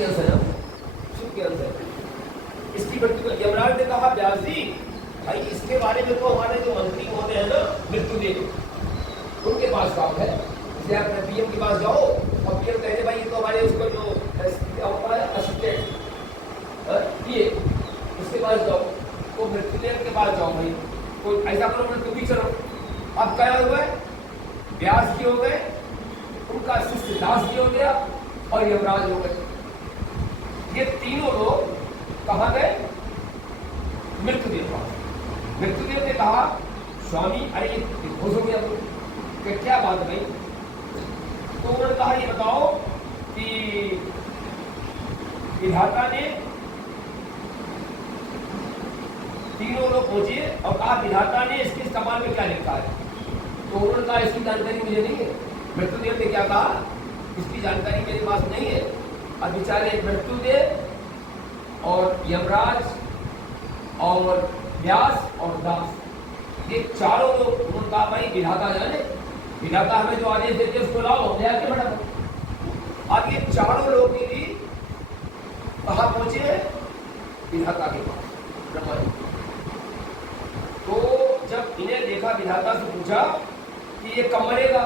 के अंश है, शिव के अंश है। इसकी मृत्यु को यमराज ने कहा व्यास जी भाई इसके बारे में तो हमारे जो मंत्री होते हैं ना मृत्युदेव, उनके पास काम है। इसलिए आप पीएम के पास जाओ और पीएम कहते भाई ये तो हमारे उसको जो क्या होता है असिस्टेंट ये उसके पास जाओ, तो मृत्युदेव के पास जाओ भाई, कोई ऐसा करो मृत्यु भी चलो। अब क्या हुआ है, व्यास जी हो गए, उनका शिष्य दास जी हो गया और यमराज हो गए। ये तीनों लोग कहाँ गए, मृत्युदेव पास। मृत्युदेव ने कहा स्वामी अरे ये खुश हो गया कि क्या बात भाई, तो उन्होंने कहा ये बताओ कि विधाता ने तीनों लोग पहुंचे और कहा विधाता ने इसके कपाल में क्या लिखा है, तो उन्होंने कहा इसकी जानकारी मुझे नहीं है। मृत्युदेव ने क्या कहा इसकी जानकारी मेरे पास नहीं है। अब बेचारे मृत्युदेव और यमराज और व्यास और दास ये चारों लोग, उन्होंने कहा भाई विधाता जाने, विधाता हमें जो आदेश देते उसको लाओ, हम ले आके बढ़ा। अब ये चारों लोग भी कहाँ पहुंचे, विधाता के पास ब्रह्मा जी। तो जब इन्हें देखा, विधाता से पूछा कि ये कब मरेगा,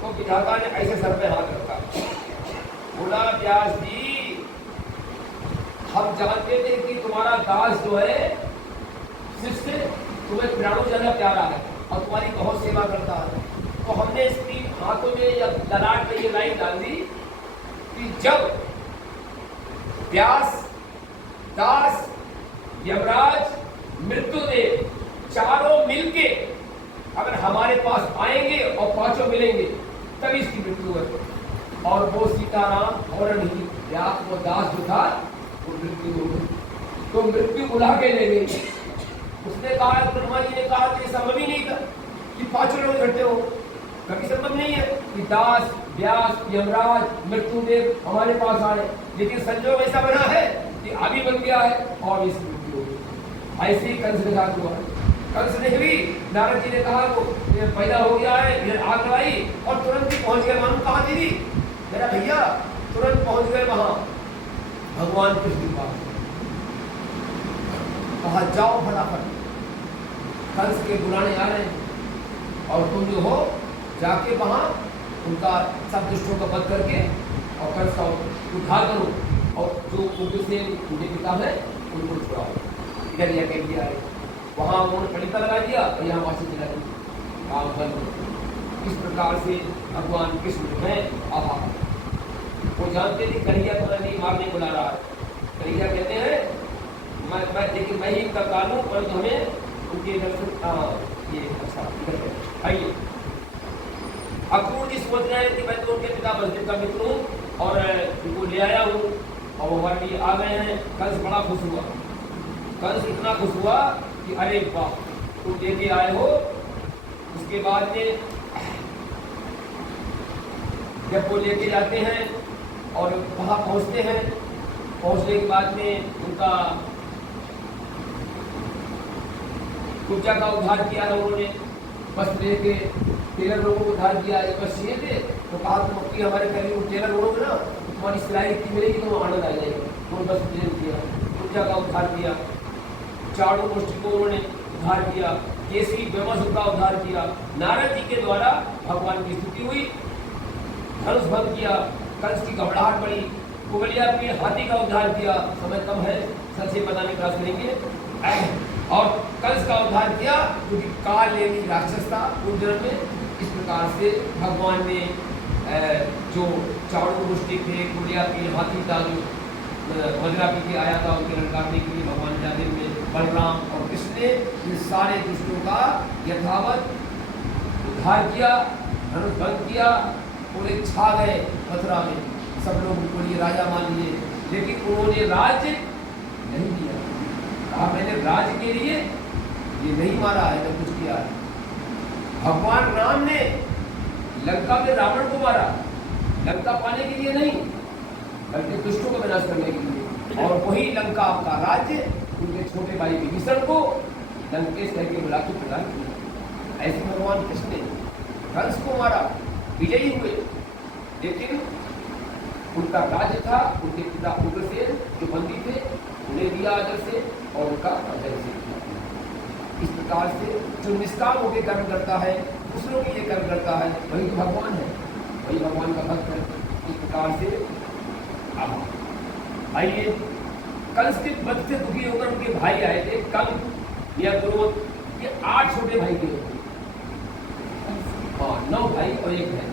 तो विधाता ने ऐसे सर पे हाथ रखा, बोला व्यास जी हम जानते थे कि तुम्हारा दास जो है शिष्य तुम्हें प्राणों ज्यादा प्यारा है और तुम्हारी बहुत सेवा करता है, तो हमने इसकी हाथों में या ललाट में ये लाइन डाल दी कि जब व्यास, दास, यमराज, मृत्युदेव चारों मिलके अगर हमारे पास आएंगे और पांचों मिलेंगे तभी इसकी मृत्यु है। और वो सीताराम और नहीं व्यास वो दास जो था वो मृत्यु हो गई, तो मृत्यु बुला के ले गई। उसने कहा, ब्रह्मा जी ने कहा कि संभव ही नहीं था कि पांचों लोग इकट्ठे हो, कभी संभव नहीं है कि दास, व्यास, यमराज, मृत्युदेव हमारे पास आए, लेकिन संजोग ऐसा बना है कि अभी बन गया है और इसकी मृत्यु हो गई। ऐसे ही कंस के साथ हुआ। कंस ने भी नारद जी ने कहा वो पैदा हो गया है, इधर आग लगाई और तुरंत ही पहुंच गए। मालूम कहा दीदी मेरा भैया, तुरंत पहुंच गए वहां भगवान कृष्ण के पास। कहा जाओ फटाफट, कंस के बुलाने आ रहे हैं और तुम जो हो जाके वहां उनका सब दुष्टों का वध करके और कंस का उद्धार करो और जो उनके से उनके पिता है उनको छुड़ाओ। इधर यह कह दिया है, वहां उन्होंने पंडिता लगा दिया और यहाँ वासी दिला दिया, काम बंद। इस प्रकार से भगवान कृष्ण है आभार। वो जानते थे कन्हैया को नहीं मारने बुला रहा है। कन्हैया कहते हैं लेकिन मैं ही करता हूँ, परंतु हमें उनके दर्शन ये अच्छा आइए। अक्रूर जी सोच रहे हैं कि मैं तो उनके पिता बलदेव का मित्र हूँ और उनको ले आया हूँ और वो हमारे लिए आ गए हैं। कंस बड़ा खुश हुआ, कंस इतना खुश हुआ कि अरे वाह तुम लेके आए हो। उसके बाद में जब वो लेके जाते हैं और वहाँ पहुँचते हैं, पहुँचने के बाद में उनका कुब्जा का उद्धार किया है उन्होंने, बस लेके 13 लोगों को उद्धार किया। एक बस ये थे तो कहा तुम अपनी हमारे करीब 13 लोगों ना तुम्हारी सिलाई इतनी मिलेगी तो आनंद आ जाएगा। तो बस प्रेम किया, कुब्जा का उद्धार किया, चारों गोष्ठी को उन्होंने उद्धार किया, केसरी ब्रह्मासुर का उद्धार किया। नारद जी के द्वारा भगवान की स्तुति हुई, धनुष भंग किया, कंस की घबराहट बढ़ी, कुबलिया के हाथी का उद्धार किया। समय कम है, सबसे बताने का प्रयास करेंगे। और कंस का उद्धार किया क्योंकि काल लेवी राक्षस था उस जन्म में। इस प्रकार से भगवान ने जो चारों गोष्ठी थे, कुबलिया के हाथी था जो मदरा पी के आया था उनके लड़काने के लिए, भगवान जाने में बलराम और कृष्ण ने इन सारे दुष्टों का यथावत उद्धार किया, धनुष भंग किया, पूरे छा गए मथुरा में। सब लोग उनको लिए राजा मान लिए, लेकिन उन्होंने राज्य नहीं दिया। कहा मैंने राज्य के लिए ये नहीं मारा है, न कुछ किया है। भगवान राम ने लंका में रावण को मारा, लंका पाने के लिए नहीं बल्कि दुष्टों को विनाश करने के लिए। और वही लंका का राज्य उनके छोटे भाई विभीषण को लंकेश करके बुला के प्रदान किया। ऐसे भगवान कृष्ण ने कंस को मारा, विजयी हुए, लेकिन उनका राज्य था, उनके पिता उग्रसेन जो बंदी थे उन्हें दिया आदर से और उनका अध्ययन से किया। इस प्रकार से जो निष्काम होकर कर्म करता है, दूसरों के लिए कर्म करता है, वही तो भगवान है, वही भगवान का भक्त है। इस प्रकार से अब आइए, कंस के वध से दुखी होकर उनके भाई आए थे, कंस या क्रोध, ये 8 छोटे भाई थे। हाँ, 9 भाई और 1 बहन,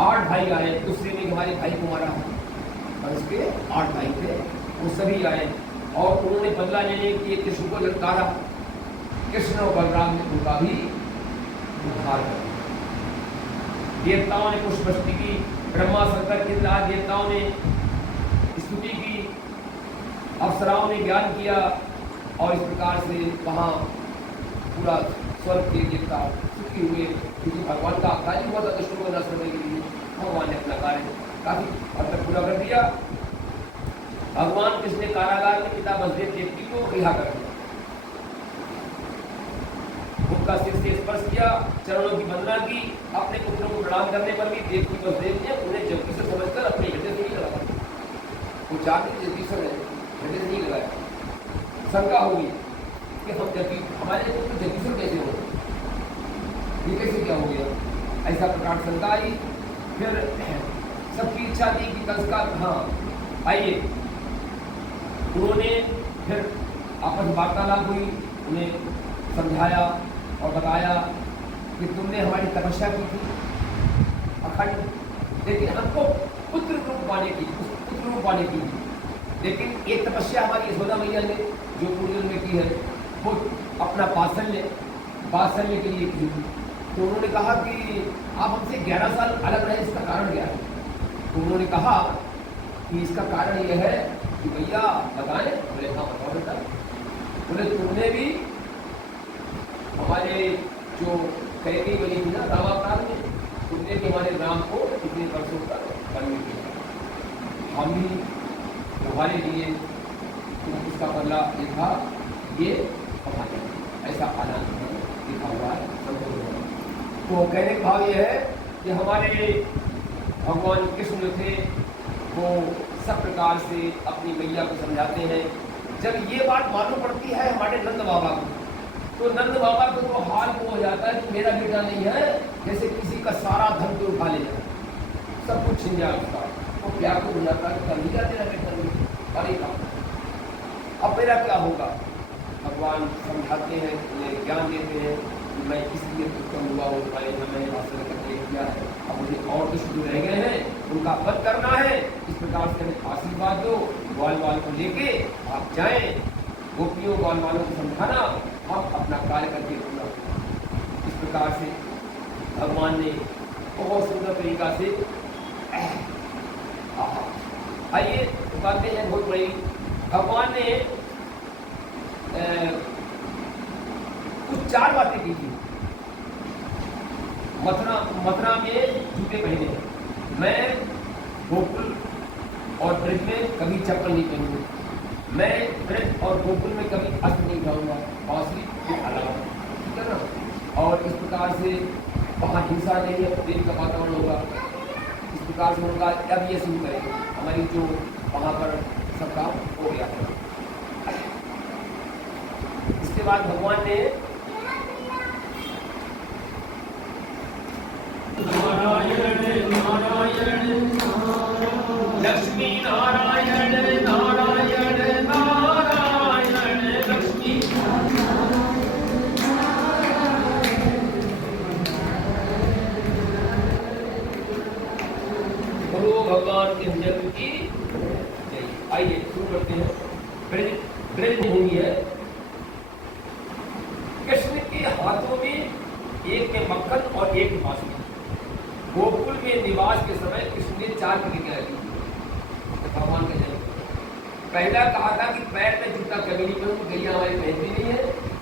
8 भाई आए। दूसरे ने हमारे भाई को मारा है, कंस के 8 भाई थे, वो सभी आए और उन्होंने बदला लेने के लिए कृष्ण को ललकारा। कृष्ण और बलराम ने उनका भी उद्धार कर दिया। देवताओं ने पुष्पवृष्टि की, ब्रह्मा शंकर इंद्र आदि देवताओं ने स्तुति की, अप्सराओं ने ज्ञान किया और इस प्रकार से वहाँ पूरा स्वर्ग के देवता सुखी हुए, क्योंकि भगवान का कार्य हुआ था दुष्टों को नष्ट करने के लिए। भगवान ने अपना कार्य काफी हद तक पूरा कर दिया। भगवान कृष्ण ने कारागार में पिता वसुदेव देवकी को रिहा कर दिया, उनका सिर से स्पर्श किया, चरणों की वंदना की। अपने पुत्रों को प्रणाम करने पर भी देवकी वसुदेव ने उन्हें जबकि से समझकर अपने हृदय से नहीं लगाया। वो चाहते जबकि से हृदय से नहीं लगाया। शंका होगी कि हम जबकि हमारे पुत्र जबकि से कैसे हो, ये कैसे क्या हो गया, ऐसा प्रकार शंका आई। फिर सबकी इच्छा थी कि कंस का, हाँ आइए, उन्होंने फिर आपस में वार्तालाप हुई, उन्हें समझाया और बताया कि तुमने हमारी तपस्या की थी अखंड, लेकिन हमको पुत्र रूप पाने की, लेकिन एक तपस्या हमारी यशोदा मैया ने जो पूर्वजन्म में की है, वो अपना बात्सल्य के लिए की थी। तो उन्होंने कहा कि आप हमसे 11 साल अलग रहे, इसका कारण क्या है? तो उन्होंने कहा कि इसका कारण यह है कि भैया बताएं। बोले हाँ बताओ बेटा। बोले तुमने भी हमारे जो कैदी बनी थी ना रामावतार में, तुमने भी हमारे राम को इतने वर्षों तक बंदी किया, हम भी तुम्हारे लिए इसका बदला ये था, ये हमारे ऐसा आनंद लिखा हुआ है। तो कहने का भाव ये है कि हमारे भगवान कृष्ण जो थे वो सब प्रकार से अपनी मैया को समझाते हैं। जब ये बात मालूम पड़ती है हमारे नंद बाबा को, तो नंद बाबा को तो हाल वो हो जाता है कि मेरा बेटा नहीं है, जैसे किसी का सारा धन को उठा ले जाए, सब कुछ छिन जाए उसका, तो क्या कुछ हो जाता है, कर लिया तेरा बेटा नहीं, अरे कहा अब मेरा क्या होगा। भगवान समझाते हैं, उन्हें ज्ञान देते हैं कि मैं इसलिए उत्तम हुआ हूँ, मैंने हासिल करके किया है, अब मुझे और कुछ जो रह गए हैं उनका वध करना है। इस प्रकार से हमें आशीर्वाद दो, ग्वाल वाल को लेके आप जाएं, गोपियों ग्वाल वालों को समझाना, हम अपना कार्य करके पूरा। इस प्रकार से भगवान ने बहुत सुंदर तरीका से आइए बातें हैं बहुत बड़ी। भगवान ने कुछ 4 बातें की थी। मथुरा में जूते पहने, मैं गोकुल और ब्रज में कभी चप्पल नहीं पहनूंगा, मैं ब्रज और गोकुल में कभी अस्त्र नहीं खाऊंगा, बांसुरी के अलावा, ठीक है ना। और इस प्रकार से वहाँ हिंसा नहीं है, प्रेम का वातावरण होगा। इस प्रकार से उनका अब ये शुरू करेंगे, हमारी जो वहाँ पर सब काम हो गया है। इसके बाद भगवान ने नारायण नारायण लक्ष्मी नारायण नारायण नारायण लक्ष्मी गुरु भगवान के जन्म की जय। आइए शुरू करते हैं। ब्रज भूमि है, कृष्ण के हाथों में एक में मक्खन और एक में बांसुरी। गोकुल में निवास के समय कृष्ण ने 4 प्रतिज्ञा की भगवान का जन्म। पहला कहा था कि पैर में जूता कभी नहीं पहनूं, गैया हमारी पहनती नहीं है,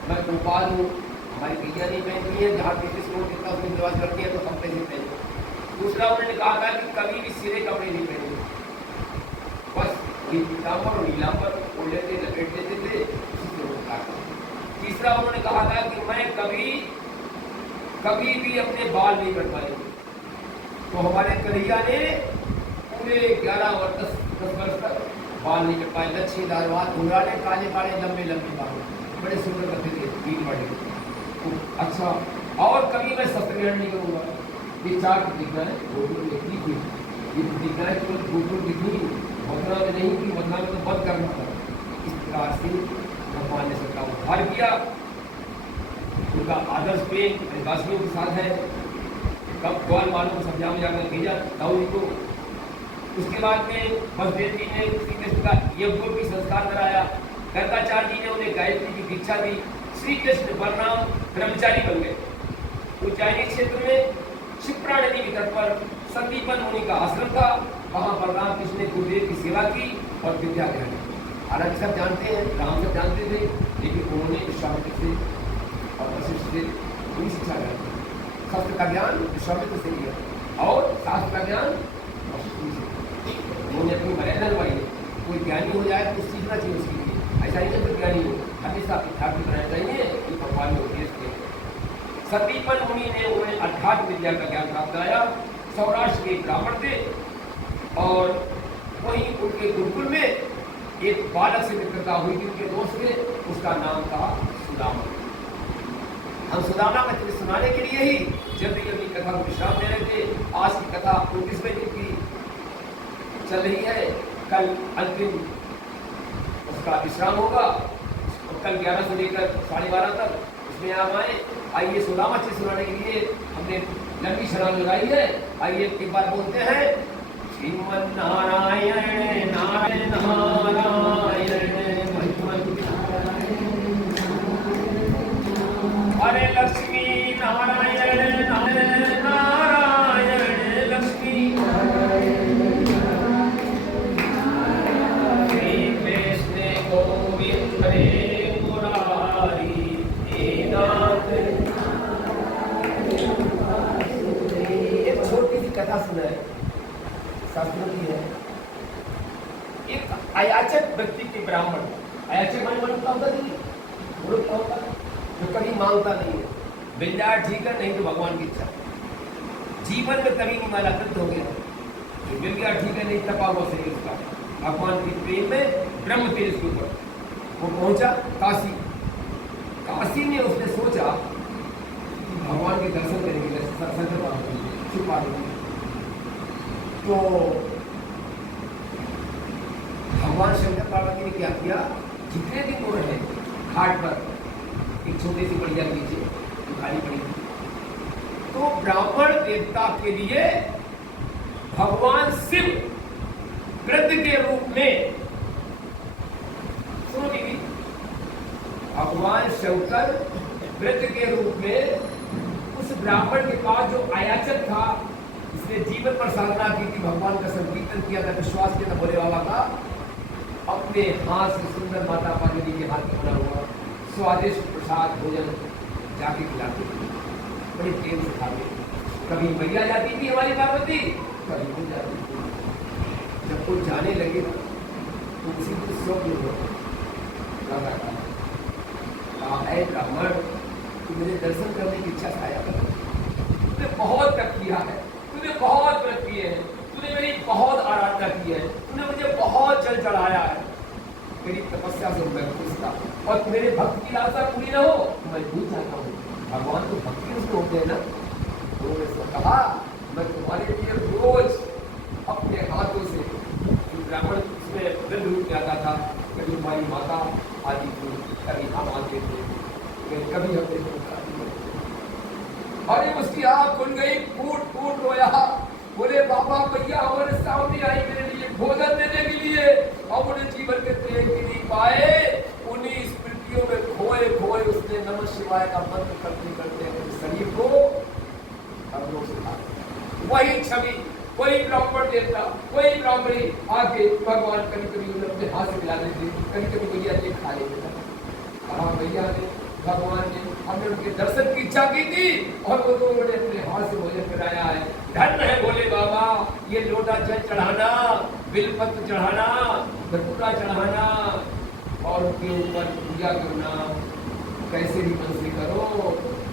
मैं गोपाल हूँ, हमारी गैया नहीं पहनती है, जहाँ कृष्ण को जितना उसमें निवास करती है तो हम कैसे पहने। दूसरा उन्होंने कहा था कि कभी भी सिरे कपड़े नहीं पहने, बस पीताम्बर और नीलाम्बर ओढ़ लेते लपेट देते थे, उसी से रोका। तीसरा उन्होंने कहा था कि मैं कभी भी अपने बाल नहीं कटवाए। तो हमारे कन्हैया ने पूरे 11 और 10 वर्ष तक बाल नहीं कट पाए, लच्छेदार बाल, घुंघराले, काले काले लंबे लंबे बाल, बड़े सुंदर लगते थे, बीट बड़े। अच्छा, और कभी मैं शस्त्र ग्रहण नहीं करूँगा। ये 4 प्रतिज्ञा है, गोकुल में की थी। ये प्रतिज्ञा है केवल गोकुल की थी, मथुरा में नहीं थी। मथुरा में तो बंद करना था। इस प्रकार से भगवान ने सबका उद्धार किया। उनका आदर्श प्रेम ब्रजवासियों के साथ है। कब ग्वाल वालों को समझा कर भेजा दाऊद को। उसके बाद में बसदेव जी ने श्री कृष्ण का यज्ञों की संस्कार कराया। गर्गाचार्य जी ने उन्हें गायत्री की दीक्षा दी। श्री कृष्ण बलराम ब्रह्मचारी बन गए। उज्जैनी क्षेत्र में क्षिप्रा नदी के तट पर संदीपन मुनि का आश्रम था। वहां बलराम कृष्ण ने गुरुदेव की सेवा की और विद्या ग्रहण की। हालांकि सब जानते हैं, राम सब जानते थे, लेकिन उन्होंने विश्वामित्र से और वशिष्ठ से पूरी शिक्षा ग्रहण की। शस्त्र का ज्ञान विश्वामित्र से लिया और शास्त्र का ज्ञान वशिष्ठ से। उन्होंने अपनी मर्यादा निभाई। कोई ज्ञानी हो जाए तो सीखना चाहिए उसके लिए। ऐसा नहीं है तो ज्ञानी हो, हमेशा अध्यात्म बनाना चाहिए। ये भगवान ने उपदेश दिए। संदीपन मुनि ने उन्हें अध्यात्म विद्या का ज्ञान प्राप्त कराया। सौराष्ट्र के ब्राह्मण थे और वहीं उनके गुरुकुल में एक बालक से मित्रता हुई थी उनके दोस्त से। उसका नाम था सुदामा। हम सुदामा का चरित्र सुनाने के लिए ही जल्दी जल्दी कथा को विश्राम दे रहे थे। आज की कथा 29वें दिन की चल रही है। कल अंतिम उसका विश्राम होगा और कल 11 से लेकर 12:30 तक उसमें आप आए। आइए सुदामा चरित्र सुनाने के लिए हमने लंबी छलांग लगाई है। आइए एक बार बोलते हैं, श्रीमन नारायण नारायण नारायण हरे लक्ष्मी नारायण नारायण नारायण लक्ष्मी श्री कृष्ण गोविंद हरे मुरारी हे नाथ। एक छोटी सी कथा सुनाए, शास्त्रों की है। एक अयाचक व्यक्ति के ब्राह्मण, अयाचक माने क्या होता है? जो कभी मांगता नहीं है, मिल जाए ठीक है, नहीं तो भगवान की इच्छा। जीवन में कभी नहीं माना, तृप्त हो गया। जो मिल गया ठीक है, नहीं तपा हुआ सही उसका भगवान के प्रेम में ब्रह्म तेज के ऊपर। वो पहुंचा काशी। काशी में उसने सोचा भगवान के दर्शन करेंगे, छुपा तो भगवान शंकर पार्वती ने क्या किया, जितने भी वो रहे घाट पर एक छोटी सी बढ़िया नीचे खाली पड़ी थी। तो ब्राह्मण देवता के लिए भगवान शिव वृद्ध के रूप में, सुनो दीदी, भगवान शंकर वृद्ध के रूप में उस ब्राह्मण के पास जो अयाचक था, इसने जीवन पर साधना की थी, भगवान का संकीर्तन किया था, विश्वास किया था भोले बाबा का, अपने हाथ से सुंदर माता पार्वती के हाथ में बना हुआ स्वादिष्ट प्रसाद भोजन जाके खिलाते थे, बड़े प्रेम से खाते। कभी मैया जाती थी हमारी पार्वती, कभी वो जाती थी। जब कोई जाने लगे तो उसी को शौक लगा था, ऐ ब्राह्मण तू मेरे दर्शन करने की इच्छा से आया था। तूने बहुत तप किया है, तूने बहुत व्रत किए हैं, तूने मेरी बहुत आराधना की है, तूने मुझे बहुत जल चढ़ाया है। मेरी तपस्या से मैं खुश था और मेरे भक्त की लालसा पूरी न हो मैं भूल जाता हूँ। भगवान तो भक्ति उसमें होते हैं ना। तो उसने कहा मैं तुम्हारे लिए रोज अपने हाथों से, ब्राह्मण उसमें वृद्ध रूप में आता था, कभी हमारी माता आदि थी, कभी हम आते थे, कभी हम अरे उसकी आँख खुल गई, फूट फूट रोया, बोले बाबा भैया हमारे सामने आई मेरे लिए भोजन देने के लिए, अब उन्हें जीवन के तेज की नहीं पाए, उन्हीं स्मृतियों में खोए खोए उसने नमः शिवाय का मंत्र करते करते अपने शरीर को हम लोग सिखा। वही छवि, वही ब्राह्मण देवता, वही ब्राह्मणी आके भगवान कभी कभी उन्हें अपने हाथ से मिला देते, कभी कभी भैया ये खा लेते। हाँ भैया ने, भगवान ने, हमने उनके दर्शन की इच्छा की थी और वो दोनों ने अपने हाथ से भोजन कराया है। धन्य है भोले बाबा, ये लोटा जल चढ़ाना, बिलपत्र चढ़ाना, धतूरा चढ़ाना और उनके ऊपर पूजा करना, कैसे भी मन से करो,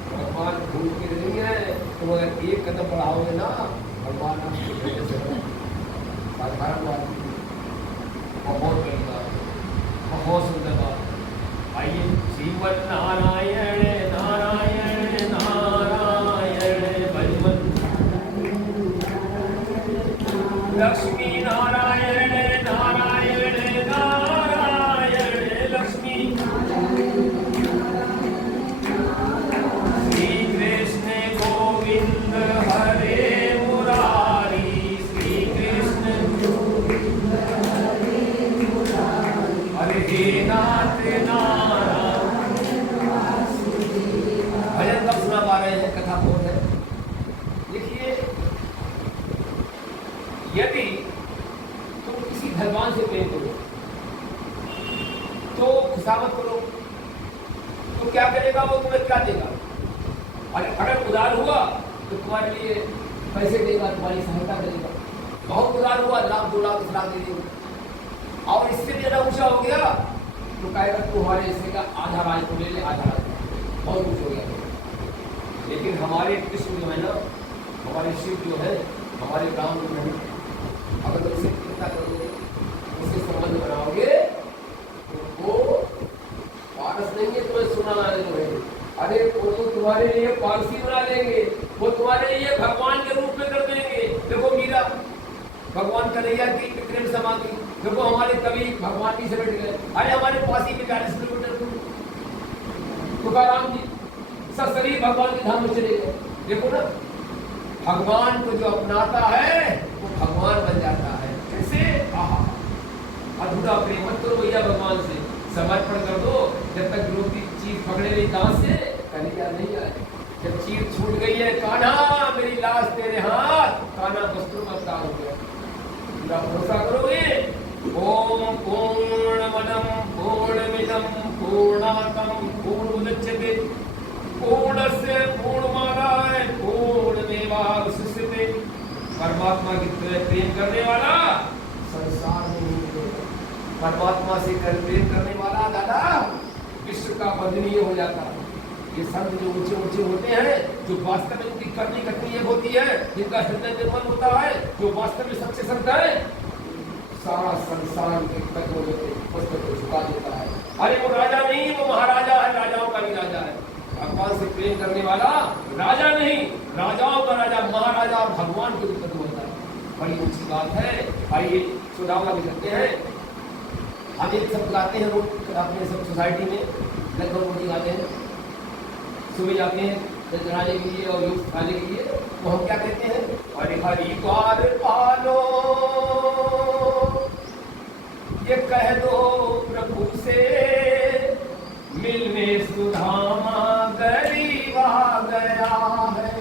भगवान भूल के नहीं है। तो अगर एक कदम बढ़ाओगे ना, भगवान आपको साधारण बात नहीं, बहुत बड़ी बात है, बहुत सुंदर बात है। आइए, श्रीमन नारायण नारायण नारायण भजमन लक्ष्मी नारायण नारायण नारायण लक्ष्मी श्री कृष्ण गोविंद हरे मुरारी श्री कृष्ण गोविंद हरे मुरारी हरे नाथ नारायण भजन कब सुना पा रहे हैं, कथा कौन है? देखिए, यदि तुम किसी भगवान से प्रेम करो तो खुशामद करो, तो क्या करेगा वो? तुम्हें क्या देगा? अगर उदार हुआ तो तुम्हारे लिए पैसे देगा, तुम्हारी सहायता करेगा। बहुत उदार हुआ, लाख 2 लाख 10 लाख दे देगा। और इससे भी ज्यादा ऊंचा हो गया तो कहेगा तुम्हारे हिस्से का आधा राज को ले ले, आधा राज। बहुत कुछ हो गया। लेकिन हमारे कृष्ण जो है ना, हमारे शिव जो है, हमारे राम जो है, अगर तुम इससे चिंता करोगे, उससे संबंध बनाओगे तो वो पारस नहीं है तुम्हें सुनाने जो है, अरे वो तो तुम्हारे लिए पारसी बना देंगे, वो तुम्हारे लिए भगवान के रूप में कर देंगे। देखो मीरा भगवान कन्हैया की प्रेम समा की, देखो हमारे कवि भगवान भी से बैठ गए। अरे हमारे पास ही 40 किलोमीटर दूर तुकाराम जी सब शरीर भगवान के धाम में चले गए। देखो ना, भगवान को जो अपनाता है वो भगवान बन जाता है। कैसे? आहा, अधूरा प्रेम मत करो भैया, भगवान से समर्पण कर दो। जब तक विरोध की चीज पकड़े नहीं दांत से, कन्हैया नहीं आए। जब चीज छूट गई है, कान्हा मेरी लाश तेरे हाथ, कान्हा वस्त्र मत्तार हो गया। पूरा भरोसा करोगे। ओम पूर्णमदं पूर्णमिदं पूर्णातं पूर्णमुदच्यते पूर्णस्य पूर्णमादाय पूर्णमेवावशिष्यते। परमात्मा की प्रेम करने वाला संसार में नहीं मिलेगा। परमात्मा से प्रेम करने वाला दादा विश्व का वंदनीय हो जाता है। ये संत जो ऊंचे ऊंचे होते हैं, जो वास्तव में उनकी करनी कथनी होती है, जिनका हृदय निर्मल होता है, जो वास्तव में सच्चे संत है, सारा संसार के तत्व पुस्तक को झुका देता है। अरे वो राजा नहीं, वो महाराजा है, राजाओं का भी राजा है। भगवान से प्रेम करने वाला राजा नहीं, राजाओं का राजा, महाराजा और भगवान के भी तत्व होता है। बड़ी ऊंची बात है। आइए सुदामा भी करते हैं। हम एक सब गाते हैं, वो अपने सब सोसाइटी में लगभग वो गाते हैं। सुबह जाते हैं चलाने के लिए और योग सिखाने के लिए, तो हम क्या कहते हैं? अरे हरि द्वार पालो, ये कह दो प्रभु से, मिलने सुधामा गरीब आ गया है।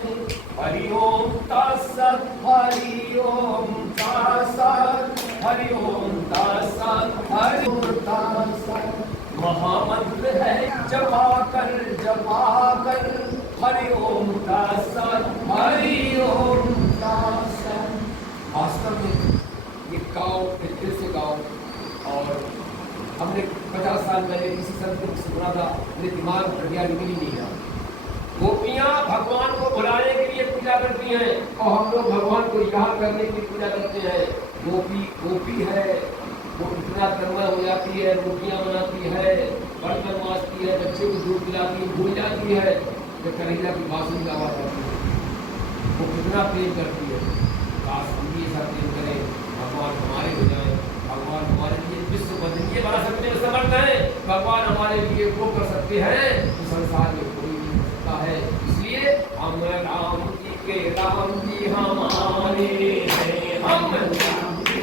हरि ओम तत्सत, हरि ओम तत्सत, हरि ओम तत्सत, हरि ओम तत्सत। महामंत्र है जपा कर हरि ओम तत्सत, हरि ओम तत्सत। वास्तव में ये गाओ, दिल से गाओ। और हमने 50 साल पहले किसी संत को सुना था, मेरे दिमाग में बढ़िया निकल ही नहीं रहा। गोपियां भगवान को बुलाने के लिए पूजा करती हैं और हम लोग भगवान को यहाँ करने की पूजा करते हैं। गोपी है, वो इतना तन्मय हो जाती है, रोटियां बनाती है, बर्तन मांजती है, बच्चे को दूध पिलाती है, भूल जाती है जब कन्हैया की बांसुरी की आवाज आती है। वो कितना प्रेम करती है। काश हम भी ऐसा प्रेम करें, भगवान हमारे हो जाए, भगवान हमारे लिए विश्व बदलिए बना सकते हैं, समर्थ है। भगवान हमारे लिए वो कर सकते हैं तो संसार में कोई नहीं कर सकता है। इसलिए हम राम जी के राम जी हमारे हैं, हम राम जी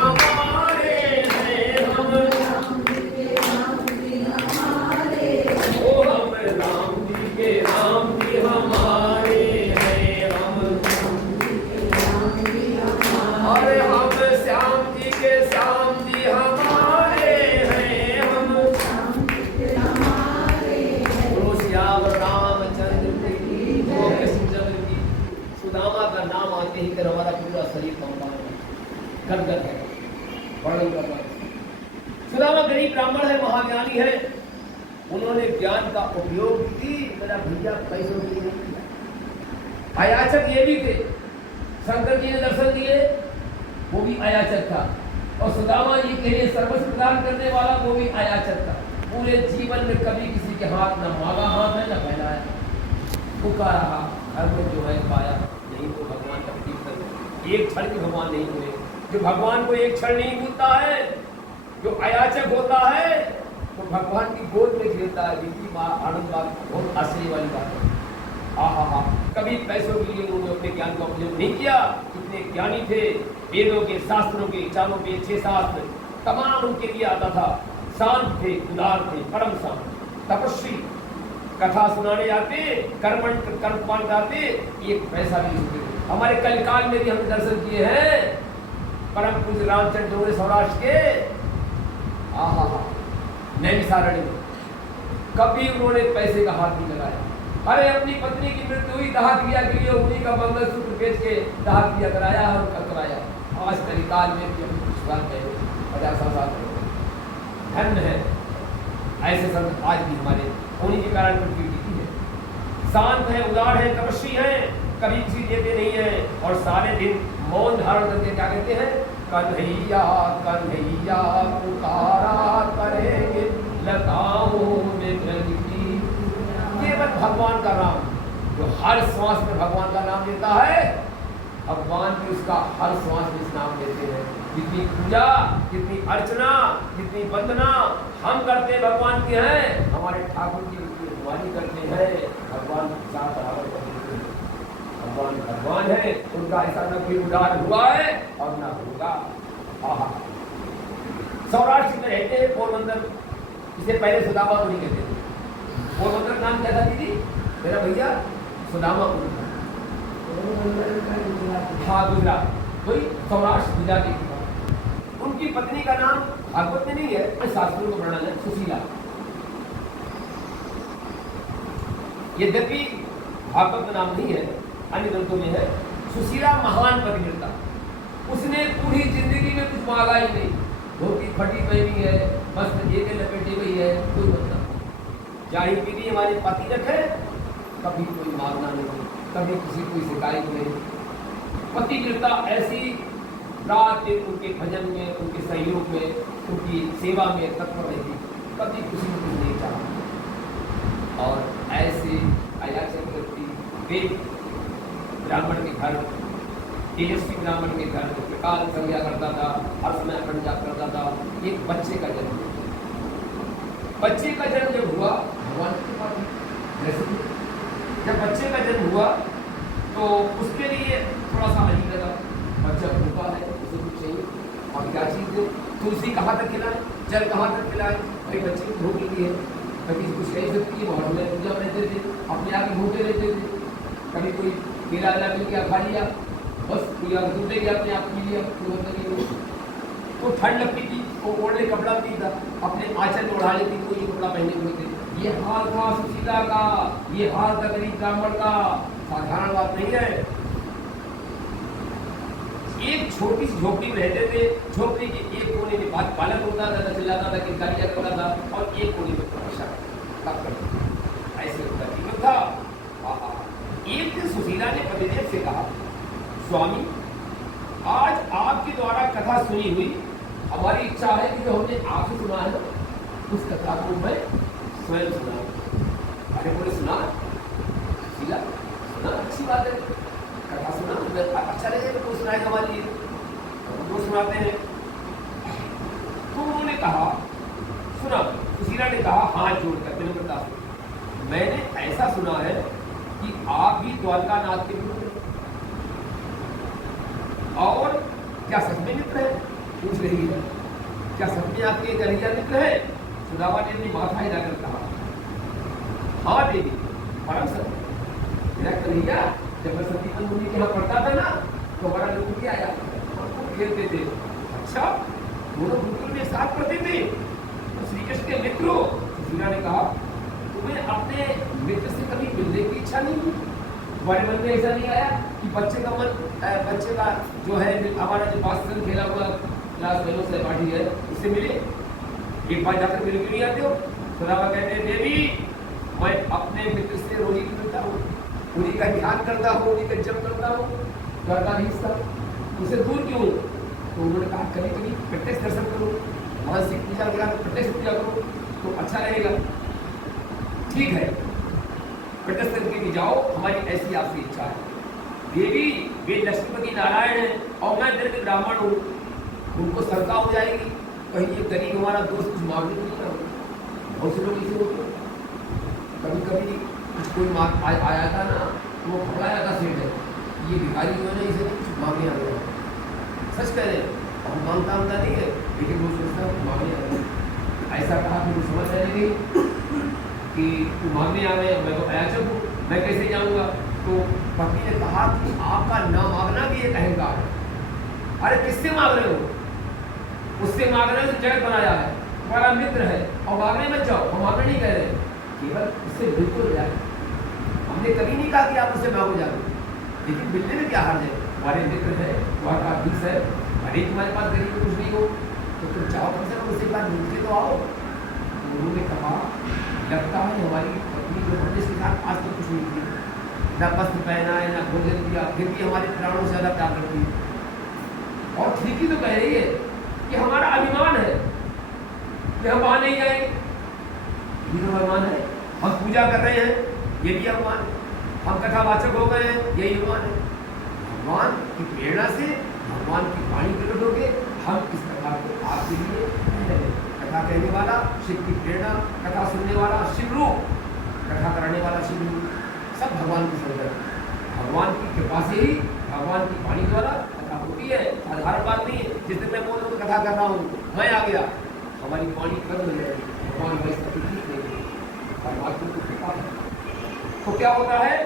हमारे हैं, हम राम जी के राम जी हमारे, ओ हम राम जी के राम जी हमारे हैं, हम राम जी के राम जी हमारे, अरे हम श्याम जी के श्याम जी हमारे हैं, हम श्याम जी के हमारे हैं। ओ श्याम रामचंद्र की, ओ कृष्णचंद्र की। सुदामा का नाम आते ही फिर हमारा पूरा शरीर कंपा गदगद है, वर्णन कर रहा है। सुदामा गरीब ब्राह्मण है, महाज्ञानी है। उन्होंने ज्ञान का उपयोग की, मेरा भैया पैसों के लिए नहीं किया। अयाचक ये भी थे, शंकर जी ने दर्शन दिए, वो भी अयाचक था। और सुदामा जी के लिए सर्वस्व प्रदान करने वाला, वो भी अयाचक था। पूरे जीवन में कभी किसी के हाथ न मांगा हाथ है न फैलाया, पुकारा रहा, हर में जो है पाया। नहीं तो भगवान का कीर्तन एक क्षण के भगवान नहीं हुए। जो भगवान को एक क्षण नहीं भूलता है, जो अयाचक होता है, तो भगवान की गोद में खेलता है। बीती आनंद बात, बहुत आश्चर्य वाली बात है। आहा, कभी पैसों के लिए उन्होंने अपने ज्ञान का उपयोग नहीं किया। कितने ज्ञानी थे, वेदों के, शास्त्रों के, चारों के 6 शास्त्र तमाम उनके लिए आता था। शांत थे, उदार थे, परम शांत, तपस्वी, कथा सुनाने जाते, कर्मकांड जाते, एक पैसा भी नहीं देते। हमारे कलिकाल में भी हमने दर्शन किए हैं परम पूज्य रामचंद्र जोड़े सौराष्ट्र के। आहा, नैमिषारण्य में कभी उन्होंने पैसे का हाथ नहीं लगाया। अरे अपनी पत्नी की मृत्यु हुई, दाह क्रिया के लिए उन्हीं का मंगलसूत्र बेच के दाह क्रिया कराया और कराया। आज कलिकाल में भी हम कुछ बात है 50 साल धन्य है ऐसे संत आज भी हमारे होने के कारण प्रकृति है। शांत है, उदार है, तपस्वी है, कभी किसी देते नहीं है। और सारे दिन मौन धारण करके क्या कहते हैं, कन्हैया कन्हैया पुकारा करेंगे लताओं में ब्रज की। केवल भगवान का नाम, जो हर श्वास में भगवान का नाम लेता है, भगवान भी उसका हर श्वास में इस नाम लेते हैं। जितनी पूजा, जितनी अर्चना, जितनी वंदना हम करते हैं भगवान की है, हमारे ठाकुर की वाणी करते हैं, भगवान साथ बराबर करते हैं। भगवान भगवान है, उनका ऐसा न कोई उदार हुआ है और न होगा। आहा, सौराष्ट्र में रहते हैं पोरबंदर, इसे पहले सुदामा को नहीं कहते थे। पोरबंदर नाम क्या था दीदी मेरा भैया? सुदामा को। हाँ, गुजरात, कोई सौराष्ट्र गुजराती था। उनकी पत्नी का नाम भागवत में नहीं है, शास्त्रों को वर्णन है, सुशीला। यद्यपि भागवत का नाम नहीं है, अन्य ग्रंथों में है। सुशीला महान पतिव्रता, उसने पूरी जिंदगी में कुछ मांगा ही नहीं। धोती फटी पहनी है, बस जेबें लपेटी हुई है, कोई मतलब जाहिर पीढ़ी हमारे पति रखे, कभी कोई मांगना नहीं, कभी किसी कोई शिकायत नहीं। पतिव्रता ऐसी रात दिन उनके भजन में, उनके सहयोग में, उनकी सेवा में तत्पर रहती, कभी किसी को कुछ नहीं चाहा। और ऐसे अयाचक व्यक्ति वे ब्राह्मण के घर, तेजस्वी ब्राह्मण के घर प्रकाल संज्ञा करता था, हर समय अखंड जाप करता था। एक बच्चे का जन्म, बच्चे का जन्म जब हुआ, भगवान की कृपा, जब बच्चे का जन्म हुआ तो उसके लिए थोड़ा सा अजीब लगा। बच्चा भूखा है, उसे कुछ चाहिए, और क्या चीज़ दे? तुलसी कहाँ तक खिलाए, जल कहाँ तक खिलाए? भाई बच्चे को भूख लगी है, कभी कुछ कह सकती है, बहुत में पूजा रहते थे, अपने आप ही भूखे रहते थे। कभी कोई केला वेला मिल गया खा लिया, बस कोई अगर दूध ले गया अपने आप पी लिया, तो ठंड लगती थी, वो ओढ़ने कपड़ा नहीं था, अपने आंचल में ओढ़ा लेती, कोई कपड़ा पहने हुए थे। ये हाल था सुशीला का, ये हाल था गरीब ब्राह्मण का, साधारण बात नहीं है। एक छोटी सी झोपड़ी में रहते थे, झोपड़ी के एक कोने में बात पालक होता था, चिल्लाता था, किलकारियां करता था, और एक कोने में तपस्या ऐसे उनका जीवन था। एक दिन सुशीला ने पतिदेव से कहा, स्वामी आज आपके द्वारा कथा सुनी हुई, हमारी इच्छा है कि जो हमने आपसे सुना है उस कथा को मैं स्वयं सुना। अरे बोले सुना, सुशीला सुना, अच्छी बात है, कथा सुना, अच्छा लगेगा तो सुनाएगा हमारे लिए, वो सुनाते हैं। तो उन्होंने कहा सुना, सुशीला ने कहा हाथ जोड़कर विनम्रता से, मैंने ऐसा सुना है कि आप भी द्वारकानाथ के मित्र हैं, और क्या सच में मित्र है? पूछ रही है, क्या सच में आपके कन्हैया मित्र है? सुदामा ने अपनी माथा हिलाकर कहा, हाँ देवी, परम सत्य, मेरा कन्हैया जब मैं सतीपन मुनि के यहाँ पढ़ता था ना, तो बड़ा लोग आया, खूब खेलते थे। अच्छा, दोनों गुरुकुल में साथ पढ़ते थे, तो श्री कृष्ण के मित्र हो? सुशीला ने कहा, तुम्हें अपने मित्र से कभी मिलने की इच्छा नहीं हुई? तुम्हारे मन में ऐसा नहीं आया कि बच्चे का मन, बच्चे का जो है हमारा जो पास खेला हुआ क्लास फेलो सहपाठी है, उससे मिले, एक बार जाकर मिल क्यों नहीं आते हो? सुदामा कहते हैं, देवी मैं अपने मित्र से रोज मिलता हूँ, उन्हीं का ध्यान करता हूँ, उन्हीं का जप करता हूँ, करता नहीं था, उसे दूर क्यों? तो उन्होंने कहा कभी कभी प्रत्यक्ष दर्शन करो, मानसिक पूजा वगैरह प्रत्यक्ष पूजा करो तो अच्छा रहेगा। ठीक है, प्रत्यक्ष करके जाओ, हमारी ऐसी आपकी इच्छा है। देवी वे लक्ष्मीपति नारायण है और मैं दलित ब्राह्मण हूँ, उनको शंका हो जाएगी कहीं ये गरीब हमारा दोस्त कुछ मांगने को नहीं करोगे। बहुत से लोग इसे होते, कभी कभी कुछ कोई आया था ना, वो घबराया था सेठ है, ये भिखारी जो है ना इसे कुछ मांगने आ गया। सच कह रहे हैं, हम मांगता नहीं है, लेकिन वो सोचता है मांगने आ गया। ऐसा कहा कि वो समझ आने गई कि तू मांगने आ गए, मैं तो अयाचक हूँ, मैं कैसे जाऊँगा। तो पत्नी ने कहा कि आपका न मांगना भी एक अहंकार है। अरे किससे मांग रहे हो? उससे मांग रहे हो जो जगत बनाया है, हमारा मित्र है, और मांगने मत जाओ। हम मांगने नहीं कह रहे, केवल उससे बिल्कुल जाए। हमने कभी नहीं कहा कि आप उससे मांगो जाओ, लेकिन मिलने में क्या हाल है? हमारे मित्र है, वहाँ का बीस है, अरे तुम्हारे पास गरीब में कुछ नहीं हो तो तुम जाओ, कम से कम उससे एक बार मिलके तो आओ। उन्होंने कहा लगता है हमारी पत्नी को हमने सिखा आज तक कुछ नहीं किया, ना वस्त्र पहना है, ना भोजन दिया, फिर भी हमारे प्राणों से ज़्यादा प्यार करती है। और ठीक ही तो कह रही है कि हमारा अभिमान है कि हम वहाँ नहीं जाएंगे। ये तो अभिमान है। हम पूजा कर रहे हैं, ये भी अभिमान है। हम कथावाचक हो गए हैं, यही अभिमान है। भगवान की प्रेरणा से, भगवान की वाणी प्रकट होके हम इस कथा को आपके लिए कह रहे हैं। कथा कहने वाला शिव की प्रेरणा, कथा सुनने वाला शिव रूप, कथा कराने वाला शिव रूप, सब भगवान की संगत। भगवान की कृपा से ही, भगवान की वाणी द्वारा कथा होती है। साधारण बात नहीं है, जिस दिन मैं बोल रहा हूँ कथा कर रहा हूँ, मैं आ गया, हमारी वाणी कर मिल जाएगी, भगवान हमारी स्थिति ठीक नहीं, परमात्मा की कृपा है। तो क्या होता है?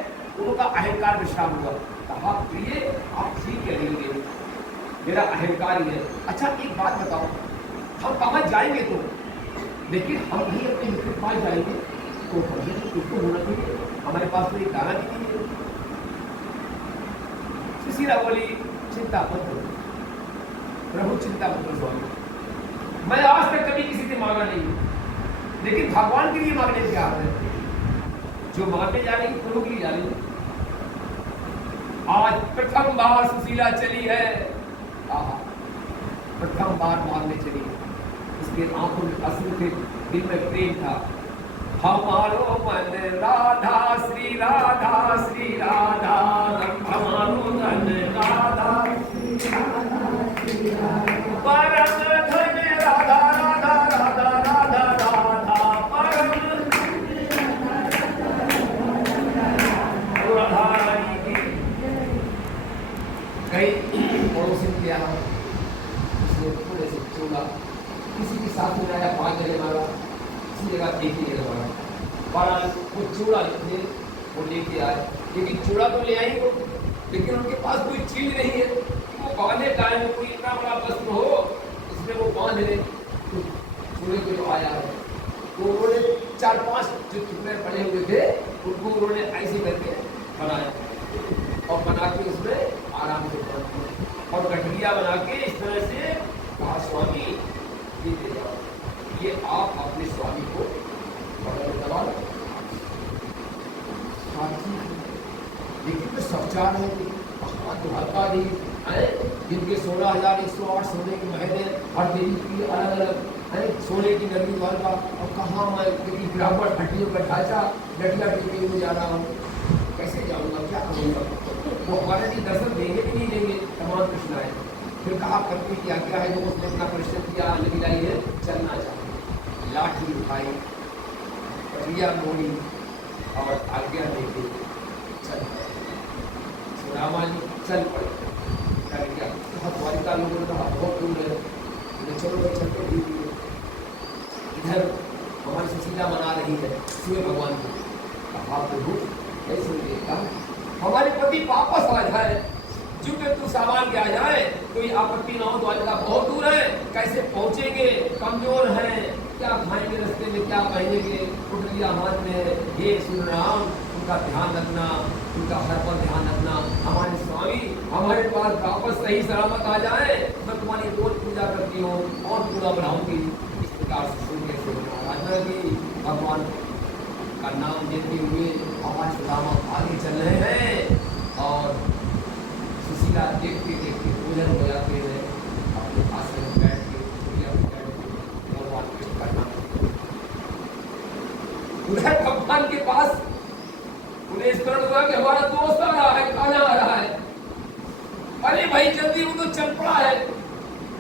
उनका अहंकार विश्राम हुआ। कहा प्रिय आप ठीक कहेंगे, मेरा अहंकार ही है। अच्छा एक बात बताओ, हम कहाँ जाएंगे तो, लेकिन हम कहीं अपने मित्र के पास जाएंगे तो हमें तो कुछ तो होना चाहिए, हमारे पास तो एक दाना भी नहीं है। सुशीला बोली चिंता मत करो प्रभु, चिंता मत करो स्वामी, मैं आज तक कभी किसी से मांगा नहीं, लेकिन भगवान के लिए मांगने की आदत है। जो मांगने जा रही प्रभु के लिए जा रही। आज प्रथम बार सुशीला चली है, प्रथम बार मांगने चली है। उसके आंखों में अश्रु थे, दिल में प्रेम था। हमारो मन राधा श्री राधा, श्री राधा हमारो मन राधा, परम धन राधा राधा राधा राधा राधा, परम राधा रानी की। कई पड़ोसी ने किया, उसने थोड़े से चूड़ा किसी के साथ में आया, 5 जगह मारा, किसी जगह एक ही जगह मारा, और वो चूड़ा थे वो लेके आए। लेकिन चूड़ा तो ले आई वो, लेकिन उनके पास कोई चीज नहीं है। वो बांधे टाइम में कोई इतना बड़ा वस्त्र हो इसमें वो बांध ले, तो चूड़े को जो आया है तो उन्होंने 4-5 जो टुकड़े पड़े हुए थे उनको उन्होंने ऐसे करके बनाया, और बना के उसमें आराम से बांध और गठरिया बना के इस तरह से कहा स्वामी ये दे जाओ, ये आप अपने स्वामी को दबा लो। लेकिन तो शौचालय है, दुहाता नहीं है, जिनके 16,108 सोने के महल है, हर देवी की अलग अलग है, सोने की नगरी द्वारका। और कहाँ मैं क्योंकि ब्राह्मण हड्डियों का ढांचा लटिया टिकने में जा रहा हूँ, कैसे जाऊँगा, क्या करूँगा? वो हमारे लिए दर्शन देंगे भी नहीं देंगे, तमाम कृष्ण आए। फिर कहा पत्नी की आज्ञा है, जो उसने अपना परिश्रम किया, लगी लाई है, चलना चाहिए। लाठी उठाई, कटिया मोड़ी और आज्ञा देके चल पड़े। रामा जी चल पड़े। क्या द्वारिका लोगों ने कहा बहुत दूर है, चलो भाई चलते धीरे। इधर हमारी सुशीला मना रही है सूर्य भगवान को, कहा प्रभु कैसे देखा हमारे पति वापस आ जाए, चूंकि तू सामान के आ जाए कोई आपत्ति ना हो, द्वारिका बहुत दूर है, कैसे पहुंचेंगे, कमजोर हैं, क्या खाएंगे रास्ते में, क्या पहनेंगे, कुटलिया हाथ में। हे सुन राम, उनका ध्यान रखना, उनका हर पर ध्यान रखना। हमारे स्वामी हमारे पास वापस सही सलामत आ जाए, मैं तुम्हारी रोज पूजा करती हूँ और पूरा बनाऊंगी। इस प्रकार से सुन के आराधना की, भगवान का नाम लेते हुए हमारे सुदामा आगे चल रहे हैं। और सीधा देखते देखते भोजन हो जाते हैं, अपने आश्रम में बैठ के भगवान कृष्ण का नाम। उधर भगवान के पास उन्हें स्मरण हुआ कि हमारा दोस्त आ रहा है, कहाँ आ रहा है? अरे भाई जल्दी, वो तो चल पड़ा है।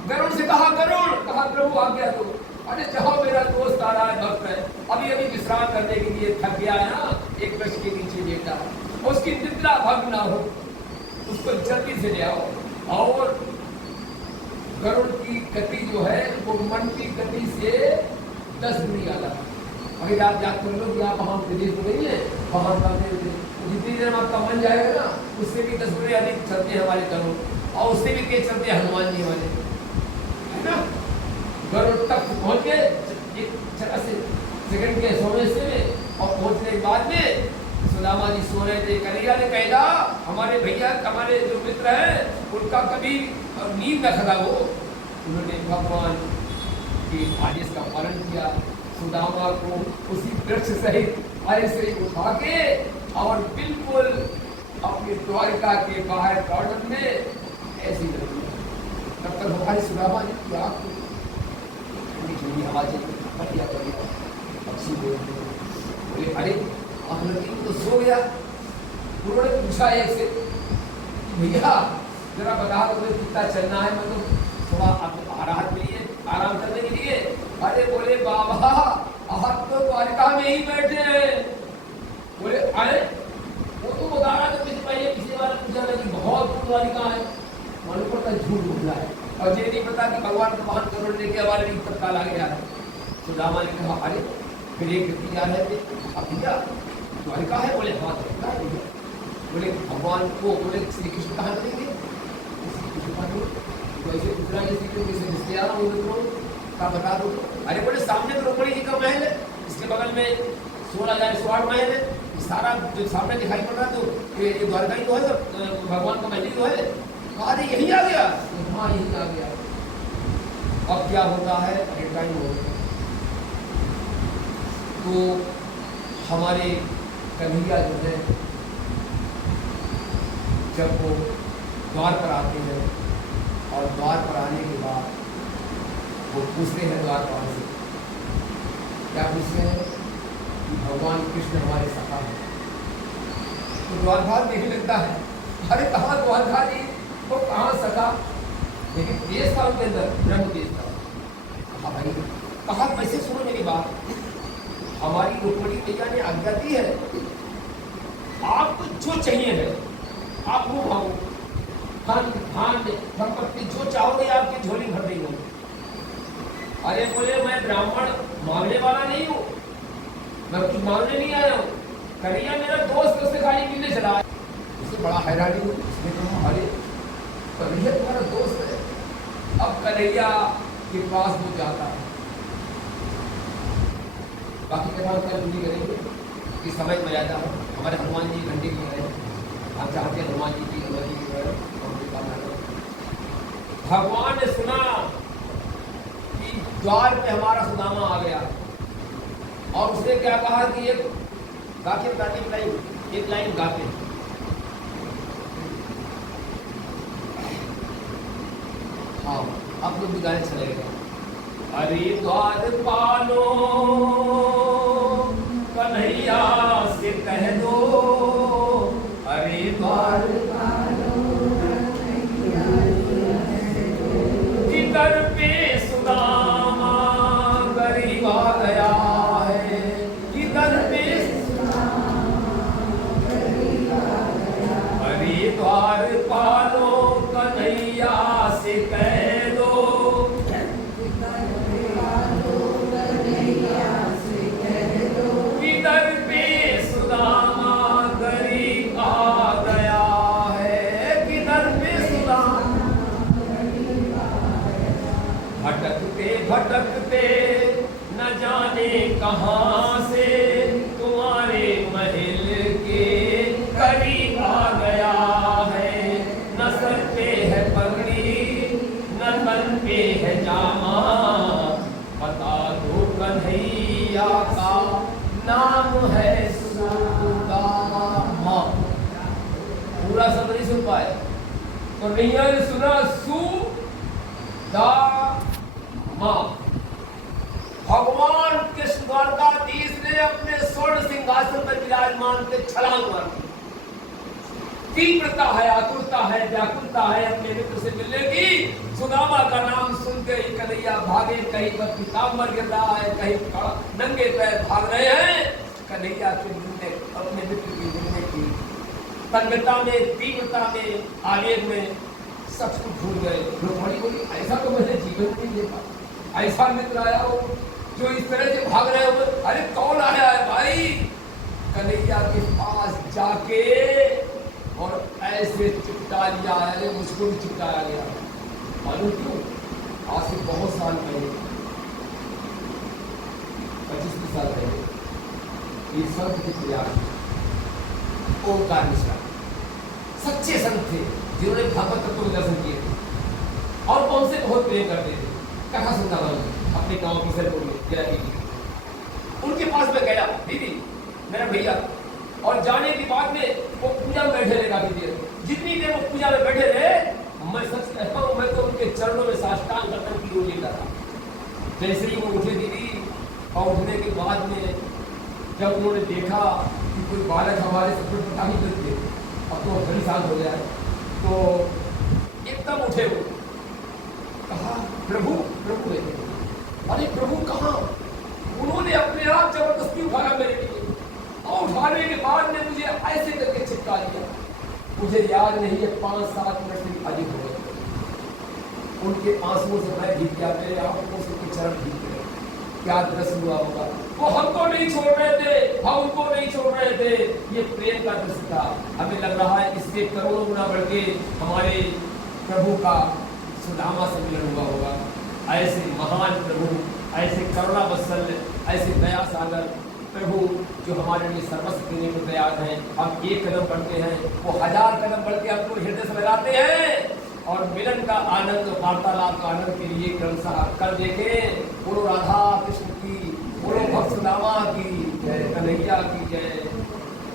गरुड़ से कहा, गरुड़, कहा प्रभु आ गया तो। अरे जाओ, मेरा दोस्त आ रहा है, भक्त है, अभी अभी विश्राम करने के लिए थक गया है ना, एक वृक्ष के नीचे लेटा, उसकी निद्रा भंग ना हो, उसको जल्दी से ले आओ। और गरुड़ की गति जो है वो मन की गति से 10 गुनी अलग। अगर आप याद कर लो कि आप वहां विदेश में नहीं है, वहां जाते थे, जितनी देर में आपका मन जाएगा ना, उससे भी 10 गुनी अधिक चलते हैं हमारे गरुड़, और उससे भी तेज चलते हैं हनुमान जी वाले, है ना। गरुड़ तक पहुंच गए एक सेकंड के सोने से में, और पहुंचने के बाद में सुदामा जी सो रहे थे। कन्हैया ने कहा, हमारे भैया, हमारे जो मित्र हैं, उनका कभी नींद न खराब हो। उन्होंने भगवान के आदेश का पालन किया, सुदामा को उसी वृक्ष सहित ऐसे उठा के और बिल्कुल अपने द्वारिका के बाहर गार्डन में ऐसी रख दिया। तब तक हमारे सुदामा जी की आंख ठंडी ठंडी आवाज बढ़िया बढ़िया पक्षी बोले, अरे अहलती तो सो गया। उन्होंने पूछा एक से, भैया जरा बता दो कितना चलना है, मतलब थोड़ा राहत मिली है आराम करने के लिए। अरे बोले, बाबा आप तो द्वारिका में ही बैठे हैं। बोले, अरे वो तो बता रहा था पिछले बार पूछा था कि बहुत द्वारिका है, मालूम पड़ता झूठ बोल रहा है, और ये नहीं पता कि भगवान का वाहन करोड़ लेके हमारे लिए तत्काल आ गया है। सुदामा ने कहा, अरे फिर एक व्यक्ति याद है, अब भैया द्वारिका है? बोले, हाँ द्वारिका है भैया। बोले, भगवान को, बोले श्री कृष्ण कहाँ करेंगे? वैसे दूसरा जैसे रिश्ते आ रहा हूँ का बता दो। अरे बोले, सामने तो रुक्मिणी जी का महल है, इसके बगल में 16,108 महल है, सारा जो सामने दिखाई पड़ रहा है तो ये द्वारका ही तो है, भगवान का महल ही तो है। अरे यही आ गया? हाँ यही आ गया। अब क्या होता है, अरे टाइम हो गया। तो हमारे कन्हैया जो है जब वो द्वार पर आते हैं, और द्वार पर आने के बाद वो पूछते हैं द्वारपाल से, क्या पूछते हैं कि भगवान कृष्ण हमारे सखा है। तो द्वारपाल नहीं लगता है, अरे कहाँ द्वारका जी, वो कहाँ सखा, लेकिन देश था उनके अंदर, ब्रह्म देश था। कहा भाई, कहा वैसे सुनो मेरी बात, हमारी रुक्मिणी मैया ने आज्ञा दी है, आपको जो चाहिए है आप वो मांगो, धन धान्य संपत्ति जो चाहोगे आपकी झोली भर देगी। अरे बोले, मैं ब्राह्मण मांगने वाला नहीं हूँ, मैं कुछ मांगने नहीं आया हूँ, कन्हैया मेरा दोस्त, उससे खाली मिलने चला है। उसे बड़ा हैरानी हुई, उसने कहा, अरे कन्हैया तुम्हारा दोस्त है। अब कन्हैया के पास वो जाता है, बाकी के बाद क्या पूरी करेंगे, इस समय मर्यादा है। हमारे हनुमान जी घंटे की है, आप चाहते हैं हनुमान जी की भगवान ने सुना कि द्वार पे हमारा सुदामा आ गया, और उसने क्या कहा कि एक लाइन गाते, हाँ अब लोग भी गाने चलेगा। अरे द्वार पालो कन्हैया से कह दो, अरे द्वार दर पे सुदामा गरीब आ गया है, इधर पे अरे द्वार पालो कन्हैया से कह दो, इधर पे सुदामा गरीब आ गया है, किधर पे सुदामा भटकते भटकते न जाने कहाँ से तुम्हारे महल के करीब आ गया है, न सर पे है पगड़ी न तन पे है जामा, बता दो कन्हैया का नाम है सुदामा। पूरा सब नहीं सुन पाए, कन्हैया ने सुना मां भगवान कृष्ण द्वारकाधीश ने अपने स्वर्ण सिंहासन पर विराजमान के छलांग मार दी। तीव्रता है, आतुरता है, व्याकुलता है अपने मित्र से मिलने की। सुदामा का नाम सुनते ही कन्हैया भागे, कहीं पर पीताम्बर गिर रहा है, कहीं नंगे पैर भाग रहे हैं। कन्हैया के मिलने, अपने मित्र की मिलने की तन्मयता में, तीव्रता में, आवेग में सब कुछ भूल गए। रुक्मणी बोली, ऐसा तो मैंने जीवन में नहीं देखा, ऐसा मित्र आया हो जो इस तरह से भाग रहे हो। अरे कौन आया है भाई? कन्हैया के पास जाके और ऐसे चिपटा लिया, अरे मुझको भी चिपटाया गया। मालूम क्यों? आज से बहुत साल पहले, 25 साल पहले, ये संत के प्रयास ओंकार मिश्रा सच्चे संत थे जिन्होंने भागवत तत्व के दर्शन किए थे और उनसे बहुत प्रेम करते थे। कथा सुनता था अपने गांव की सरपुर में जया दीदी, उनके पास मैं गया, दीदी मेरा भैया, और जाने के बाद में वो पूजा में बैठे रहे काफी देर। जितनी देर वो पूजा में बैठे रहे, मैं सच कहता हूँ, मैं तो उनके चरणों में साष्टांग करने की रोज लेता था। जैसे ही वो उठे दीदी, और उठने के बाद में जब उन्होंने देखा कि कोई बालक हमारे सब कुछ पता नहीं करते, अब तो 20 साल हो गया है, तो एकदम उठे वो, कहा प्रभु प्रभु है। अरे प्रभु कहाँ? उन्होंने अपने आप जबरदस्ती उठाया मेरे लिए, और उठाने के बाद में मुझे ऐसे करके चिपका दिया। मुझे याद नहीं है 5-7 मिनट से अधिक हो गए। उनके आंसुओं से मैं भीग गया, मेरे आंखों से कुछ चरण भीग गए। क्या दृश्य हुआ होगा? वो हमको नहीं छोड़ रहे थे, हम उनको नहीं छोड़ रहे थे। ये प्रेम का दृश्य था। हमें लग रहा है इससे करोड़ों गुना बढ़ के हमारे प्रभु का सुदामा से मिलन हुआ होगा। ऐसे महान प्रभु, ऐसे करुणा वत्सल, ऐसे दया सागर प्रभु जो हमारे लिए सर्वस्व देने को तैयार हैं। हम एक कदम बढ़ते हैं, वो 1000 कदम बढ़ के अपने हृदय से लगाते हैं। और मिलन का आनंद, वार्तालाप का आनंद के लिए क्रमशः कर देखें। बोलो राधा कृष्ण की, बोलो भक्त सुदामा की जय, कन्हैया की जय,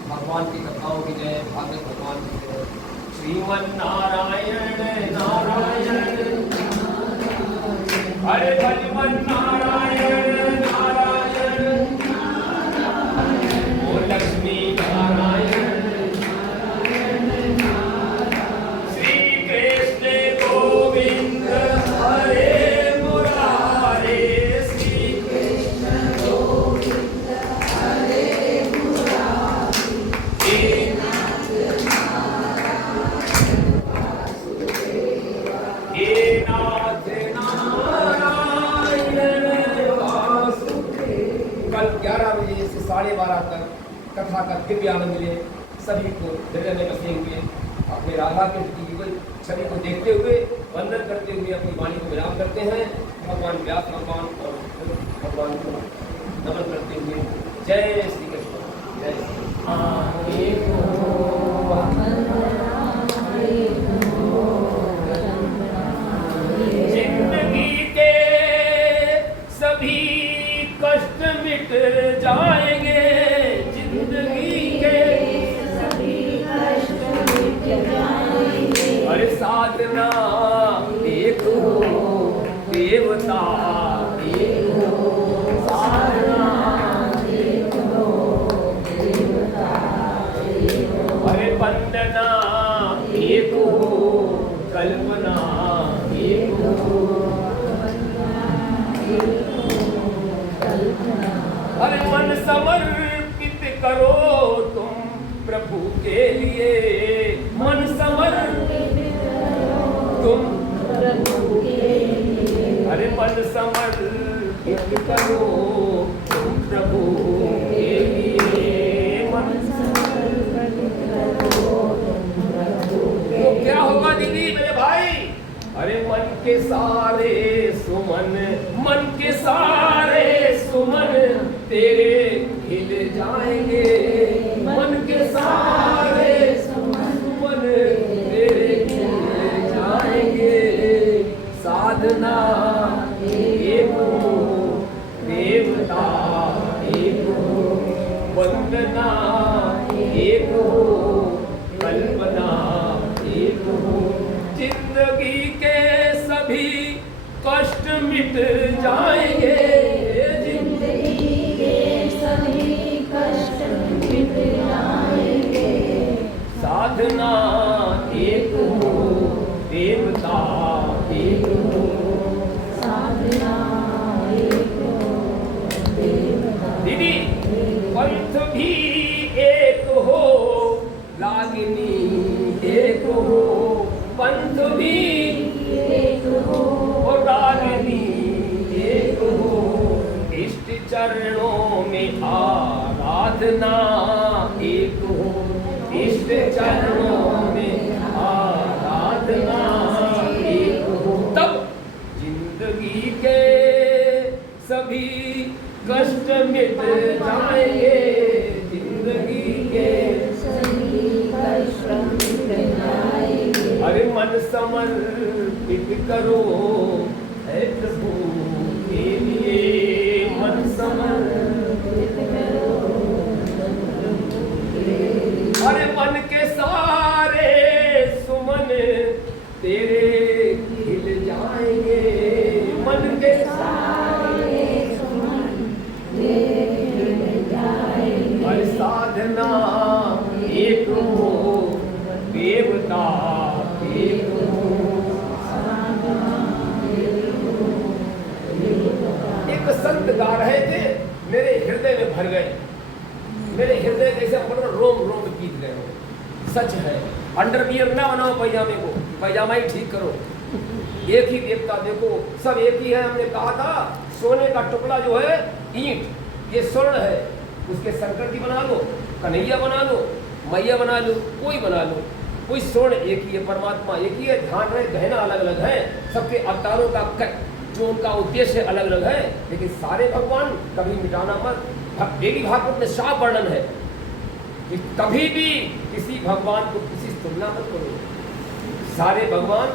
भगवान की कथाओं की जय, भागवत भगवान की जय। श्रीमन नारायण नारायण, हरे भजमन नारायण नारायण, ओ लक्ष्मी नारायण, कथा का दिव्य आनंद मिले सभी को। हृदय में बसे हुए अपने राधा कृष्ण की युगल छवि को देखते हुए, वंदन करते हुए अपनी वाणी को विराम करते हैं। भगवान व्यास भगवान और भगवान को नमन करते हुए जय श्री कृष्ण, जय श्री जिंदगी के सभी कष्ट मिट जाएंगे, अरे साधना देखो देवता देखो, साधना देखो देवता देखो, अरे वंदना देखो कल्पना देखो, अरे मन समर्पित करो तुम प्रभु के लिए, मन समर्पित तुम प्रभु के लिए, अरे मन समर्पित करो तुम प्रभु के लिए, मन समर्पित करो तुम प्रभु के लिए। तो क्या होगा दीदी मेरे भाई? अरे मन के सारे सुमन, मन के सारे सुमन तेरे खिल जाएंगे, मन के सारे सुमन तेरे खिल जाएंगे। साधना एक हो, देवता एक हो, वंदना एक हो, कल्पना एक हो, जिंदगी के सभी कष्ट मिट जाएंगे, जिंदगी के सभी कष्ट मिट जाएंगे। साधना एक हो, देवता एक हो, साधना एक हो, देवता दीदी पंथ भी एक हो, रागिनी एक हो, पंथ भी एक हो, और रागिनी एक हो, इष्ट चरणों में आराधना एक हो, इष्ट चरणों में आराधना एक हो, तब जिंदगी के सभी कष्ट मिट जाएंगे, जिंदगी के सभी कष्ट मिट जाएंगे। अरे मन समर्पित करो है प्रभु के लिए, मन समर्पित करो। अरे मन के सारे सुमन तेरे खिल जाएंगे, मन के सारे सुमन तेरे खिल जाएंगे। हर साधना एक हो, देवता एक हो। एक संत गा रहे थे, मेरे हृदय में भर गए, मेरे हृदय जैसे अपना रोम रोम पीत गए हो। सच है, अंडरवियर ना बनाओ पैजामे को, पैजामा ही ठीक करो। एक ही देवता देखो, सब एक ही है। हमने कहा था सोने का टुकड़ा जो है ईंट, ये स्वर्ण है, उसके संकृति बना लो, कन्हैया बना लो, मैया बना लो, कोई बना लो, कोई स्वर्ण एक ही है, परमात्मा एक ही है। ध्यान रहे गहना अलग अलग है, सबके अवतारों का जो उनका उद्देश्य अलग अलग है, लेकिन सारे भगवान कभी मिटाना मत। देवी भागवत में साफ वर्णन है कि कभी भी किसी भगवान को किसी से तुलना मत करो। सारे भगवान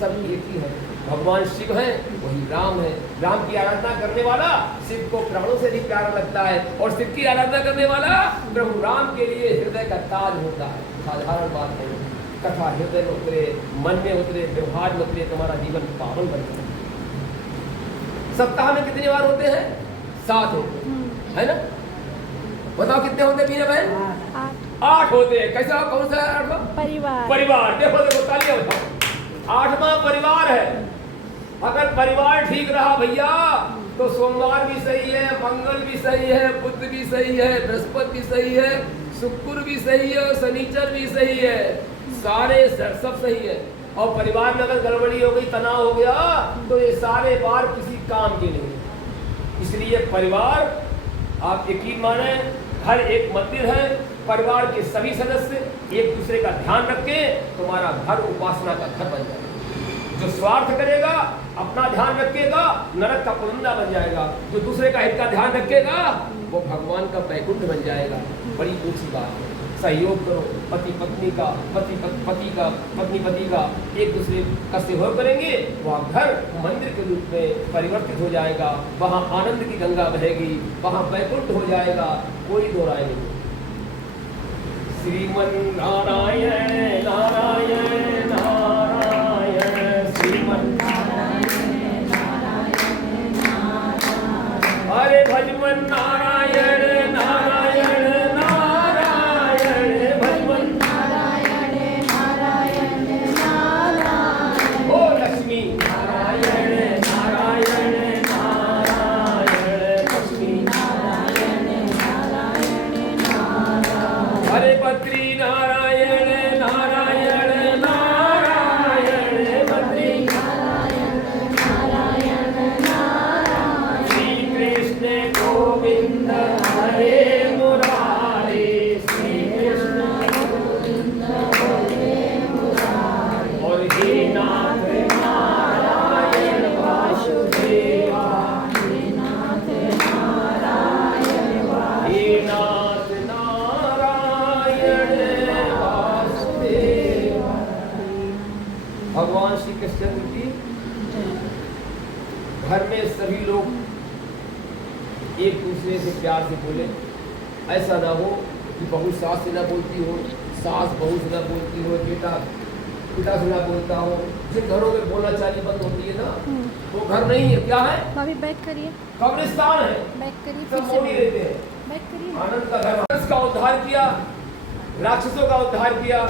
सब एक ही है। भगवान शिव है, वही राम है। राम की आराधना करने वाला शिव को प्राणों से भी प्यारा लगता है, और शिव की आराधना करने वाला प्रभु राम के लिए हृदय का ताज होता है। साधारण बात नहीं, कथा हृदय में उतरे, मन में उतरे, व्यवहार में उतरे, तुम्हारा जीवन पावन बन जाए। सप्ताह में कितनी बार होते हैं? 7 होते हैं, है ना? बताओ कितने होते हैं मीना बहन? 8 होते हैं। कैसा? कौन सा है 8वां? परिवार। परिवार। देखो देखो, तालियां बजाओ। 8वां परिवार है। अगर परिवार ठीक रहा भैया तो सोमवार भी सही है, मंगल भी सही है, बुध भी सही है, बृहस्पति भी सही है, शुक्र भी सही है, और शनिचर भी सही है। सारे सब सही है। और परिवार में अगर गड़बड़ी हो गई, तनाव हो गया, तो ये सारे बार किसी काम के नहीं। इसलिए परिवार, आप यकीन माने, हर एक मंदिर है। परिवार के सभी सदस्य एक दूसरे का ध्यान रखें, तुम्हारा घर उपासना का घर बन जाएगा। जो स्वार्थ करेगा, अपना ध्यान रखेगा, नरक का पुलिंदा बन जाएगा। जो दूसरे का हित का ध्यान रखेगा, वो भगवान का बैकुंठ बन जाएगा। बड़ी ऊंची बात है। सहयोग करो, पति पत्नी का, पति पत्नी का एक दूसरे का सहयोग करेंगे, वह घर मंदिर के रूप में परिवर्तित हो जाएगा। वहाँ आनंद की गंगा बहेगी, वहाँ बैकुंठ हो जाएगा। कोई दो राय नहीं। श्रीमन नारायण नारायण नारायण, श्रीमन नारायण नारायण नारायण, अरे भजमन नारायण नारायण नारायण, भजमन नारायण नारायण नारायण, ओ लक्ष्मी नारायण नारायण नारायण, लक्ष्मी नारायण नारायण नारायण, हरे पत्री नारायण नारायण नारायण, पत्री नारायण नारायण नारायण, श्री कृष्ण गोविंद हरे मुरारी, श्री कृष्ण गोविंद हरे मुरारी, और हे नाथ नारायण वासुदेवा, हे नाथ नारायण वासुदेवा, हे नाथ नारायण वासुदेवा। भगवान श्री कृष्ण की घर में सभी लोग एक दूसरे से प्यार से बोले। ऐसा ना हो कि बहू सास से ना बोलती हो, सास बहू से ना बोलती हो, बेटा पिता सुना बोलता हूँ। जिन घरों में बोलना चाली बंद होती है ना, वो घर नहीं है, क्या है? भाभी बैक करिए, कब्रिस्तान है। बैक करिए, सब मोड़ ही लेते हैं। बैक करिए। आनंद का घर, कंस का उद्धार किया, राक्षसों का उद्धार किया,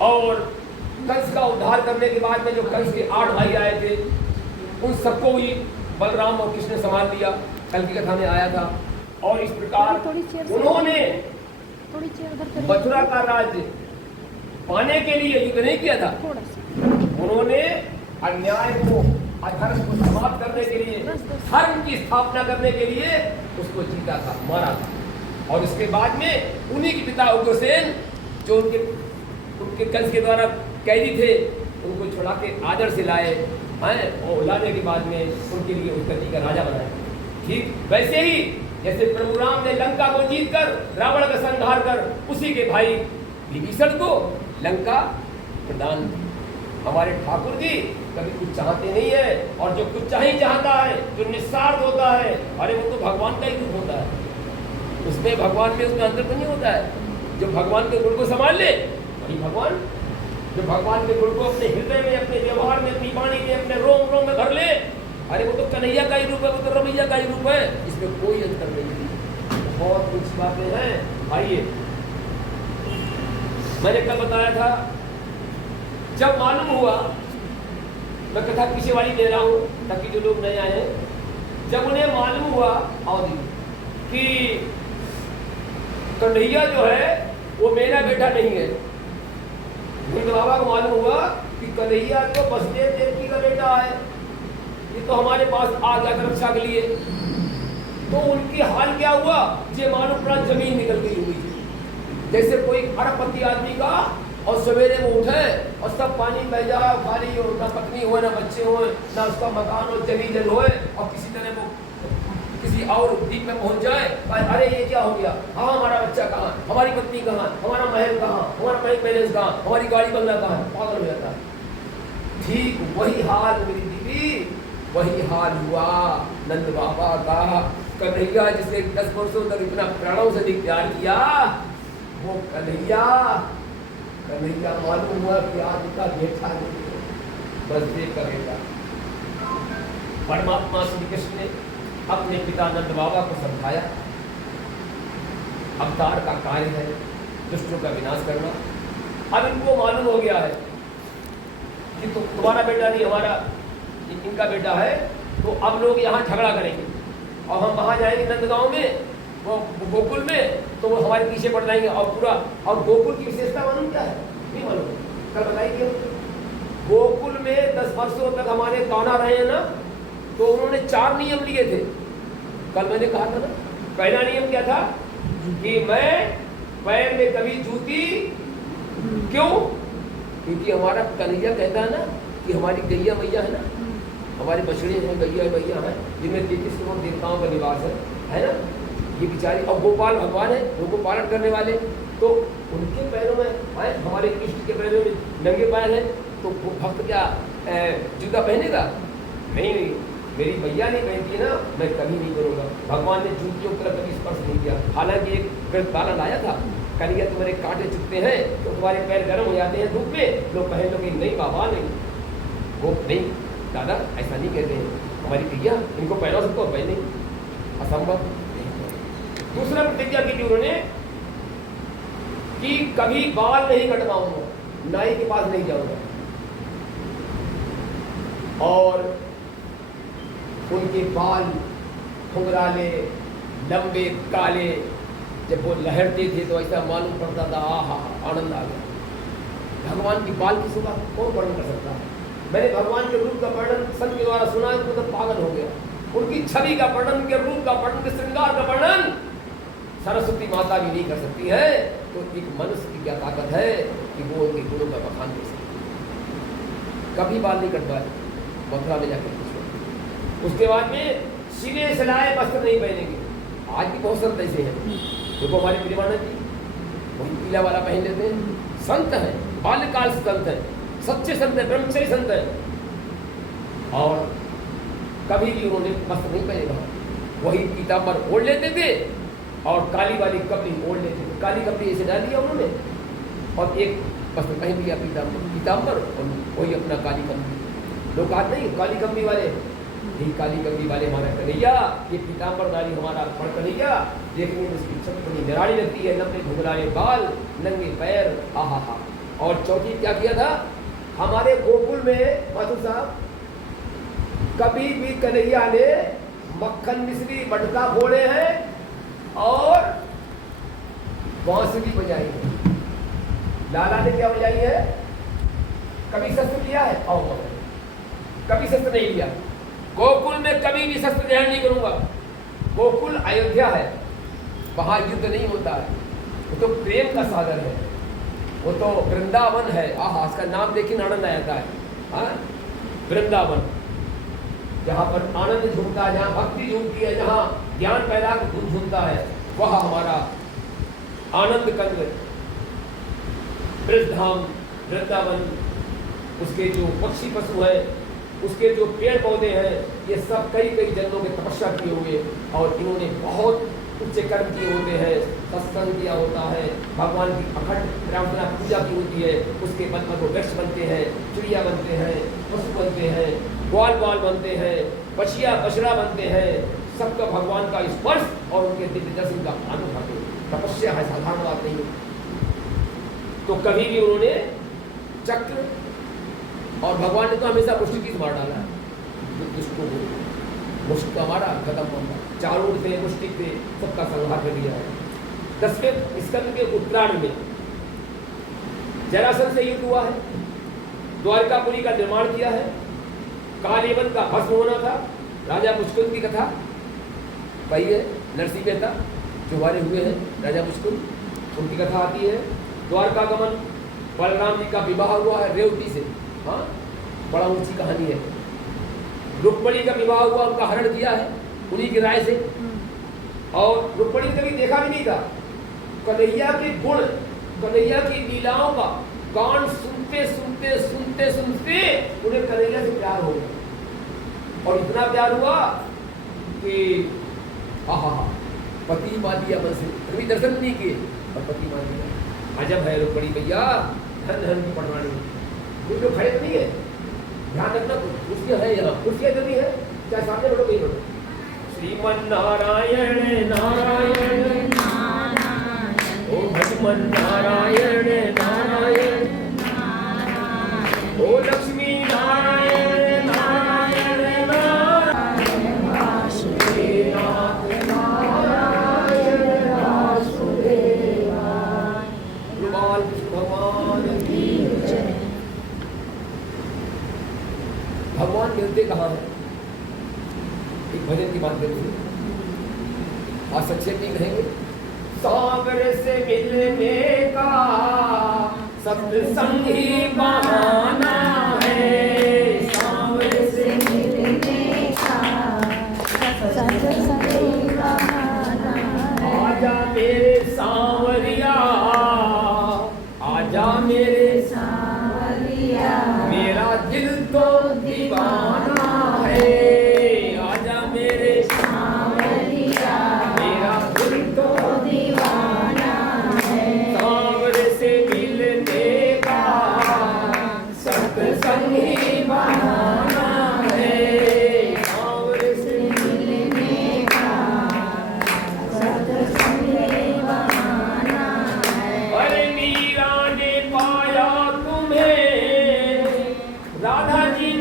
और कंस का उद्धार करने के बाद में जो कंस के 8 भाई आए थे, उन सबको ही बलराम और कृष्ण ने संभाल लिया। कल की कथा में आया था। और इस प्रकार थोड़ी चेयर से- उन्होंने थोड़ी चेयर उधर करिए, मथुरा का राज्य पाने के लिए युद्ध नहीं किया था, थोड़ा सा। उन्होंने अन्याय को, अधर्म को समाप्त करने के लिए, धर्म की स्थापना करने के लिए उसको जीता था, मारा था। और इसके बाद में उन्हीं के पिता उग्रसेन, जो उनके कंस के द्वारा कैदी थे, उनको छुड़ा के आदर से लाए हैं, और लाने के बाद में उनके लिए उस गति का राजा बनाया। ठीक वैसे ही जैसे प्रभु राम ने लंका को जीत कर, रावण का संहार कर, उसी के भाई विभीषण को लंका प्रदान। हमारे ठाकुर जी कभी कुछ चाहते नहीं है, और जो कुछ चाहिए चाहता है, जो निस्वार्थ होता है, अरे वो तो भगवान का ही रूप होता है। उसमें भगवान में, उसमें अंदर तो नहीं होता है। जो भगवान के गुण को संभाल ले वही भगवान। जो भगवान के गुण को अपने हृदय में, अपने व्यवहार में, अपनी वाणी में, अपने रोम रोम में भर ले, अरे वो तो कन्हैया का ही रूप है, वो तो रमैया का ही रूप है। इसमें कोई अंतर नहीं है। बहुत कुछ बातें हैं। आइए, मैंने कल बताया था, जब मालूम हुआ, मैं कथा पीछे वाली दे रहा हूँ ताकि जो लोग नए आए हैं, जब उन्हें मालूम हुआ और कि कन्हैया जो है वो मेरा बेटा नहीं है, गुरु बाबा को मालूम हुआ कि कन्हैया तो वसुदेव देवकी का बेटा है, ये तो हमारे पास आ गया रक्षा के लिए, तो उनकी हाल क्या हुआ, ये मालूम पड़ा जमीन निकल गई हुई थी। जैसे कोई अरबपति आदमी का और सवेरे वो उठे और सब पानी बह जाए, खाली हो, ना पत्नी हो, ना बच्चे हो, ना उसका मकान हो, जमी जल हो, और किसी तरह वो किसी और द्वीप में पहुंच जाए, अरे ये क्या हो गया, हाँ हमारा बच्चा कहाँ, हमारी पत्नी कहाँ, हमारा महल कहाँ, हमारा बैंक बैलेंस कहाँ, हमारी गाड़ी बंगला कहाँ, पागल हो जाता है। ठीक वही हाल मेरी दीदी, वही हाल हुआ नंद बाबा का। कन्हैया जिसे 10 वर्षों तक इतना प्राणों से प्यार किया, वो कन्हैया मालूम हुआ कि आज का बेटा नहीं है, बस देव का बेटा। परमात्मा श्री कृष्ण ने अपने पिता नंद बाबा को समझाया, अवतार का कार्य है दुष्टों का विनाश करना। अब इनको मालूम हो गया है कि तुम्हारा बेटा नहीं, हमारा इनका बेटा है, तो अब लोग यहाँ झगड़ा करेंगे और हम वहाँ जाएंगे नंदगांव में, वो गोकुल में, तो वो हमारे पीछे पड़ जाएंगे। और पूरा, और गोकुल की विशेषता मालूम क्या है? नहीं मालूम, कल बताइए। गोकुल में 10 वर्षों तक हमारे कान्हा रहे हैं ना, तो उन्होंने 4 नियम लिए थे। कल मैंने कहा था ना, पहला नियम क्या था कि मैं पैर में कभी जूती, क्यों? क्योंकि हमारा कन्हैया कहता है ना कि हमारी गैया मैया है ना, हमारे बछड़े हैं, गैया मैया हैं, जिनमें 33 करोड़ देवताओं का निवास है ना, ये बेचारी। और गोपाल भगवान है, उनको पालन करने वाले, तो उनके पैरों में है, हमारे इष्ट के पैरों में नंगे पैर हैं, तो वो भक्त क्या जूता पहनेगा? नहीं, मेरी मैया नहीं पहनती है ना, मैं कभी नहीं करूँगा। भगवान ने जूतियों की तरफ कभी स्पर्श नहीं किया। हालांकि एक ग्रंथमाला लाया था, कन्हैया तुम्हारे कांटे चुभते हैं तो तुम्हारे पैर गर्म हो जाते हैं धूप में, लोग पहन लोगे। नहीं बाबा नहीं, वो नहीं दादा, ऐसा नहीं कहते हैं, हमारी भैया इनको पहना सबको पहने, असंभव। दूसरा प्रतिज्ञा की थी उन्होंने कि कभी बाल नहीं कटवाऊंगा, नाई के पास नहीं जाऊंगा। और उनके बाल घुंघराले, लंबे, काले, जब वो लहरते थे तो ऐसा मालूम पड़ता था, आहा आनंद आ गया। भगवान की बाल की सुबह कौन वर्णन कर सकता है? मैंने भगवान के रूप का वर्णन संत के द्वारा सुना है, तो पागल हो गया। उनकी छवि का वर्णन, उनके रूप का वर्णन, उनके श्रृंगार का वर्णन सरस्वती माता भी नहीं कर सकती है, तो एक मनुष्य की क्या ताकत है कि वो उनके गुणों का बखान कर सकती है। कभी बाल नहीं कटवाए, मथुरा में जाकर पूछो। उसके बाद में सिले सिलाए वस्त्र नहीं पहनेंगे। आज भी बहुत संत ऐसे हैं, देखो हमारे प्रेमानंद जी वही पीला वाला पहन लेते हैं, संत हैं, बाल्यकाल से संत हैं, सच्चे संत हैं, ब्रह्मचर्य संत हैं। और कभी भी उन्होंने वस्त्र नहीं पहने, वही पीताम्बर ओढ़ लेते थे और काली वाली कपड़ी ओढ़ लेते थे। काली कपड़ी ऐसे डाल दिया उन्होंने और एक वस्त्र पहन लिया पीताम्बर और वही अपना काली कमली। लोग कहते नहीं काली कमली वाले, यही काली कमली वाले हमारा कन्हैया, ये पीताम्बर दारी हमारा बड़ कन्हैया, देखने में उसकी छत बड़ी निराली लगती है, लंबे घुंघराले बाल, नंगे पैर, आहा हा। और चौथी क्या किया था हमारे गोकुल में माधु साहब, कभी भी कन्हैया ने मक्खन मिश्री मटका फोड़े हैं और बांसुरी बजाई है। लाला ने क्या बजाई है? कभी शस्त्र लिया है? आओ, कभी शस्त्र नहीं लिया। गोकुल में कभी भी शस्त्र ग्रहण नहीं करूंगा। गोकुल अयोध्या है, वहां युद्ध नहीं होता है, वो तो प्रेम का सागर है, वो तो वृंदावन है। आहा, इसका नाम देखिए आनंद आ जाता है। वृंदावन, जहाँ पर आनंद झूमता है, जहाँ भक्ति झूमती है, जहाँ ज्ञान पैदा झूमता है, वह हमारा आनंद कंद ब्रजधाम वृंदावन। उसके जो पक्षी पशु है, उसके जो पेड़ पौधे हैं, ये सब कई कई जन्मों में तपस्या किए हुए और इन्होंने बहुत उच्च कर्म किए होते हैं, सत्संग किया होता है, भगवान की अखंड प्रार्थना पूजा की होती है, उसके बल पर वो वृक्ष बनते हैं, चिड़िया बनते हैं, पशु बनते हैं, ग्वाल बाल बनते हैं, बछिया बछड़ा बनते हैं, सबका भगवान का स्पर्श और उनके दिव्य दर्शन का आनंद उठाते हैं। तपस्या है, साधारण बात नहीं। तो कभी भी उन्होंने चक्र, और भगवान ने तो हमेशा मुष्टि मार डाला है, दुष्टों को मुष्ट हमारा खत्म होगा, चारों से मुष्टि से सबका संहार कर दिया है। 10वें स्कंद के उत्तरायण में जरासंध से युद्ध हुआ है, द्वारकापुरी का निर्माण किया है, कालेवन का भस्म होना था, राजा मुस्कुंद की कथा वही है, नरसिंह मेहता जो हमारे हुए हैं, राजा मुस्कुंद, उनकी कथा आती है। द्वारका गमन, बलराम जी का विवाह हुआ है रेवती से, हाँ बड़ा ऊंची कहानी है। रुक्मणी का विवाह हुआ, उनका हरण किया है उन्हीं की राय से, और रुक्मणी ने कभी देखा भी नहीं था। कन्हैया के गुण, कन्हैया की लीलाओं का गान सुनते सुनते सुनते सुनते उन्हें कन्हैया से प्यार हो गया, और इतना प्यार हुआ कि आहा पति मान लिया मन से, कभी दर्शन नहीं किए और पति मान लिया। अजब है रुक्मणी भैया, धन धन की पटवानी। कुछ लोग खड़े तो नहीं है, ध्यान रखना, कुर्सियाँ है यहाँ, कुर्सियाँ जल्दी है, चाहे सामने बैठो कहीं बैठो। श्रीमन नारायण नारायण नारायण, ओ भगवन नारायण नारायण नारायण, ओ लक्ष्मी नारायण नारायण नारायण, वासुदेवाय नारायण वासुदेवाय। भगवान की जय। भगवान मिलते कहाँ हैं? एक भजन की बात करेंगे, आज संक्षेप में कहेंगे। सागर से मिलने का सत्संग ही बहाना है, सागर से मिलने का सत्संग ही बहाना है। आजा मेरे सांवरिया, आजा मेरे सांवरिया, मेरा दिल तो दीवाना है, आजा मेरे सांवरिया, मेरा दिल तो दीवाना है। सांवर से मिलने का सत्संग ही बहाना है, सांवर से मिलने का सत्संग ही बहाना है। अरे मीरा ने पाया तुम्हें, राधा जी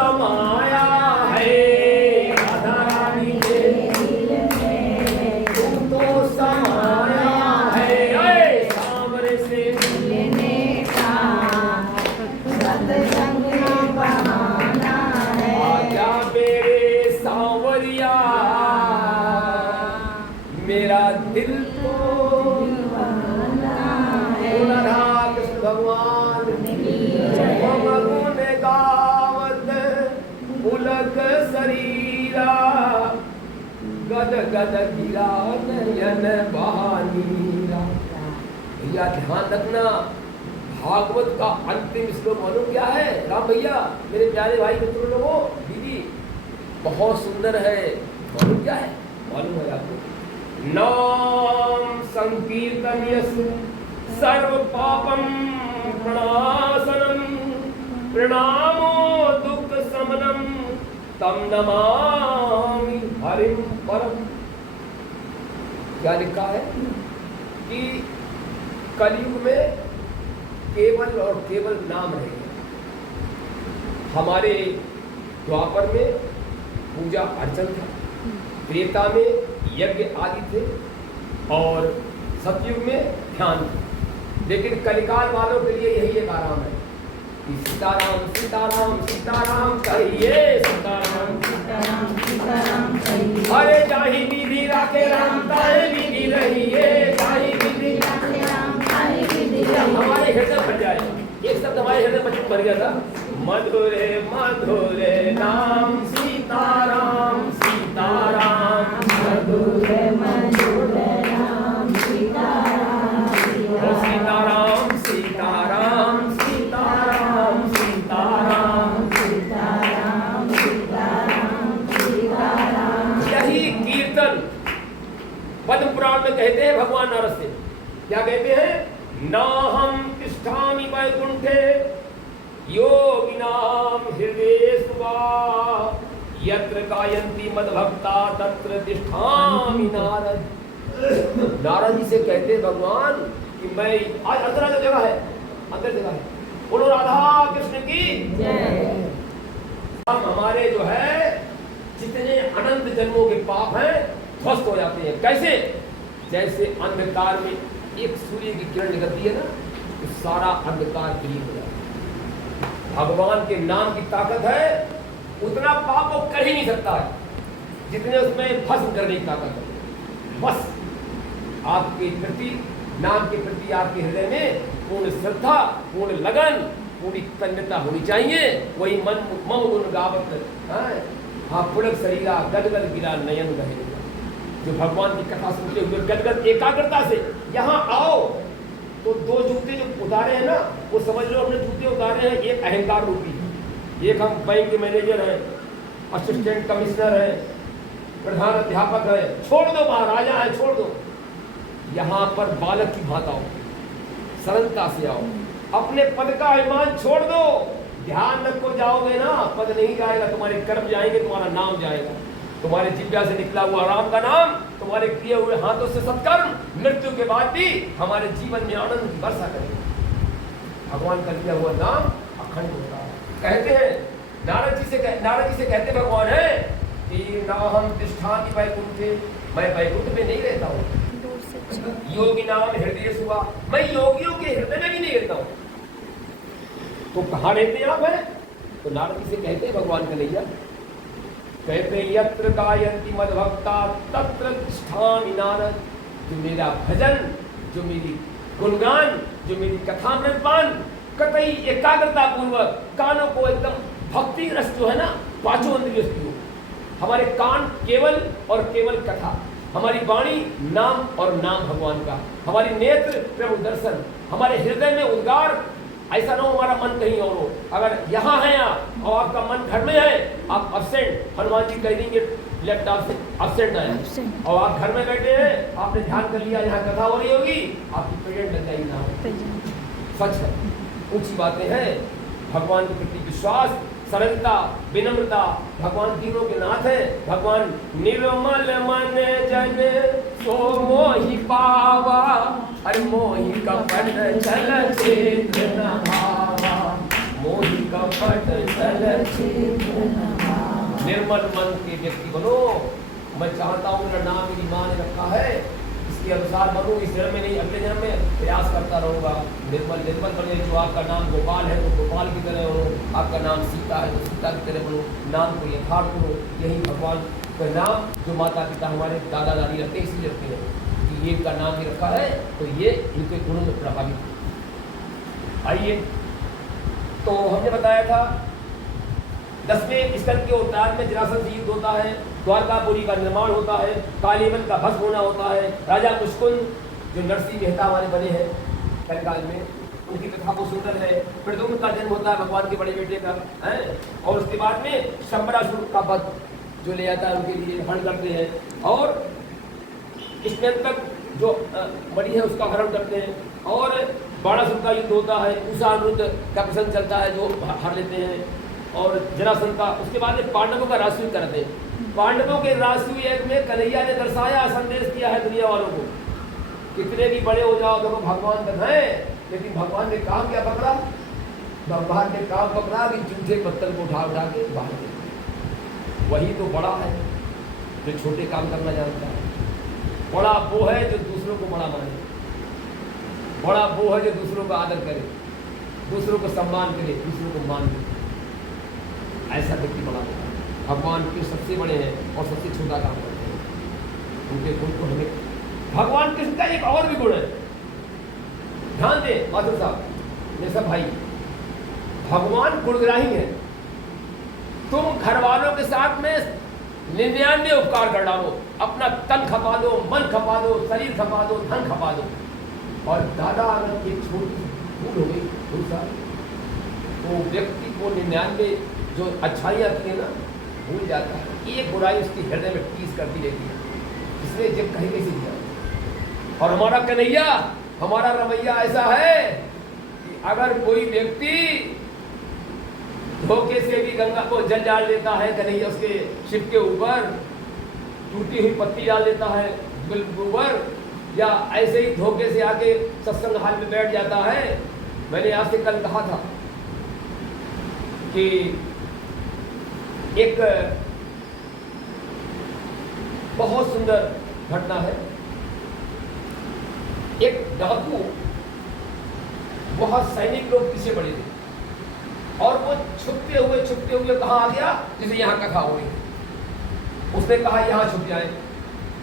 समाया है राधा रानी के दिल में, तू तो समाया है सांवरे से मिलने का सत्संग बहाना है। आजा मेरे सांवरिया मेरा दिल तो राधा कृष्ण भगवान गुण गावत पुलक शरीरा गद गद गिरा नयन बहानीरा। भैया ध्यान रखना, भागवत का अंतिम श्लोक मालूम क्या है? राम भैया मेरे प्यारे भाई मित्रों लोगों दीदी बहुत सुंदर है। मालूम क्या है? मालूम है आपको? नाम संकीर्तन यस्य सर्व पापम प्रणाशनम प्रणामो दुख समनम तम नमामि हरिम परम। क्या लिखा है कि कलयुग में केवल और केवल नाम रहेगा। हमारे द्वापर में पूजा अर्चन था, त्रेता में यज्ञ आदि थे और सतयुग में ध्यान था। लेकिन कलिकाल वालों के लिए यही एक आराम है कि सीताराम सीताराम सीताराम कहिए, सीताराम सीताराम सीताराम कहिए। अरे जाहि विधि राखे राम ताहि विधि रहिए, जाहि विधि राखे राम ताहि विधि रहिए। हमारे हृदय भर जाए, एक शब्द हमारे हृदय में भर गया था, मधुरे मधुरे नाम सीताराम सीताराम, मधुरे मधुरे नाम सीताराम सीताराम सीताराम सीताराम सीताराम सीताराम सीताराम सीताराम। यही कीर्तन पद्म पुराण में कहते हैं भगवान नारद से। क्या कहते हैं? नाहं तिष्ठामि वैकुंठे योगिनाम हृदयेषु वा यत्र गायन्ति मद्भक्ता तत्र तिष्ठामि। नारद नारद जी से कहते हैं भगवान कि मैं आज अंदर जो जगह है, अंदर जगह है, बोलो राधा कृष्ण की जय। हम हमारे जो है जितने अनंत जन्मों के पाप हैं ध्वस्त हो जाते हैं। कैसे? जैसे अंधकार में एक सूर्य की किरण निकलती है ना, तो सारा अंधकार विलीन हो जाता है। भगवान के नाम की ताकत है, उतना पाप वो कर ही नहीं सकता है जितने उसमें भस्म करने की ताकत है। बस आपके प्रति, नाम के प्रति आपके हृदय में पूर्ण श्रद्धा, पूर्ण लगन, पूरी तन्यता होनी चाहिए। वही मन मम गुण गावत हाँ पुलक शरीरा गदगद गिरा नयन बहेगा। जो भगवान की कथा सुनते हुए गदगद एकाग्रता से यहाँ आओ तो दो जूते जो उतारे हैं ना, वो समझ लो हमने जूते उतारे हैं। एक अहंकार रूपी है, एक हम बैंक के मैनेजर हैं, असिस्टेंट कमिश्नर हैं, प्रधान अध्यापक है, छोड़ दो, महाराजा है, छोड़ दो। यहाँ पर बालक की भांति आओ, सरलता से आओ, अपने पद का अभिमान छोड़ दो। ध्यान रखो, जाओगे ना पद नहीं जाएगा, तुम्हारे कर्म जाएंगे, तुम्हारा नाम जाएगा। तुम्हारे जिह्वा से निकला हुआ राम का नाम, तुम्हारे किए हुए हाथों से सत्कर्म मृत्यु के बाद भी हमारे जीवन में आनंद की वर्षा करेगा। भगवान का दिया हुआ नाम अखंड होता है। कहते हैं नारद जी से कहते भगवान है कि नाहं तिष्ठामि वैकुंठे, मैं वैकुंठ में नहीं रहता हूँ। योगी नाम हृदयेषु वा, मैं योगियों के हृदय में भी नहीं रहता हूँ। तो कहाँ रहते हैं आप? है तो नारद जी से कहते हैं भगवान कन्हैया, कहते हैं यत्र गायन्ति मद्भक्ता तत्र तिष्ठामि नारद। जो मेरा भजन, जो मेरी गुणगान, जो मेरी कथामृतपान कतई एकाग्रता पूर्वक कानों को एकदम भक्ति रस जो है ना, पांचों इंद्रियों की हो, हमारे कान केवल और केवल कथा, हमारी वाणी नाम और नाम भगवान का, हमारी नेत्र प्रभु दर्शन, हमारे हृदय में उद्गार। ऐसा ना हो हमारा मन कहीं और हो। अगर यहाँ है आप और आपका मन घर में है, आप अब्सेंट, हनुमान जी कह देंगे लैपटॉप से अब्सेंट आया, और आप घर में बैठे हैं, आपने ध्यान कर लिया यहाँ कथा हो रही होगी, आपकी प्रेजेंट लग जाएगी ना। सच है, ऊंची बातें हैं। भगवान के प्रति विश्वास, सरलता, विनम्रता, भगवान तीनों के नाथ है। भगवान निर्मल मन जन सो मोहि पावा, अरे मोहि कपट चल क्षेत्र न भावा, मोहि कपट चल क्षेत्र निर्मल मन के व्यक्ति बनो। मैं चाहता हूँ मेरा नाम मेरी माँ ने रखा है, इसके अनुसार बनूँ, इस जन्म में नहीं अगले जन्म में प्रयास करता रहूँगा। निर्मल निर्मल बने। जो आपका नाम गोपाल है तो गोपाल की तरह हो, आपका नाम सीता है तो सीता की तरह बनो, नाम को यथार्थ करो। यही भगवान का नाम जो माता पिता हमारे दादा दादी रखते हैं इसलिए रखते हैं कि ये इनका नाम भी रखा है तो ये इनके गुणों में प्रभावित। आइए, तो हमने बताया था 10वें स्कंद के उत्तरार्ध में जरासंध से युद्ध होता है, द्वारकापुरी का निर्माण होता है, कालीवन का भस्म होना होता है, राजा मुस्कुंद जो नरसिंह मेहता हमारे बने हैं कलकाल में, उनकी कथा को सुंदर है। प्रद्युम्न का जन्म होता है भगवान के बड़े बेटे का है, और उसके बाद में शंबरासुर का वध जो ले जाता है उनके लिए हरण करते हैं, और इसमें तक जो मणि है उसका हरण करते हैं, और बाणासुर का युद्ध होता है, उषा अनिरुद्ध का प्रसंग चलता है जो हर लेते हैं, और जरासंध का। उसके बाद में पांडवों का राजसूय करते हैं। पांडवों के राजसूय एक में कन्हैया ने दर्शाया, संदेश किया है दुनिया वालों को, कितने भी बड़े हो जाओ देखो भगवान तक है, लेकिन भगवान ने काम क्या पकड़ा? भगवान ने काम पकड़ा कि जूठे पत्थर को उठा उठा के बाहर दे। वही तो बड़ा है जो छोटे काम करना जानता है। बड़ा वो है जो दूसरों को बड़ा माने, बड़ा वो है जो दूसरों का आदर करे, दूसरों को सम्मान करे, दूसरों को मान करे। ऐसा व्यक्ति बड़ा होता है। भगवान के सबसे बड़े हैं और सबसे छोटा काम करते हैं। उनके गुण को हमें, भगवान कृष्ण का एक और भी गुण है, ध्यान दें माधुर साहब, ये सब भाई, भगवान गुणग्राही है। तुम घर वालों के साथ में 99 उपकार कर डालो, अपना तन खपा दो, मन खपा दो, शरीर खपा दो, धन खपा दो, और दादा अगर एक छोटी भूल हो गई दूसरा, तो व्यक्ति को 99 जो अच्छाइयाँ थी ना भूल जाता है। एक बुराई उसकी हृदय में टीस करती रहती है, इसलिए जब कहीं नहीं सीख जाता। और हमारा कन्हैया, हमारा रवैया ऐसा है कि अगर कोई व्यक्ति धोखे से भी गंगा को जल डाल देता है, कन्हैया उसके शिव के ऊपर टूटी हुई पत्ती डाल देता है ऊपर, या ऐसे ही धोखे से आके सत्संग हाल में बैठ जाता है। मैंने आपसे कल कहा था कि एक बहुत सुंदर घटना है। एक डाकू, बहुत सैनिक लोग पीछे पड़े थे, और वो छुपते हुए कहाँ आ गया, जैसे यहाँ कथा हो रही। उसने कहा यहाँ छुप जाए,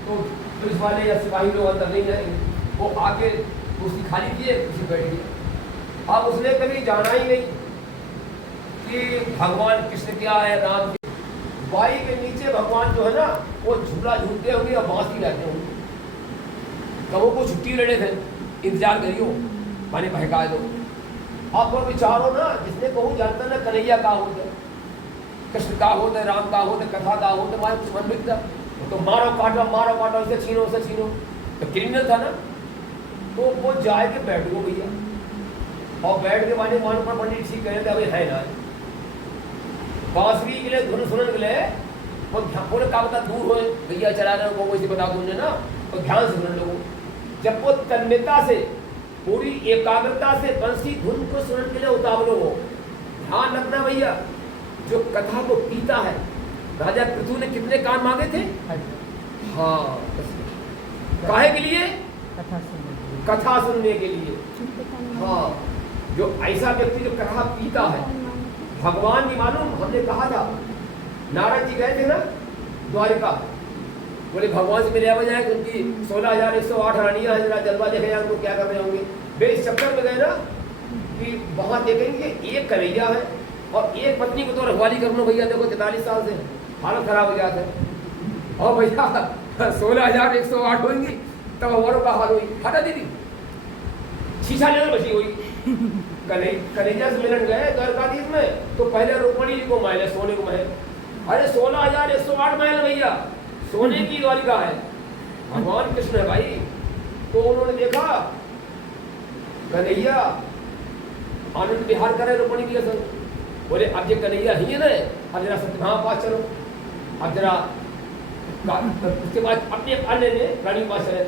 तो पुलिस वाले या सिपाही लोग अंदर नहीं जाएंगे, वो आके कुर्सी खाली किए, कुर्सी बैठ गए। अब उसने कभी जाना ही नहीं कि भगवान कृष्ण क्या है, राम के बाई के नीचे भगवान जो है ना वो झूला झूलते होंगे और बांसुरी रहते होंगे। कबों को छुट्टी लड़े थे, इंतजार करियो, माने बहका दो। आप लोग विचारो ना, जिसने कहूँ जानता ना कन्हैया का होता है, कृष्ण का होता है, राम का होता है, कथा का होता है, हमारे मन मिलता तो मारो काटो, उसे छीनो तो क्रिमिनल था ना। तो वो जाए के बैठ गो भैया, और बैठ के माने मान पर पंडित ठीक कहे थे है ना बांसुरी के लिए धुन सुनने के लिए, वो बोले का बता दूर हो भैया चला रहे हो, वैसे बता दूंगे ना, तो ध्यान से सुन लोगों। जब वो तन्मयता से पूरी एकाग्रता से बंसी धुन को सुनने के लिए उतावलो हो, ध्यान रखना भैया, जो कथा को पीता है, राजा पृथु ने कितने काम मांगे थे? हाँ, काहे के लिए? कथा सुनने के लिए। हाँ, जो ऐसा व्यक्ति जो कथा पीता है, भगवान नहीं मालूम, हमने कहा था नारद जी गए थे ना द्वारिका, बोले भगवान से मिले जाए कि उनकी 16,108 रानियां हैं, जरा जलवा देखे जाए उनको क्या कर रहे होंगे। वे इस चक्कर में गए ना कि वहां देखेंगे एक कन्हैया है और एक पत्नी को तो रखवाली कर लो भैया, देखो 43 साल से हालत खराब हो जाता है, और भैया 16,108 होंगी तब हमारों का हाल हुई। हटा दीदी शीशा लेना बची हुई। कन्हैया से मिलन गए द्वारकाधीश में, तो पहले रुक्मणी जी को महल है, सोने को महल। अरे 16,108 महल भैया, सोने की द्वारिका है, भगवान कृष्ण है भाई। तो उन्होंने देखा कन्हैया आनंद विहार करे रुक्मणी जी के संग, बोले अब ये कन्हैया ही है ना, अब जरा सत्यभामा पास चलो, अब जरा उसके बाद अपने अन्य ने रानी पास चले।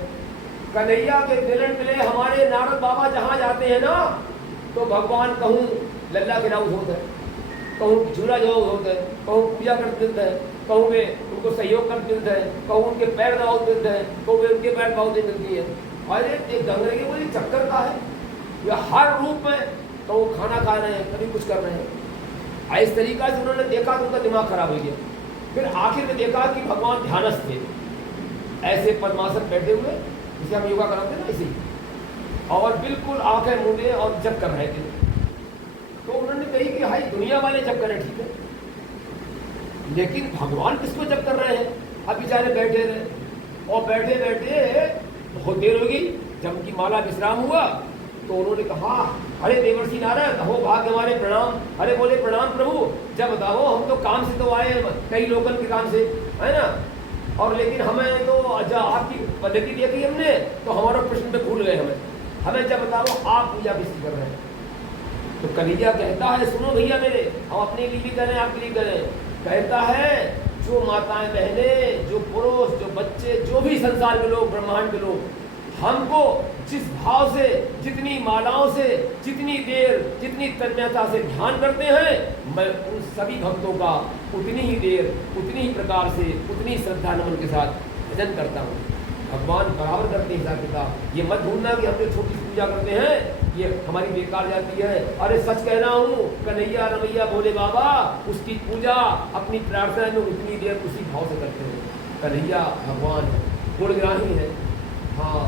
कन्हैया के मिलन के लिए हमारे नारद बाबा जहाँ जाते हैं ना, तो भगवान कहूँ लल्ला के नाम होता है, कहूँ झूला जवाब होता है, कहूँ पूजा करते देते हैं, कहूँ वे उनको सहयोग करते देते हैं, कहूँ उनके पैर दबाव देते हैं, कहूँ वे उनके पैर दबाव दे देती है। अरे एक दंगल के बोले चक्कर का है, या हर रूप में तो वो खाना खा रहे हैं, कभी कुछ कर रहे हैं। इस तरीका से उन्होंने देखा तो उनका दिमाग खराब हो गया। फिर आखिर में देखा कि भगवान ध्यानस्थ थे, ऐसे पद्मासन बैठे हुए, जिसे हम योगा कराते हैं ना इसी, और बिल्कुल आंखें मूंदे और जप कर रहे थे। तो उन्होंने कही कि हाई दुनिया वाले जप करें ठीक है, लेकिन भगवान किसको जप कर रहे हैं? अब बेचारे बैठे रहे और बैठे बैठे बहुत देर हो गई। जब उनकी माला विश्राम हुआ तो उन्होंने कहा, अरे देवर्षि नारद हो भाग्य हमारे प्रणाम। अरे बोले प्रणाम प्रभु, जब बताओ हम तो काम से तो आए, कई लोगों के काम से है ना, और लेकिन हमें तो आपकी पद्धति देखी हमने तो हमारा प्रश्न पे भूल गए। हमें जब बताओ आप पूजा किसकी कर रहे हैं? तो कन्हैया कहता है, सुनो भैया मेरे, हम अपने लिए भी करें आपके लिए करें। कहता है जो माताएं बहनें, जो पुरुष, जो बच्चे, जो भी संसार के लोग, ब्रह्मांड के लोग, हमको जिस भाव से, जितनी मालाओं से, जितनी देर, जितनी तन्मयता से ध्यान करते हैं, मैं उन सभी भक्तों का उतनी ही देर, उतनी ही प्रकार से, उतनी श्रद्धा नमन के साथ भजन करता हूँ। भगवान बराबर करते हैं हिसाब किताब। ये मत भूलना कि हम जो छोटी सी पूजा करते हैं ये हमारी बेकार जाती है। अरे सच कह रहा हूँ, कन्हैया रमैया भोले बाबा उसकी पूजा अपनी प्रार्थना में उतनी देर उसी भाव से करते हैं। कन्हैया भगवान गुणग्राही है। हाँ,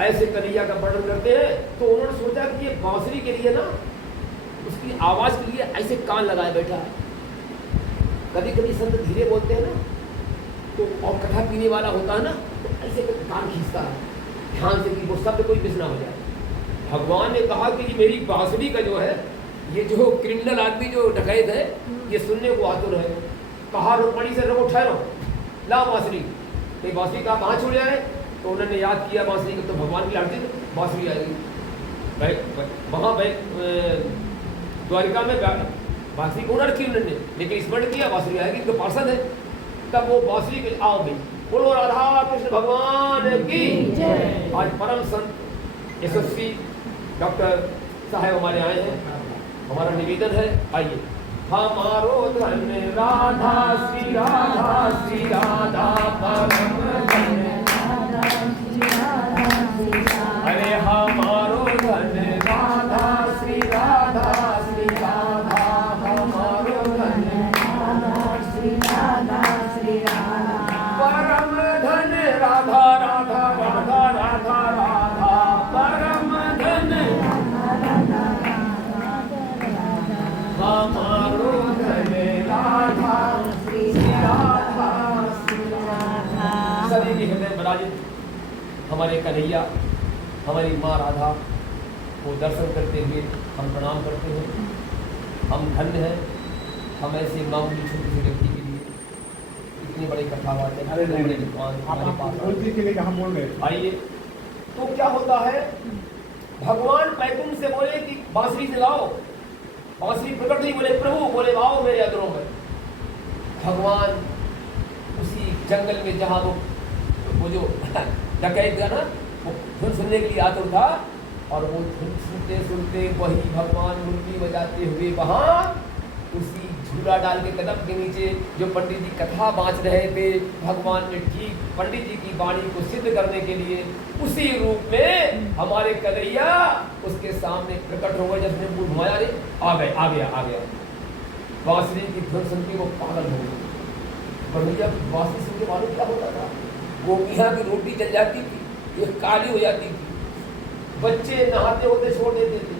ऐसे कन्हैया का वर्णन करते हैं। तो उन्होंने सोचा कि ये बांसुरी के लिए ना, उसकी आवाज़ के लिए ऐसे कान लगाए बैठा है। कभी कभी संत धीरे बोलते हैं ना, तो और कथा पीने वाला होता है ना, तो ऐसे कान खींचता है ध्यान से कि वो शब्द कोई मिस ना हो जाए। भगवान ने कहा कि मेरी बांसुरी का जो है, ये जो क्रिमिनल आदमी जो डकैत है, ये सुनने को आतुर है। कहा रुक्मणी से रखो, ठहरो, ला बांसुरी। तो बांसुरी कहा कहाँ छोड़ जाए? तो उन्होंने याद किया बांसुरी को, तो भगवान की लाठी बांसुरी आएगी। वहाँ द्वारिका में बांसुरी को रखी उन्होंने, लेकिन स्मरण किया बांसुरी आएगी, तो पार्षद है। तब वो बांसुरी के आओ भाई, बोलो राधा कृष्ण भगवान की जय। आज परम संत यशस्वी डॉक्टर साहब हमारे आए हैं, हमारा निवेदन है, आइए। हमारो धन्य राधा श्री राधा श्री राधा परम धन्य राधा श्री राधा श्री राधा। अरे हमारो धन्य राधा श्री राधा श्री राधा, हमारो धन्य राधा श्री राधा श्री राधा। परम धन्य राधा राधा राधा राधा राधा, परम धन्य राधा राधा राधा, हमारो धन्य राधा श्री राधा श्री राधा। सभी के हृदय विराजित हमारे कन्हैया, हमारी माँ राधा को दर्शन करते हुए हम प्रणाम करते हैं। हम धन्य हैं, हम ऐसे मामूली छोटे से व्यक्ति के लिए इतने बड़े कथावाचक, इतने बड़े विद्वान हमारे पास आइए। तो क्या होता है, भगवान बैकुंठ से बोले कि बांसुरी से लाओ, बांसुरी प्रकट नहीं, बोले प्रभु, बोले आओ मेरे अदरों में। भगवान उसी जंगल में जहाँ वो जो डकैत था ना, वो धुन सुनने के लिए आतुर था, और वो धुन सुनते सुनते वही भगवान मुरली बजाते हुए वहाँ उसी झूला डाल के कदम के नीचे जो पंडित जी कथा बाँच रहे थे, भगवान ने ठीक पंडित जी की वाणी को सिद्ध करने के लिए उसी रूप में हमारे कन्हैया उसके सामने प्रकट हो गए। जब ने घुमाया, रे आ गया। बांसुरी की धुन सुन के वो पागल हो गए। कन्हैया की बांसुरी सुन के मालूम क्या होता था, गोपियाँ की रोटी जल जाती थी, ये काली हो जाती थी, बच्चे नहाते होते छोड़ देते थे,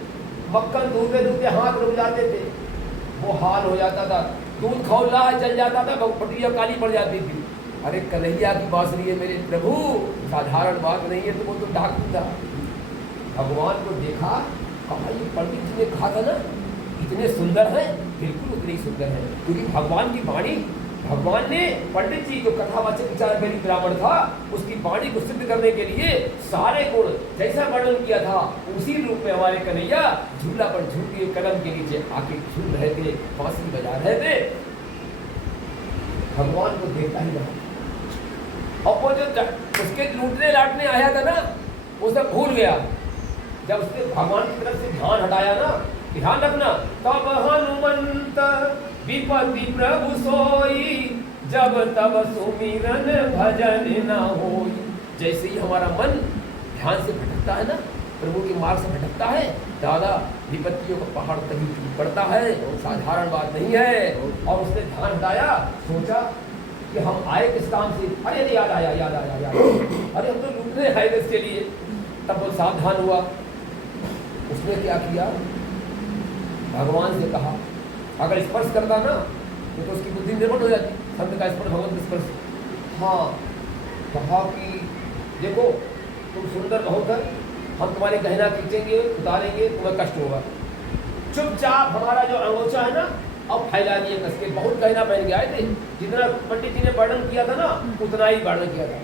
मक्खन दूधे दूधे हाथ रुक जाते थे, वो हाल हो जाता था, दूध खौला जल जाता था, पटिया काली पड़ जाती थी। अरे कन्हैया की बांसुरी है मेरे प्रभु, साधारण बात नहीं है, तो वो तो डाकू था। भगवान को देखा, कहा ये पंडित जी ने कहा था ना इतने सुंदर हैं, बिल्कुल उतने ही सुंदर है, क्योंकि भगवान की वाणी, भगवान ने पंडित जी जो कथावाचक विचारकारी ब्राह्मण था, उसकी वाणी को सिद्ध करने के लिए सारे गुण जैसा वर्णन किया था उसी रूप में हमारे कन्हैया झूला पर झूल के कदम के नीचे आके झूल रहे थे, बांसुरी बजा रहे थे। भगवान को देखता ही रहा, और वो जो उसके लूटने लाटने आया था ना, वो सब भूल गया। जब उसने भगवान की तरफ से ध्यान हटाया ना, ध्यान रखना, तब हनुमंत विपत्ति प्रभु सोई, जब तब सुमिरन भजन न होई। जैसे ही हमारा मन ध्यान से भटकता है ना, प्रभु के मार्ग से भटकता है, दादा विपत्तियों का पहाड़ कभी टूट पड़ता है, साधारण बात नहीं है। और उसने ध्यान हटाया, सोचा कि हम आए किस काम से, अरे याद आया, अरे हम तो लूटने आए इसके लिए। तब वो सावधान हुआ, उसने क्या किया, भगवान से कहा, अगर स्पर्श करता ना तो उसकी बुद्धि निर्मल हो जाती, संत का स्पर्श, भगवान का स्पर्श। हाँ, कहा कि देखो तुम सुंदर बहुत है, हम तुम्हारे गहना खींचेंगे, उतारेंगे, तुम्हें कष्ट होगा। चुपचाप हमारा जो अंगोछा है ना, अब फैला दिए कस के, बहुत गहना पहन के आए थे, जितना पंडित जी ने वर्णन किया था ना उतना ही वर्णन किया था।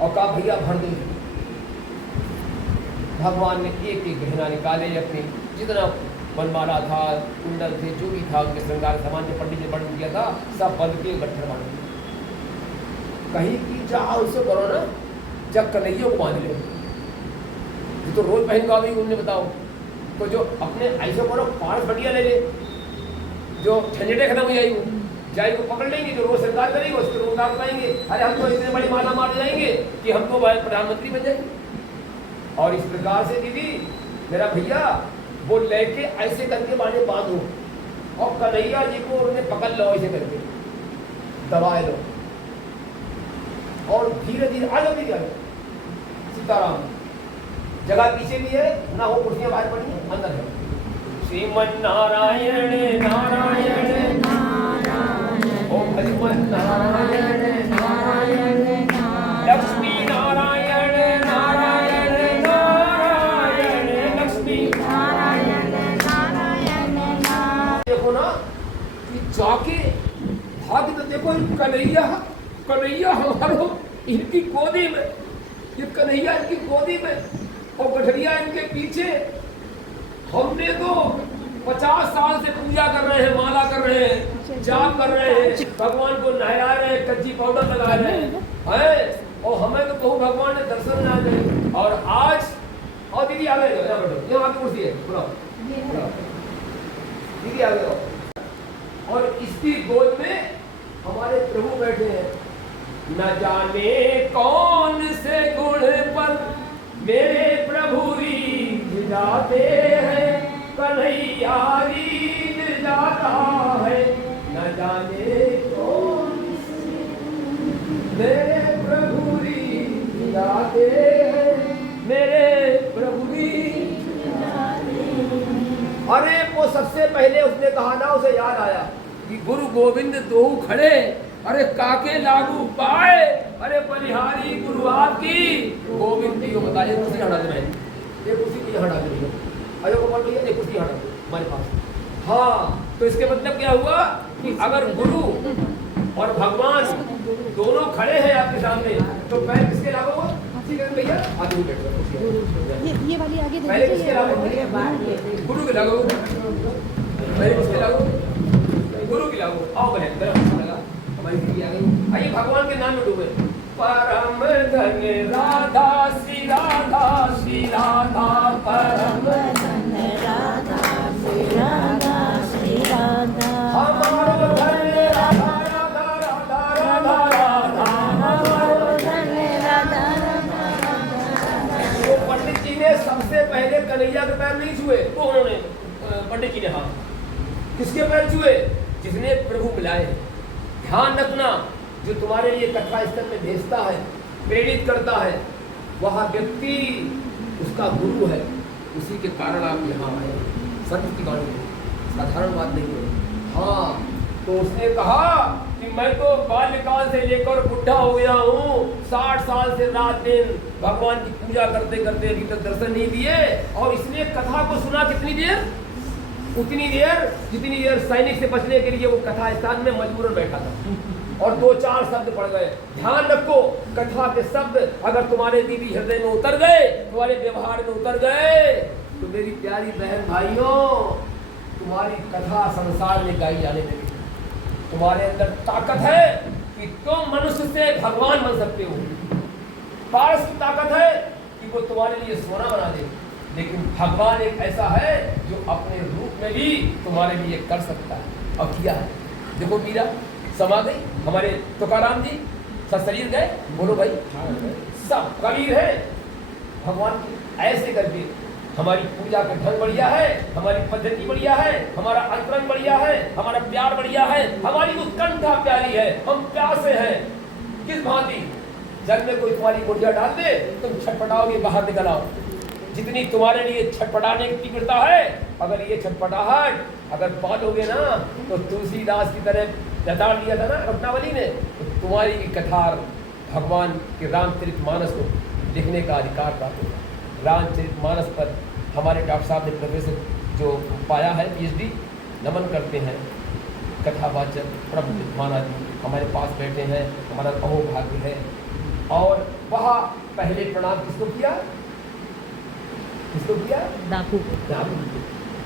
और कहा भैया भर दो। भगवान ने एक एक गहना निकाले, अपने जितना मनमाला था, कुंडल थे, जो भी था उनके श्रृंगार सामान जो पंडित ने वर्णन किया था, सब बंद के गट्ठर बांध दिए। कहीं की जाओ उससे करो ना, जब कन्हैया को बांध लो, तो रोज पहन का भी उन्हें बताओ। तो जो अपने ऐसे करो, पांच बढ़िया ले ले, जो झंझटे खत्म हो जाएगी, को पकड़ लेंगे, जो रोज सरकार करेंगे उसके रोज उतार पाएंगे। अरे हम तो इतने बड़ी माला मार जाएंगे कि हम तो प्रधानमंत्री बन जाएंगे। और इस प्रकार से दीदी मेरा भैया वो लेके ऐसे करके बाने बांधो, और कन्हैया जी को उन्हें पकड़ लो, ऐसे करके दबाए लो, और धीरे धीरे आ जाओ, दीदी आ जाओ। सीताराम, जगह पीछे भी है ना, हो कुर्सियां बाहर पड़ी हैं, अंदर है। श्रीमन नारायण नारायण नारायण, ओम हरिमन नारायण नारायण नारायण, लक्ष्मी नारायण नारायण नारायण, लक्ष्मी नारायण नारायण नारायण। देखो ना कि जाके भाग्य, तो देखो कन्हैया हमारो इनकी गोदी में, ये कन्हैया इनकी गोदी में, और गठरिया इनके पीछे। हमने तो 50 साल से पूजा कर रहे हैं, माला कर रहे हैं, जाप कर रहे हैं, भगवान को नहला रहे हैं, कच्ची पाउडर लगा रहे हैं, और हमें तो कहूँ भगवान ने दर्शन ना दे। और आज, और दीदी आ गए, यहाँ बैठो, यहाँ की कुर्सी है, बुलाओ दीदी आ गए। और इसकी गोद में हमारे प्रभु बैठे हैं। न जाने कौन से गुण पर मेरे प्रभु रीझ जाते हैं, कन्हैया रीझ जाता है। न जाने कौन से मेरे प्रभु रीझ जाते हैं, मेरे प्रभु रीझ जाते हैं। अरे वो सबसे पहले उसने कहा ना, उसे याद आया कि गुरु गोविंद दो खड़े, अरे काके लागू पाए, अरे बलिहारी गुरु आपकी गोविंद जी को बताइए। कुर्सी हटा दे, ये कुर्सी मुझे हटा दे, अयो को बोल भैया ये कुर्सी हटा दो हमारे पास। हाँ, तो इसके मतलब क्या हुआ कि अगर गुरु और भगवान दोनों खड़े हैं आपके सामने, तो पैर किसके लागू हुआ? भैया आगे बैठ जाओ, ये वाली आगे पहले किसके लागू? गुरु के लागू, पहले किसके लागू? गुरु के लागू। आओ बने लगा हमारी दीदी आ गई। आइए भगवान के नाम में डूबे। परम धन राधा श्री राधा श्री राधा, परम धन राधा श्री राधा श्री राधा, हमारो धन राधा राधा राधा राधा राधा, हमारो धन राधा राधा राधा। तो पंडित जी ने सबसे पहले कन्हैया के पैर नहीं छुए, तो उन्होंने पंडित जी ने हाँ किसके पैर छुए? जिसने प्रभु मिलाए। ध्यान रखना, जो तुम्हारे लिए कथा स्थल में भेजता है, प्रेरित करता है, वह व्यक्ति उसका गुरु है। उसी के कारण आप यहाँ आए। संत की वाणी है, साधारण बात नहीं है। हाँ, तो उसने कहा कि मैं तो बाल्यकाल से लेकर बुढ़ा हो गया हूँ, 60 साल से रात दिन भगवान की पूजा करते करते अभी तक दर्शन नहीं दिए। और इसने कथा को सुना कितनी देर? उतनी देर जितनी देर सैनिक से बचने के लिए वो कथा स्थान में मजबूरन बैठा था, और 2-4 शब्द पढ़ गए। ध्यान रखो, कथा के शब्द अगर तुम्हारे दीदी हृदय में उतर गए, तुम्हारे व्यवहार में उतर गए, तो मेरी प्यारी बहन भाइयों, तुम्हारी कथा संसार में गाई जाने लगी। तुम्हारे अंदर ताकत है कि तुम मनुष्य से भगवान बन सकते हो। पारस की ताकत है कि वो तुम्हारे लिए सोना बना दे, लेकिन भगवान एक ऐसा है जो अपने रूप में भी तुम्हारे लिए कर सकता है। और किया है। देखो मीरा समा गई, हमारे तुकाराम जी सशरीर गए, बोलो भाई सब कबीर है भगवान की। ऐसे करके हमारी पूजा का ढंग बढ़िया है, हमारी पद्धति बढ़िया है, हमारा अंतरंग बढ़िया है, हमारा प्यार बढ़िया है, हमारी उत्कंठा प्यारी है, हम प्यासे हैं। किस भांति जल में कोई तुम्हारी गुड़िया डाल दे, तुम छटपटाओगे, बाहर निकल आओ। जितनी तुम्हारे लिए छटपटाने की तीव्रता है, अगर ये छटपटाहट अगर पालोगे ना तो तुलसीदास की तरह जताड़ दिया था ना रत्नावली ने, तो तुम्हारी कथा भगवान के रामचरितमानस को लिखने का अधिकार प्राप्त होगा। रामचरितमानस पर हमारे डॉक्टर साहब ने प्रोफेसर जो पाया है PhD, नमन करते हैं। कथावाचक प्रभु महाराज जी हमारे पास बैठे हैं, हमारा अहोभाग्य है। और वहाँ पहले प्रणाम किसको किया? किसको किया? डाकू।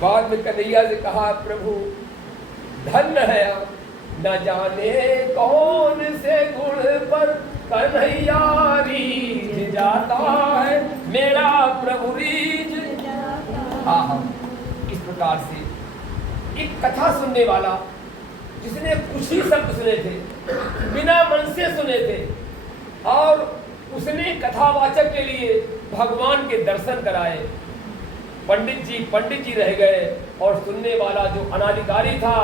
बाद में कन्हैया से कहा प्रभु धन्य है न जाने कौन से गुण पर कन्हैया रीझ जाता है, मेरा प्रभु रीझ। इस प्रकार से एक कथा सुनने वाला जिसने कुछ ही शब्द सुने थे, बिना मन से सुने थे, और उसने कथावाचक के लिए भगवान के दर्शन कराए। पंडित जी रह गए और सुनने वाला जो अनाधिकारी था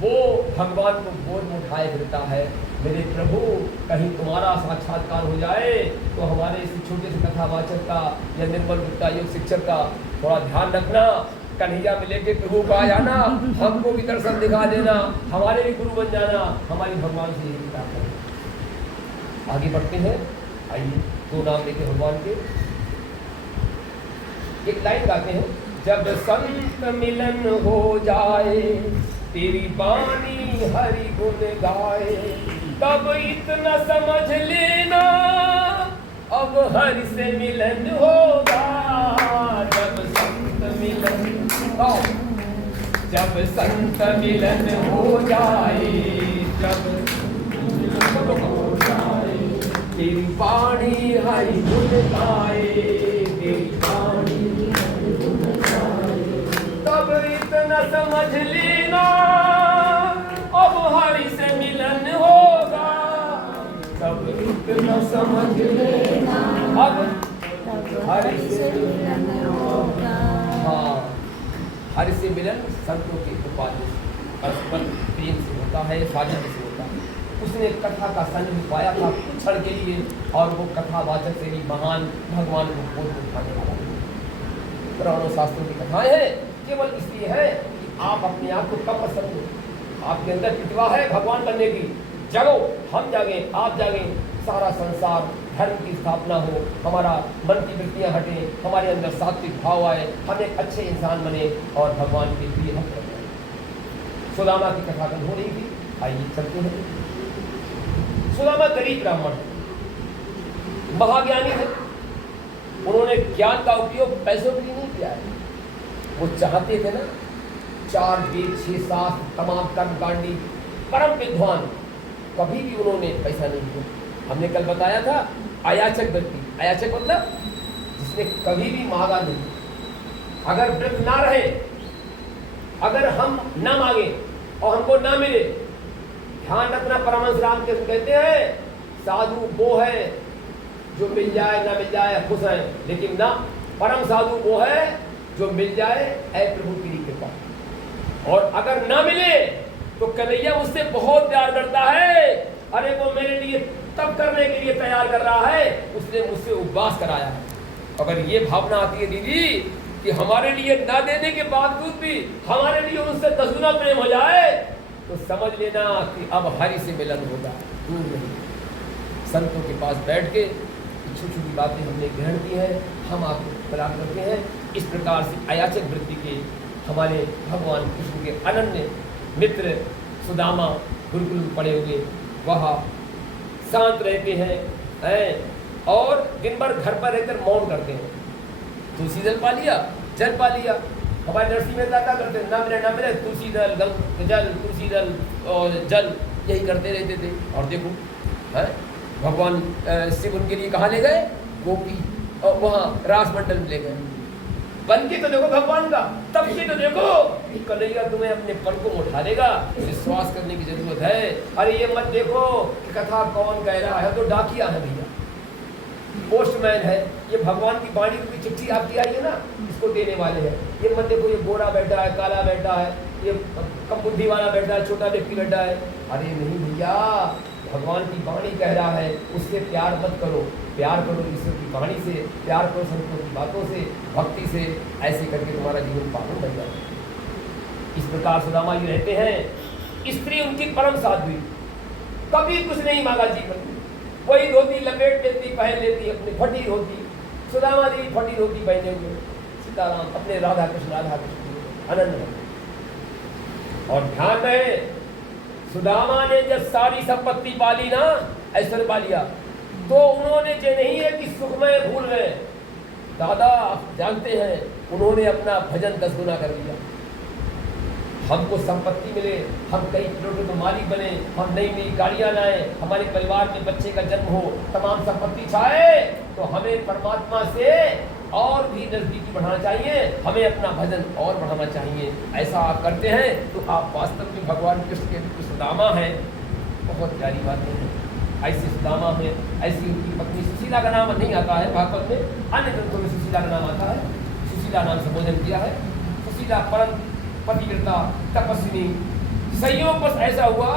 वो भगवान को गोद में उठाए फिरता है। मेरे प्रभु कहीं तुम्हारा साक्षात्कार हो जाए तो हमारे इस छोटे से कथावाचक का या निर्मल गुप्ता योग शिक्षक का थोड़ा ध्यान रखना। कन्हैया में लेके प्रभु को आ जाना, हमको भी दर्शन दिखा देना, हमारे भी गुरु बन जाना। हमारी भगवान से यही प्रार्थना है। आगे बढ़ते हैं, आइए दो नाम लेके भगवान के एक लाइन गाते हैं। जब संत मिलन हो जाए तेरी बानी हरि गुण गाए, तब इतना समझ लेना अब हरि से मिलन होगा। जब संत मिलन हो जाए, जब हो जाए तेरी बानी हरि गुण गाए, तेरी बानी तब इतना समझ लेना अब हरि से मिलन होगा। तब इतना समझ लेना अब हरि से मिलन होगा। हाँ, हरि से मिलन संतों की कृपा से परस्पर प्रेम से होता है, साधन से होता है। उसने कथा का संग पाया था कुछ क्षण के लिए, और वो कथावाचक से भी महान भगवान को गोद में उठाने वाला। पुराणों शास्त्रों की कथाएं हैं, केवल इसलिए है कि आप अपने आप को कम मत समझो। आपके अंदर प्रतिभा है भगवान बनने की, जगो, हम जागे, आप जागे, सारा संसार धर्म की स्थापना हो, हमारा मन की वृत्तियां हटें, हमारे अंदर सात्विक भाव आए, हम एक अच्छे इंसान बने और भगवान के लिए हम बने। सुदामा की कथा कल हो रही थी, आइए चलते हैं। सुदामा गरीब ब्राह्मण है, महाज्ञानी है। उन्होंने ज्ञान का उपयोग पैसों के लिए नहीं किया है। वो चाहते थे ना 4 वेद 6 शास्त्र तमाम कर्मकांडी परम विद्वान, कभी भी उन्होंने पैसा नहीं दिया। हमने कल बताया था अयाचक व्यक्ति, अयाचक मतलब जिसने कभी भी मांगा नहीं। अगर व्रत ना रहे, अगर हम ना मांगे और हमको ना मिले, ध्यान रखना परमहंस रामकृष्ण कहते हैं साधु वो है जो मिल जाए ना मिल जाए खुश है, लेकिन ना परम साधु वो है जो मिल जाए ऐ प्रभु की कृपा। और अगर ना मिले तो कन्हैया मुझसे बहुत प्यार करता है, अरे वो मेरे लिए तब करने के लिए तैयार कर रहा है, उसने मुझसे उपवास कराया है। अगर ये भावना आती है दीदी कि हमारे लिए ना देने के बावजूद भी हमारे लिए उनसे 10 गुना प्रेम हो जाए, तो समझ लेना कि अब हरि से मिलन होगा, दूर नहीं। संतों के पास बैठ के छोटी छोटी बातें हमने ग्रहण की है, हम आपको प्रदान करते हैं। इस प्रकार से अयाचक वृत्ति के हमारे भगवान कृष्ण के अनन्य मित्र सुदामा गुरुकुल में पड़े हुए वह शांत रहते हैं और दिन भर घर पर रहकर मौन करते हैं। तुलसी जल पा लिया, जल पा लिया। हमारे नरसिंह मेहता क्या करते हैं, ना मिले तुलसी जल जल, तुलसी जल और जल, यही करते रहते थे। और देखो है भगवान शिव उनके लिए कहाँ ले गए, गोपी, और वहाँ रास मंडल में ले गए। बन के तो देखो भगवान का, तब के तो देखो कि कन्हैया तुम्हें अपने पलकों में उठा लेगा। विश्वास करने की जरूरत है। अरे ये मत देखो कि कथा कौन कह रहा है, तो डाकिया है भैया, पोस्टमैन है। ये भगवान की वाणी की चिट्ठी आपकी आई है ना, इसको देने वाले हैं। ये मत देखो ये गोरा बैठा है, काला बैठा है, ये कम बुद्धि वाला बैठा है, छोटा व्यक्ति बैठा है। अरे नहीं भैया, भगवान की वाणी कह रहा है, उससे प्यार मत करो, प्यार करो ईश्वर की वाणी से, प्यार करो संतों की बातों से, भक्ति से। ऐसे करके तुम्हारा जीवन पावन बन जाएगा। इस प्रकार सुदामा जी रहते हैं। स्त्री उनकी परम साध्वी, कभी कुछ नहीं मांगा जीवन में। वही धोती लपेट लेती, पहन लेती अपनी फटी धोती। सुदामा जी फटी धोती पहने हुए सीताराम अपने राधा कृष्ण आनंद। और ध्यान रहे, सुदामा ने जब सारी संपत्ति पाली ना, ऐश्वर्य पा लिया, तो उन्होंने ये नहीं है कि सुखमय भूल गए। दादा आप जानते हैं, उन्होंने अपना भजन 10 गुना कर दिया। हमको संपत्ति मिले, हम कई किलोमीटर के मालिक बने, हम नई नई गाड़ियां लाए, हमारे परिवार में बच्चे का जन्म हो, तमाम संपत्ति छाए, तो हमें परमात्मा से और भी नजदीकी बढ़ाना चाहिए, हमें अपना भजन और बढ़ाना चाहिए। ऐसा आप करते हैं तो आप वास्तव में भगवान कृष्ण के सुदामा हैं। बहुत प्यारी बातें हैं। ऐसी सुदामा में, ऐसी उनकी पत्नी सुशीला का नाम नहीं आता है भागवत में, अन्य ग्रंथों में सुशीला का नाम आता है। सुशीला नाम संबोधन किया है। सुशीला परम पतिव्रता तपस्विनी। संयोग बस ऐसा हुआ,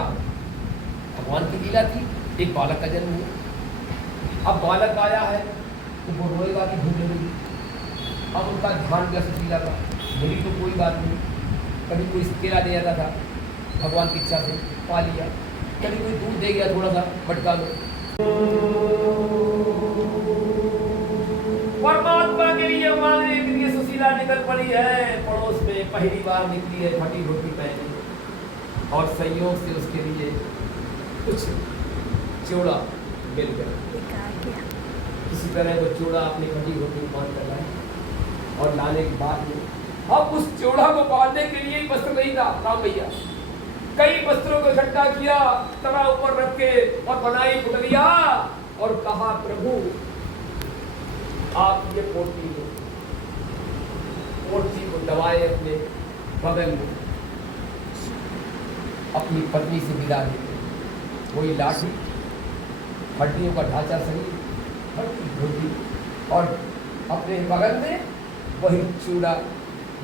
भगवान की लीला थी, एक बालक का जन्म हुआ। अब बालक आया है तो वो रोएगा कि भूख लगेगी। अब उनका ध्यान गया सुशीला का, मेरी तो कोई बात नहीं। कभी कोई केला दे जाता था, भगवान की इच्छा से पा लिया। कभी कोई दूध दे गया थोड़ा सा मटका में। परमात्मा के लिए मांगने के लिए सुशीला निकल पड़ी है। पड़ोस में पहली बार निकली है फटी धोती पहनी, और संयोग से उसके लिए कुछ चूड़ा मिल गया। किसी तरह वो चूड़ा अपनी फटी धोती में बांध कर लाए, और लाने के बाद में अब उस चूड़ा को बांधने के लिए ही वस्त्र नहीं था राम भैया। कई वस्त्रों को इकट्ठा किया, तवा ऊपर रख के और बनाई पुतलिया, और कहा प्रभु आप ये पोटी को दबाए अपने बगल में, अपनी पत्नी से विदा देते। कोई लाठी, हड्डियों का ढांचा सही, हड्डी धोती, और अपने बगल में वही चूड़ा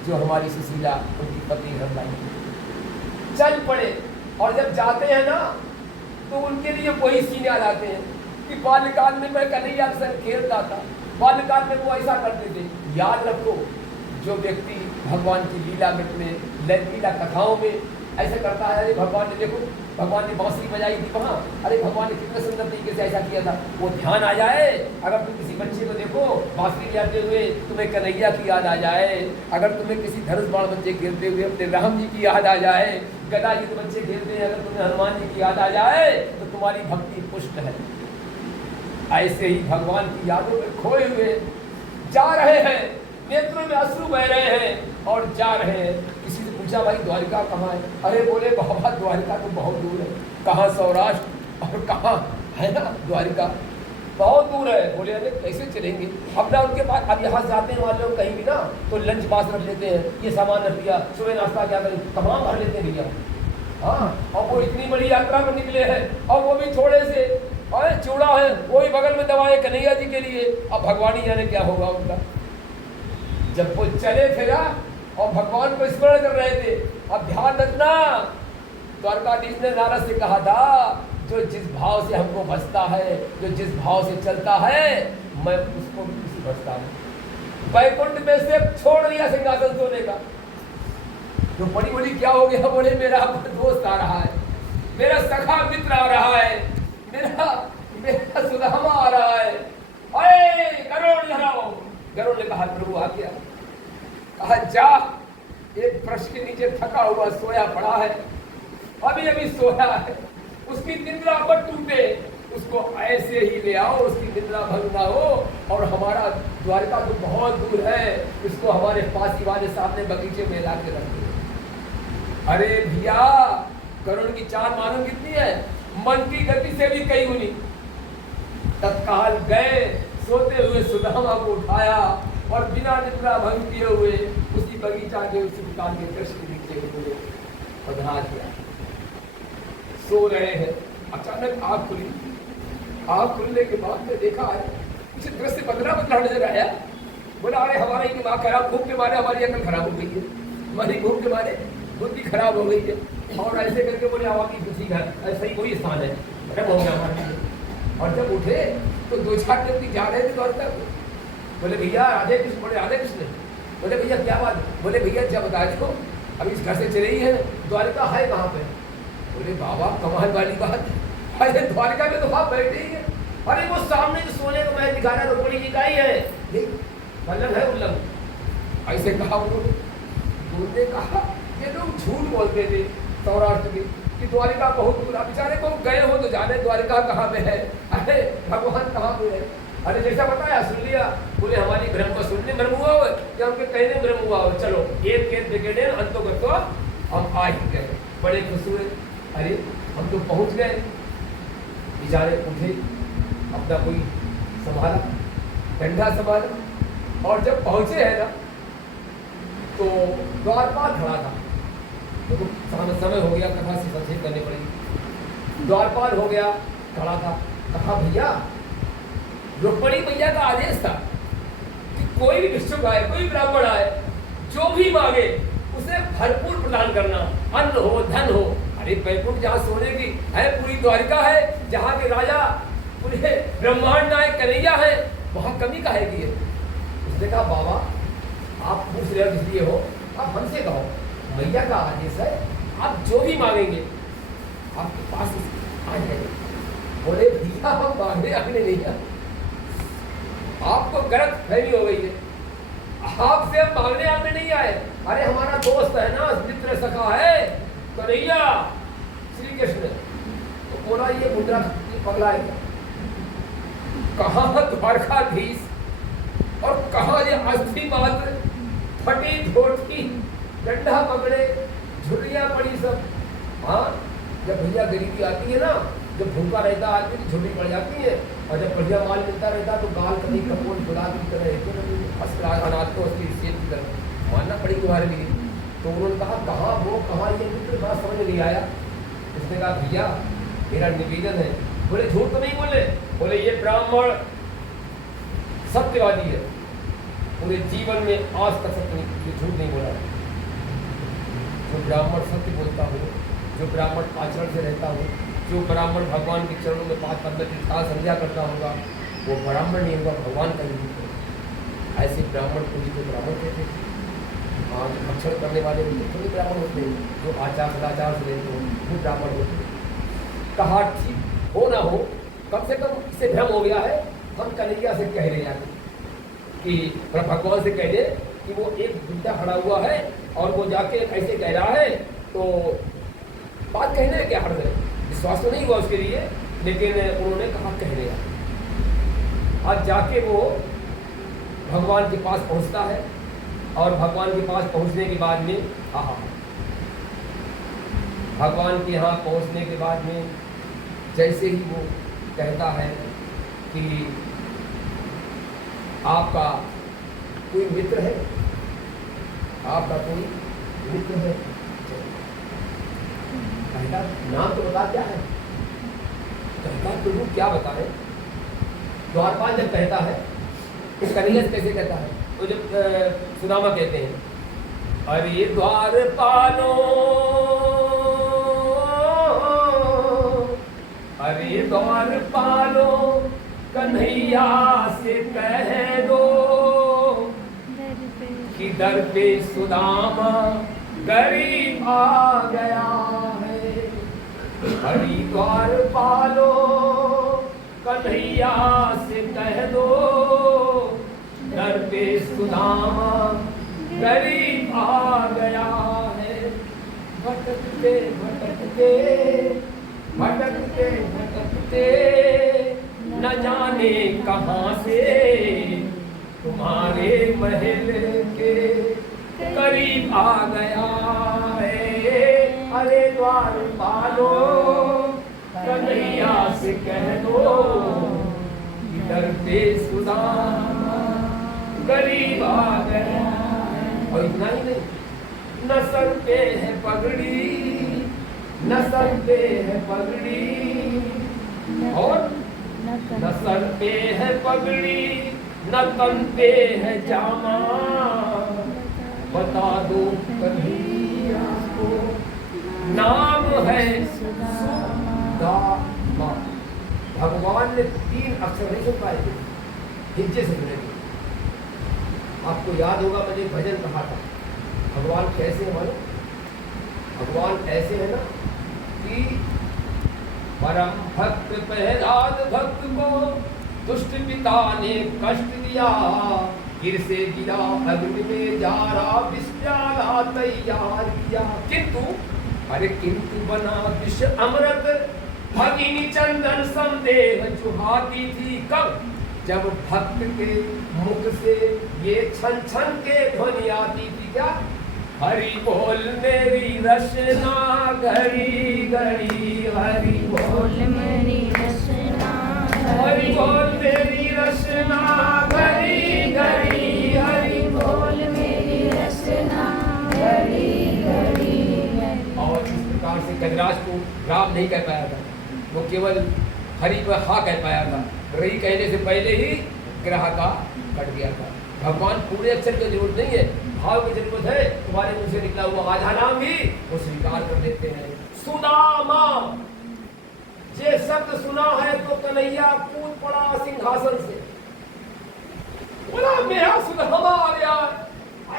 जो हमारी सुशीला उनकी पत्नी घर लाई। चल पड़े, और जब जाते हैं ना तो उनके लिए वही सीन याद आते हैं कि बाल्यकाल में मैं कन्हैया के साथ खेलता था। बाल्यकाल में वो ऐसा करते थे। याद रखो, जो व्यक्ति भगवान की लीला में, लीला कथाओं में ऐसा करता है, अरे भगवान ने देखो, भगवान ने बांसुरी बजाई थी वहाँ, अरे भगवान ने कितने सुंदर तरीके से ऐसा किया था, वो ध्यान आ जाए। अगर तुम किसी बच्चे को देखो बांसुरी बजाते हुए, तुम्हें कन्हैया की याद आ जाए। अगर तुम्हें किसी धनुष बाण बच्चे खेलते हुए अपने राम जी की याद आ जाए, गदा युद्ध बच्चे खेलते हैं, अगर तुम्हें हनुमान जी की याद आ जाए, तो तुम्हारी भक्ति पुष्ट है। ऐसे ही भगवान की यादों में खोए हुए जा रहे हैं, नेत्रों में अश्रु बह रहे हैं और जा रहे हैं। किसी से पूछा भाई द्वारिका कहाँ है? अरे बोले बाबा द्वारिका तो बहुत दूर है। कहाँ? सौराष्ट्र। और कहाँ है ना द्वारिका? बहुत दूर है। बोले अरे कैसे चलेंगे? अब ना उनके पास, अब यहाँ जाते हैं वाले लोग कहीं भी ना तो लंच बॉक्स रख लेते हैं, ये सामान रख लिया, सुबह नाश्ता क्या करें, तमाम भर लेते हैं भैया। हाँ, और वो इतनी बड़ी यात्रा में निकले हैं, और वो भी थोड़े से चूड़ा है, वो भी बगल में दवाए कन्हैया जी के लिए। अब भगवान ही जाने क्या होगा उनका। जब वो चले थे ना और भगवान को स्मरण कर रहे थे, अब ध्यान रखना, द्वारकाधीश ने नारद से कहा था, जो जिस भाव से हमको बसता है, जो जिस भाव से चलता है, मैं उसको भी किसी बसता हूँ। वैकुंठ में से छोड़ दिया सिंहासन सोने का, तो बड़ी बड़ी क्या हो गया? बोले मेरा दोस्त आ रहा है, मेरा सखा मित्र आ रहा है, मेरा सुदामा आ रहा है। अरे गरुड़ धराओ। गरुड़ ने कहा प्रभु आ गया। कहा जा, एक वृक्ष के नीचे थका हुआ सोया पड़ा है, अभी अभी सोया है, उसकी निद्रा मत टूटे, उसको ऐसे ही ले आओ, उसकी निद्रा भंग ना हो। और हमारा द्वारका तो बहुत दूर है, इसको हमारे पास ही वाले सामने बगीचे में ला के रख दो। अरे भैया, गरुड़ की चाल मालूम कितनी है? मन की गति से भी कहीं गुनी। तत्काल गए, सोते हुए सुदामा को उठाया और बिना निद्रा भंग किए हुए उसी बगीचा के उसी दुकान के कृष्ण नीचे हुए पधरा दिया। सो रहे हैं, अचानक आँख खुली। आँख खुलने के बाद में देखा है कुछ दृश्य बदला नजर आया। बोला अरे हमारा ही दिमाग खराब, भूख के मारे हमारी अकल खराब हो गई है, हमारी भूख के मारे बुद्धि खराब हो गई है। और ऐसे करके बोले हमारी बुद्धि घर ऐसा ही कोई स्थान है, खत्म हो गया हमारे लिए। और जब उठे तो 2-4 व्यक्ति जा रहे थे द्वारका को। बोले भैया राधे कृष्ण, बोले राधे कृष्ण। बोले भैया क्या बात? बोले भैया जब बता इसको अभी इस घर से चले ही है, द्वारका है कहाँ पे? बोले बाबा कमाल वाली बात, अरे द्वारका में तो आप बैठे ही है। अरे वो सामने जो सोने को मैं दिखा रहा रुक्मिणी जी का ही है, वल्लभ है उल्लभ। ऐसे कहा उन्होंने कहा ये लोग झूठ बोलते थे सौराष्ट्र के कि द्वारिका बहुत दूर। बेचारे को गए हो तो जाने द्वारिका कहाँ पे है, अरे भगवान कहाँ पे है। अरे जैसा बताया सुन लिया, बोले हमारी भ्रम को सुनने भ्रम हुआ हो या उनके कहने भ्रम हुआ हो, चलो एक बिगड़े अंतों को हम आ ही गए। बड़े खुश हुए, अरे हम तो पहुँच गए। बेचारे उठे, अपना कोई संभाला, डंडा संभाला, और जब पहुंचे है ना तो द्वारपाल खड़ा था। तो समय हो गया, कथा से संक्षेप करनी पड़ेगी। द्वारपाल हो गया, खड़ा था। कहा भैया रुक्मिणी भैया का आदेश था कि कोई भी भिक्षुक आए, कोई ब्राह्मण आए, जो भी मांगे उसे भरपूर प्रदान करना, अन्न हो धन हो। अरे बैकुंठ जहाँ सोने की है पूरी द्वारिका है, जहाँ के राजा पूरे ब्रह्मांड नायक कन्हैया है, वहाँ कमी काहे की है? उसने कहा बाबा आप पूछ रहे हो इसलिए हो, आप हमसे कहो, मैया का आदेश है, आप जो भी मांगेंगे आपके पास आ जाएंगे। बोले भैया हम मांगने आने नहीं आए, आपको गलत फहमी हो गई है, आपसे हम मांगने आने नहीं आए। अरे हमारा दोस्त है ना, मित्र सखा है कन्हैया श्री कृष्ण। तो बोला ये मुद्रा पगला है, कहाँ द्वारकाधीश और कहाँ ये अस्थि मात्र, फटी धोती, डंडा पकड़े, झुर्रियाँ पड़ी सब। हाँ जब भैया गरीबी आती है ना, जब भूखा रहता आदमी तो झुर्री पड़ जाती है, और जब बढ़िया माल मिलता रहता तो गाल कभी कपोल गुलाब की तरह अनाथ को उसकी सेब की तरह मानना पड़ेगी तुम्हारे लिए। तो उन्होंने कहा कहाँ वो कहाँ ये मित्र, बात समझ नहीं आया। उसने कहा भैया मेरा निवेदन है। बोले झूठ तो नहीं बोले? बोले ये ब्राह्मण सत्यवादी है, पूरे जीवन में आज तक सत्य नहीं, ये झूठ नहीं बोला। जो ब्राह्मण सत्य बोलता हो, जो ब्राह्मण आचरण से रहता हो, जो ब्राह्मण भगवान के चरणों में 5 पद की संध्या करता होगा, वो ब्राह्मण नहीं होगा, भगवान का ही रूप है। ऐसे ब्राह्मण को ही तो ब्राह्मण कहते हैं। हाँ भक्षण करने वाले थोड़े ब्राह्मण होते हैं, जो आचार सदाचार से रहते हैं वो ब्राह्मण होते हैं। कहा ठीक हो ना हो, कम से कम इससे भ्रम हो गया है, हम कन्हैया से कह रहे हैं कि भगवान से कह रहे कि वो एक बुद्धा खड़ा हुआ है और वो जाके ऐसे कह रहा है, तो बात कहने है क्या हर्ज है? विश्वास तो नहीं हुआ उसके लिए, लेकिन उन्होंने कहा कह रहे। आज जाके वो भगवान के पास पहुंचता है, और भगवान के पास पहुंचने के बाद में भगवान के यहाँ पहुंचने के बाद में जैसे ही वो कहता है कि आपका कोई मित्र है, आपका कोई मित्र है, कहता नाम तो बता क्या है? कहता तुम क्या बताएं? द्वारपाल जब कहता है तो कन्हैया से कैसे कहता है? तो जब सुदामा कहते हैं अरे द्वारपालो, अरे द्वारपालो कन्हैया से कह दो कि दर पे सुदामा गरीब आ गया है। हरि द्वारपालो कन्हैया से कह दो दर पे सुदामा गरीब आ गया है। भटकते भटकते भटकते भटकते न जाने कहाँ से तुम्हारे महल के करीब आ गया है। अरे द्वारपालो कन्हैया से कह दो दर पे सुदामा करीब आ गया। और इतना ही नहीं, न सर पे है पगड़ी, न सर पे है पगड़ी, और न सर पे है पगड़ी, न तन पे है जामा, बता दो कन्हैया को नाम है सुदामा। भगवान ने 3 अक्षर नहीं सुन पाए थे, हिज्जे से जुड़े थे। आपको याद होगा मैंने भजन कहा था, भगवान कैसे है मालूम? भगवान ऐसे है ना कि परम भक्त प्रहलाद भक्त को दुष्ट पिता ने कष्ट दिया, गिर से गिरा अग्नि में जा रहा, विष प्याला तैयार किया, किंतु बना विष अमृत, भगिनी चंदन संदेह चुहाती थी। कब? जब भक्त के मुख से ये छन छन के ध्वनि आती थी। क्या? हरि बोल मेरी रचना घड़ी घड़ी, हरि बोल मेरी रचना, हरि बोल मेरी रचना घड़ी घड़ी, हरि बोल मेरी रचना घड़ी घड़ी। और इस प्रकार से कविराज को राम नहीं कह पाया था, वो केवल हरि पर हा कह पाया था। रही कहने से पहले ही ग्रह का कट गया था। भगवान पूरे अक्षर की जरूरत नहीं है, भाव की जरूरत है। तुम्हारे मुंह से निकला हुआ आधा नाम भी वो स्वीकार कर लेते हैं। सुदामा, ये शब्द सुना है तो कन्हैया कूद पड़ा सिंहासन से, बोला मेरा सुदामा आ गया।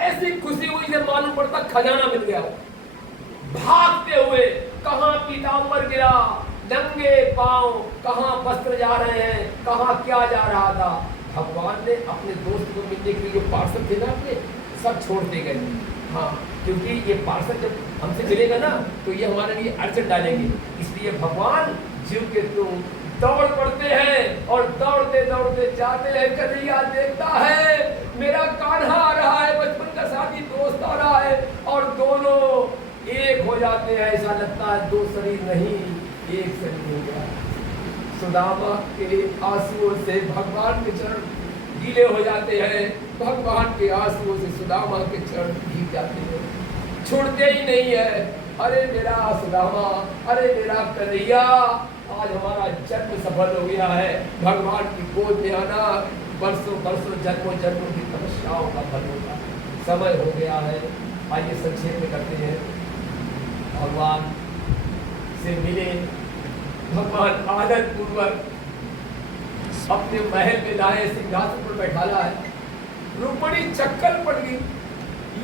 ऐसी खुशी हुई से मालूम पड़ता खजाना मिल गया। भागते हुए कहाँ पीताम्बर गिरा, नंगे पांव, कहाँ वस्त्र जा रहे हैं, कहाँ क्या जा रहा था। भगवान ने अपने दोस्त को मिलने के लिए जो पार्षद थे ना अपने, सब छोड़ते गए। हाँ, क्योंकि ये पार्षद जब हमसे मिलेगा ना तो ये हमारे लिए अड़चन डालेंगे, इसलिए भगवान जीव के तुम दौड़ पड़ते हैं और दौड़ते दौड़ते जाते हैं। कन्हैया देखता है मेरा कान्हा आ रहा है, बचपन का साथी दोस्त आ रहा है, और दोनों एक हो जाते हैं। ऐसा लगता है 2 शरीर नहीं, एक शरीर हो गया। सुदामा के आंसुओं से भगवान के चरण गीले हो जाते हैं, भगवान के आंसुओं से सुदामा के चरण भीग जाते हैं, छूटते ही नहीं है। अरे मेरा सुदामा, अरे मेरा कन्हैया, आज हमारा जन्म सफल हो गया है। भगवान की गोद में आना बरसों बरसों जन्मों जन्मों की तपस्याओं का फल होगा। समय हो गया है। आइए संक्षेप में करते हैं। भगवान से मिले, भगवान आदर पूर्वक अपने महल में लाए, सिंहासन पर बैठाला है। रुक्मणी चक्कर पड़ गई,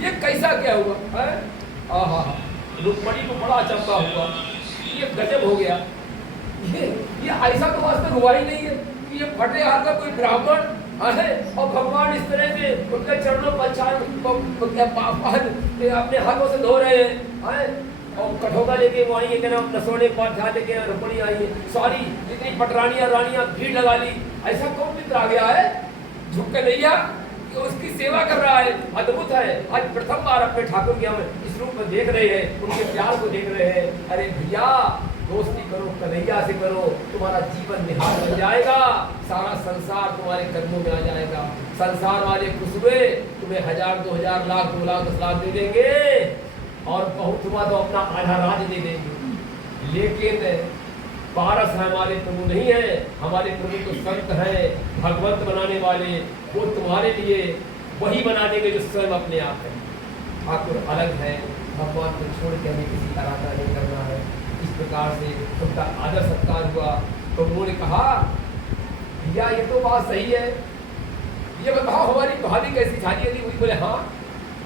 ये कैसा क्या हुआ है? आहा, रुक्मणी को बड़ा अचंभा हुआ, ये गजब हो गया। ये ऐसा तो आज तक हुआ ही नहीं है कि ये फटे हाथ का कोई ब्राह्मण है और भगवान इस तरह से उनके चरणों पर अपने हाथों से धो रहे हैं। और कठोगा लेके वो आई है, क्या नाम, सोने पाठ ध्यान लेके रुक्मणी आई है, सारी जितनी पटरानियां रानियां भीड़ लगा ली। ऐसा कौन मित्र आ गया है झुक के नहीं, कि उसकी सेवा कर रहा है। अद्भुत है, आज प्रथम बार अपने ठाकुर की हम इस रूप में देख रहे हैं, उनके प्यार को देख रहे हैं। अरे भैया, दोस्ती करो, कन्हैया से करो, तुम्हारा जीवन निहार बन जाएगा, सारा संसार तुम्हारे कदमों में आ जाएगा। संसार वाले खुश हुए, तुम्हें 1000, 2000, लाख, 2 लाख, 10 लाख दे देंगे, और बहुत हुआ तो अपना आधा राज दे देंगे। लेकिन पारस हमारे प्रभु नहीं है, हमारे प्रभु तो संत हैं, भगवंत बनाने वाले। वो तुम्हारे लिए वही बना देंगे जो स्वयं अपने आप है। ठाकुर अलग है, भगवान को छोड़ के हमें किसी का आराधना नहीं करना है। इस प्रकार से उनका आदर सत्कार हुआ। तो उन्होंने कहा भैया ये तो बात सही है, ये बताओ हमारी भाभी कैसी शादी वादी हुई? बोले हाँ।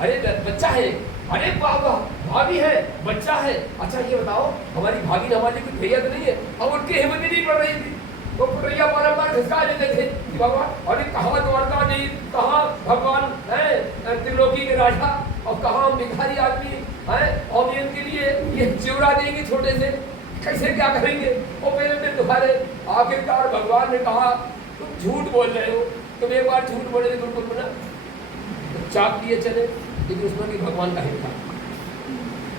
अरे बच्चा है? अरे बाबा, भाभी है, बच्चा है। अच्छा ये बताओ हमारी भाभी ने हमारे कुछ भैया तो नहीं है? और उनकी हिम्मत नहीं पड़ रही थी, वो पुटैया बार घिसका लेते थे कि बाबा अरे कहाँ द्वारका नहीं, कहाँ भगवान है त्रिलोकी के राजा, और कहाँ भिखारी आदमी है, और इनके लिए ये चिवड़ा देंगे छोटे से, कैसे क्या करेंगे? और मेरे तुम्हारे आखिरकार भगवान ने कहा तुम झूठ बोल रहे हो, तुम एक बार झूठ बोले थे बिल्कुल बना, तो चाप दिए चले। लेकिन उसमें भी भगवान का हित था,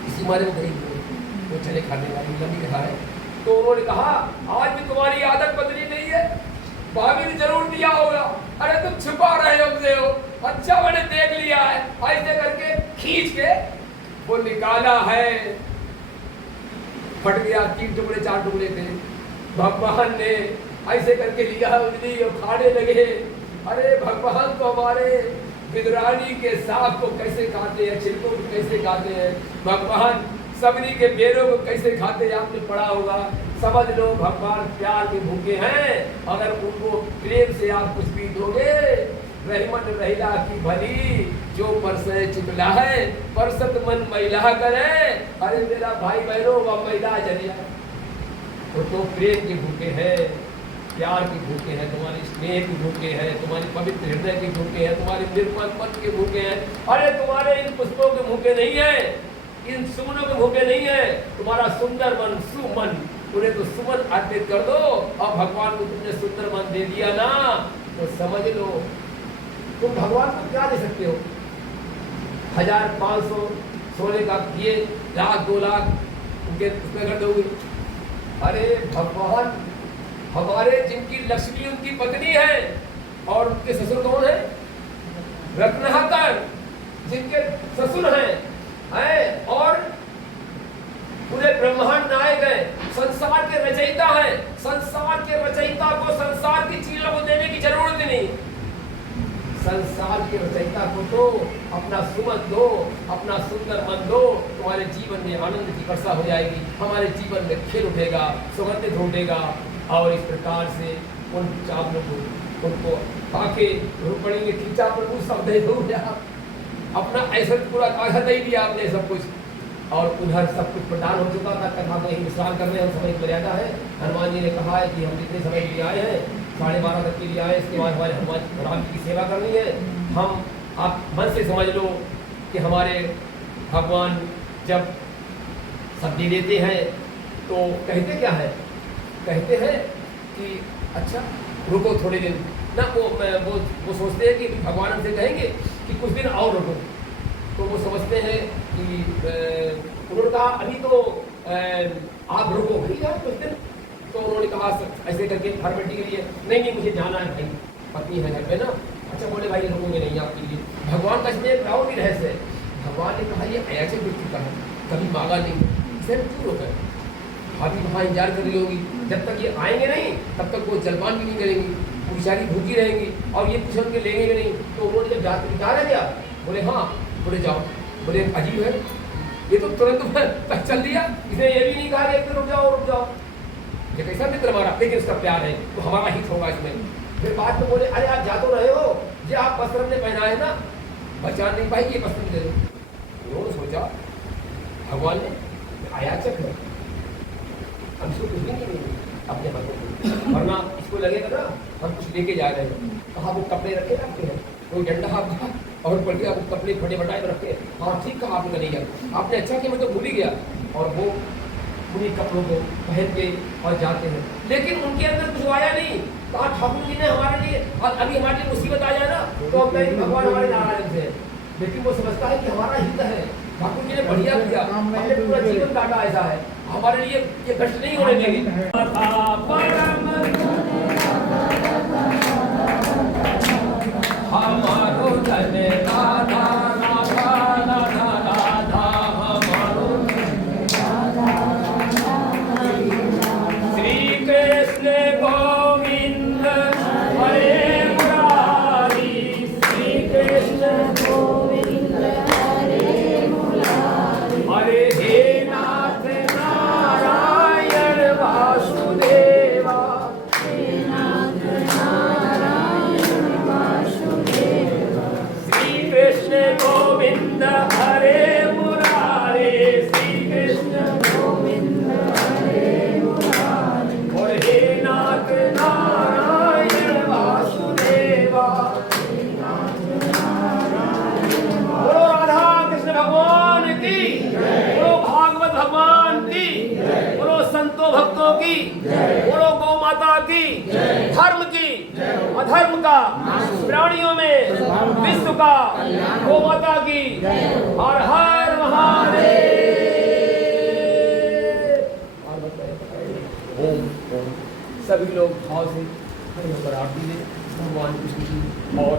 इसी मारे में गरीब वो चले खाने वाली लंबी कथा है। तो उन्होंने कहा आज भी तुम्हारी आदत बदली नहीं है, भाभी ने जरूर दिया होगा। अरे तुम छुपा रहे हमसे हो, और खींच के वो निकाला है, फट गया, 3 टुकड़े 4 टुकड़े थे। भगवान ने ऐसे करके लिया उंगली और खाने लगे। अरे भगवान तो हमारे बिदरानी के साग को कैसे खाते हैं, छिलकों को कैसे खाते हैं, भगवान सबरी के बेरों को कैसे खाते हैं, आपने पढ़ा होगा। समझ लो भगवान प्यार के भूखे हैं। अगर उनको प्रेम से आप कुछ भी दोगे, रहमन रहिला की भली जो परसे चिपला है, परसत मन महिला करे। अरे मेरा भाई बहनों वह महिला जरिया तो प्रेम के भूखे हैं, प्यार के भूखे हैं, तुम्हारे स्नेह के भूखे हैं, तुम्हारी पवित्र हृदय के भूखे हैं, तुम्हारे निर्मल मन के भूखे हैं। अरे तुम्हारे इन पुष्पों के भूखे नहीं है, इन सुमनों के भूखे नहीं है, तुम्हारा सुंदर मन सुमन, उन्हें तो सुमन अर्पित कर दो। और भगवान को तुमने सुंदर मन दे दिया ना, तो समझ लो तुम भगवान को क्या दे सकते हो। 1500 सोने का ये 1,00,000 2 लाख उनके उसमें कर दोगे। अरे भगवान हमारे जिनकी लक्ष्मी उनकी पत्नी है और उनके ससुर कौन है, रत्नाकर, जिनके ससुर हैं और पूरे ब्रह्मांड नायक है, संसार के रचयिता है। संसार के रचयिता को संसार की चीजों को देने की जरूरत ही नहीं। संसार के रचयिता को तो अपना सुमन दो, अपना सुंदर मन दो, तुम्हारे जीवन में आनंद की वर्षा हो जाएगी, हमारे जीवन में खेल उठेगा, सुगंधित उठेगा। और इस प्रकार से उन चावलों को उनको आके पड़ेंगे, खींचा प्रभु सब दे दो, अपना ऐसा पूरा कागज दे दिया आपने सब कुछ। और उधर सब कुछ प्रदान हो चुका था। कथा में ही विश्राम कर रहे हैं, हम समय की मर्यादा है। हनुमान जी ने कहा है कि हम जितने समय के लिए आए हैं 12:30 तक के लिए आए, इसके बाद हमारे हनुमान राम जी की सेवा करनी है। हम आप मन से समझ लो कि हमारे भगवान जब सब्जी देते हैं तो कहते क्या है, कहते हैं कि अच्छा रुको थोड़े दिन ना, वो सोचते हैं कि भगवान हमसे कहेंगे कि कुछ दिन और रुको, तो वो समझते हैं कि उन्होंने कहा अभी तो आप रुको भैया कुछ दिन। तो उन्होंने कहा ऐसे करके फॉर्मेलिटी के लिए नहीं मुझे जाना है भाई, पत्नी है घर पे ना। अच्छा बोले भाई रुकोगे नहीं आपके लिए। भगवान का इसमें एक और भी रहस्य है। भगवान ने कहा ये ऐसे व्यक्ति का है, कभी मांगा नहीं, इसे क्यों रोका है। अभी वहाँ इंतजार कर रही होगी, जब तक ये आएंगे नहीं तब तक वो जलपान भी नहीं करेंगी, वो बेचारी भूखी रहेंगी और ये कुछ उनके लेंगे भी नहीं। तो उन्होंने जब जाते विचारा क्या, बोले हाँ, बोले जाओ। बोले अजीब है, ये तो तुरंत चल दिया, इसने ये भी नहीं कहा कि रुक जाओ। ये कैसा मित्र हमारा, लेकिन इसका प्यार है तो हमारा हित होगा इसमें। फिर बाद में बोले अरे आप जा तो रहे हो, ये आप वस्त्र हमने पहना है ना, पहचान नहीं पाएगी, ये वस्त्र दे दो। उन्होंने सोचा भगवान ने आया चक है, हम इसको कुछ भी नहीं अपने हाथों, वरना इसको लगेगा ना हम कुछ लेके जा रहे हैं। कहा वो कपड़े रखे रखते हैं, कोई डंडा हाथ और पड़ गया, वो कपड़े फटे फटाए में रखे। हाँ ठीक कहा आपने, नहीं गया आपने, अच्छा कि मैं तो भूल ही गया। और वो उन्हीं कपड़ों को पहन के और जाते हैं, लेकिन उनके अंदर कुछ आया नहीं। कहा ठाकुर जी ने हमारे लिए, और अभी हमारे लिए मुसीबत आ जाए ना तो हम कहेंगे भगवान हमारे नारायण से, लेकिन वो समझता है कि हमारा हित है। ठाकुर जी ने बढ़िया किया, हमने पूरा जीवन काटा, ऐसा है हमारे लिए ये कष्ट नहीं होने देंगे। हमारो धन्य राधा बोलो गौ माता की, धर्म की, अधर्म का, प्राणियों में विश्व का, गौ माता की, हर हर महादेव। ओम सभी लोग भाव से आरती दें भगवान कृष्ण की। और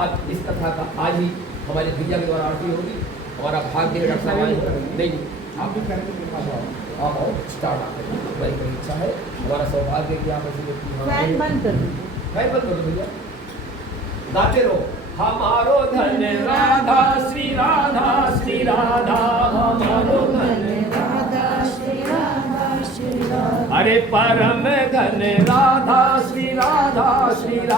अब इस कथा का आज ही हमारे भैया के द्वारा आरती होगी हमारा भाग्य डॉक्टर साहब आए नहीं आप भी करके दिखा दो आप और स्टार्ट हमारी बड़ी इच्छा है हमारा सौभाग्य कि आप ऐसे फैन बंद कर दो फैन बंद कर दो भैया गाते रहो हमारो धन राधा श्री राधा हमारो धन राधा श्री राधा श्री राधा अरे परम धन राधा श्री राधा परम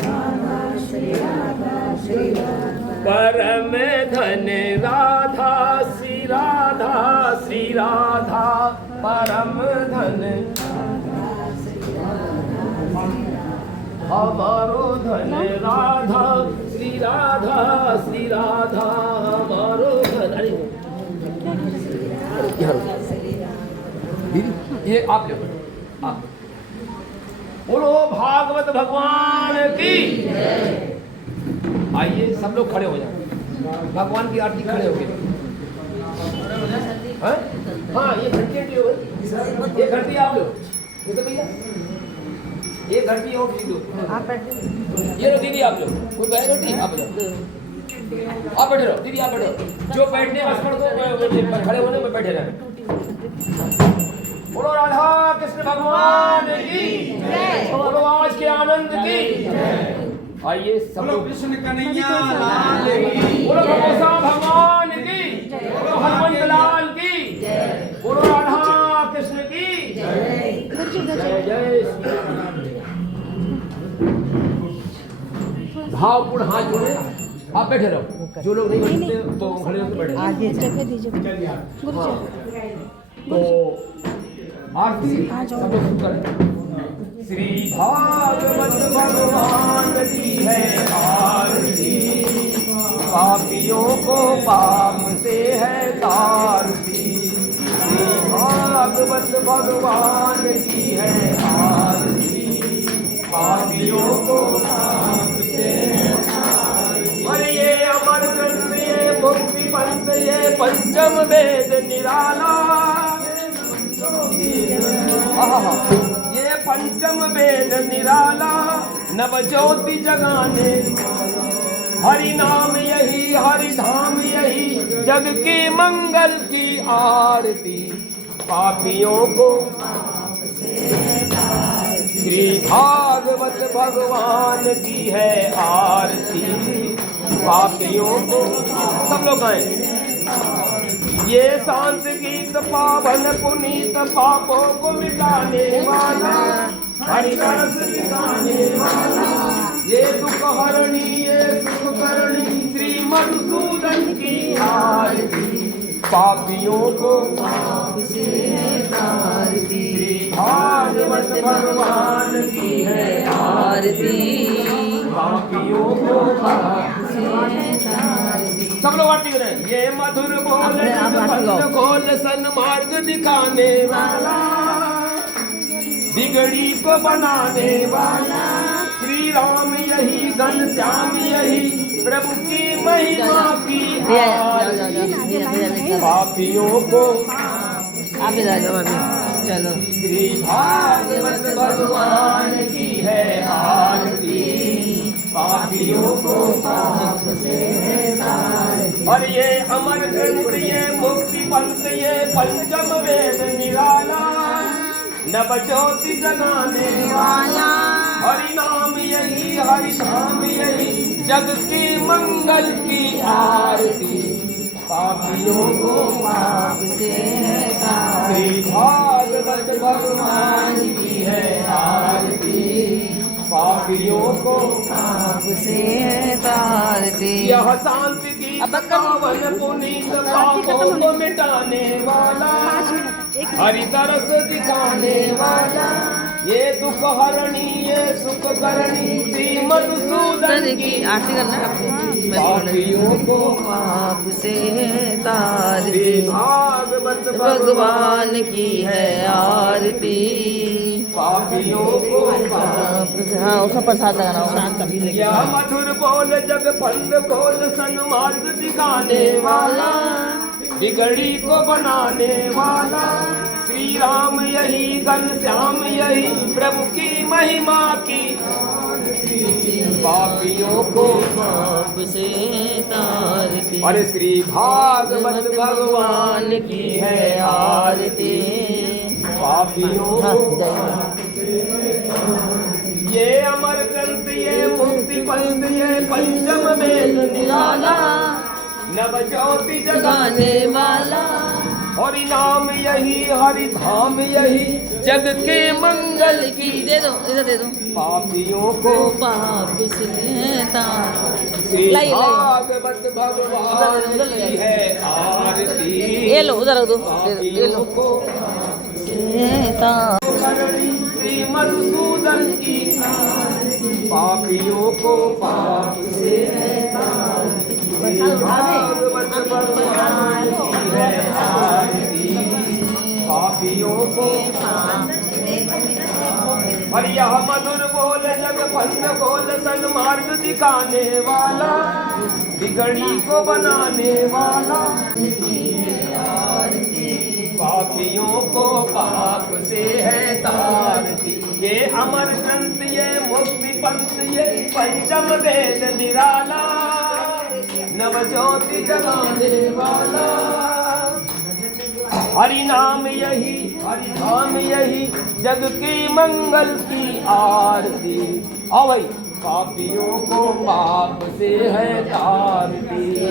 राधा श्री राधा श्री राधा परम धन राधा श्री राधा परम धन हमारो धन राधा श्री राधा हमारो धन अरे दीदी ये आप ले आप बोलो भागवत भगवान की आइए सब लोग खड़े हो जाए भगवान की आरती खड़े हो गए हाँ ये घंटी हो ये घंटी आप लो ये तो भैया ये घंटी और लो आप बैठे ये लो दीदी आप लो कोई बैठे घंटी आप लो आप बैठे रहो दीदी आप बैठो जो बैठने बस को खड़े होने में बैठे रहे बोलो राधा कृष्ण भगवान की बोलो आज के आनंद की आइए सब लोग कृष्ण कन्हैया लाल की बोलो भगवान भगवान की बोलो हनुमंत लाल की बोलो राधा कृष्ण की जय जय श्री भावपूर्ण हाथ जोड़े आप बैठे रहो जो लोग नहीं बैठते तो खड़े होकर बैठे आगे जगह दीजिए गुरु जी तो आरती सब लोग शुरू करें श्री भागवत भगवान की है आरती पापियों को पाप से है तारती श्री भागवत भगवान की है आरती पापियों को पाप से है तारती और ये अमर ग्रंथ ये मुक्ति पंथ ये पंचम वेद निराला ये पंचम वेद निराला नव ज्योति जगाने हरि नाम यही हरि धाम यही जग के मंगल की आरती पापियों को श्री भागवत भगवान की है आरती पापियों को सब लोग गाएं ये शांत गीत पावन पुनीत पापों को मिटाने वाला हरि रस दिखाने वाला ये दुख हरणी ये सुख करणी श्री मधुसूदन की आरती पापियों को श्री भागवत भगवान की है आरती पापियों को सब लोग आरती करें ये मधुर बोल खोल सन्मार्ग दिखाने वाला बिगड़ी को बनाने वाला श्री राम यही घनश्याम यही प्रभु की महिमा की पापियों को आप ही जाओ अभी चलो श्री भागवत भगवान की है आरती पापियों को पाप से और ये अमर ग्रंथ ये मुक्ति पंथ ये पंचम वेद निराला नव ज्योति जगाने वाला हरि नाम यही हरि धाम यही जग की मंगल की आरती पापियों को पाप से श्री भागवत भगवान की है आरती पापियों को पाप से तारती यह शांति की पावन पुनीत पापों को मिटाने वाला हरि तरस दिखाने वाला ये दुख हरणी ये सुख करणी श्री मधुसूदन की आरती करना पापियों को पाप से श्री तारती भागवत भगवान की है आरती पापियों को हाँ उसका प्रसाद लगाना शांत अभी लेके यह मधुर बोल जग फंद खोल सन्मार्ग दिखाने वाला बिगड़ी को बनाने वाला श्री राम यही घनश्याम यही प्रभु की महिमा की पापियों को पाप से तारती। अरे श्री भागवत भगवान की है आरती। पापियों को ये अमर ग्रंथ ये मुक्ति पंथ ये पंचम वेद निराला नव ज्योति जगाने वाला हरि नाम यही हरि धाम यही जग के मंगल की। दे दो, इधर दे दो। पापियों को पाप से तारती। श्री लाई, लाई। भागवत भगवान की है आरती। ये लो, उधर रख दो। ये लो। पापियों को श्री मधुसूदन की पापियों को पाप से भागवत भगवान की है आरती। पापियों को और यह मधुर बोल जग फल बोल सन्मार्ग दिखाने वाला बिगड़ी को बनाने वाला। पापियों को पाप से है तारती। ये अमर ग्रंथ ये मुक्ति पंथ ये पंचम वेद निराला नव ज्योति जगाने वाला। हरि नाम यही हरि धाम यही जग की मंगल की आरती। आओ भाई पापियों को पाप से है तारती।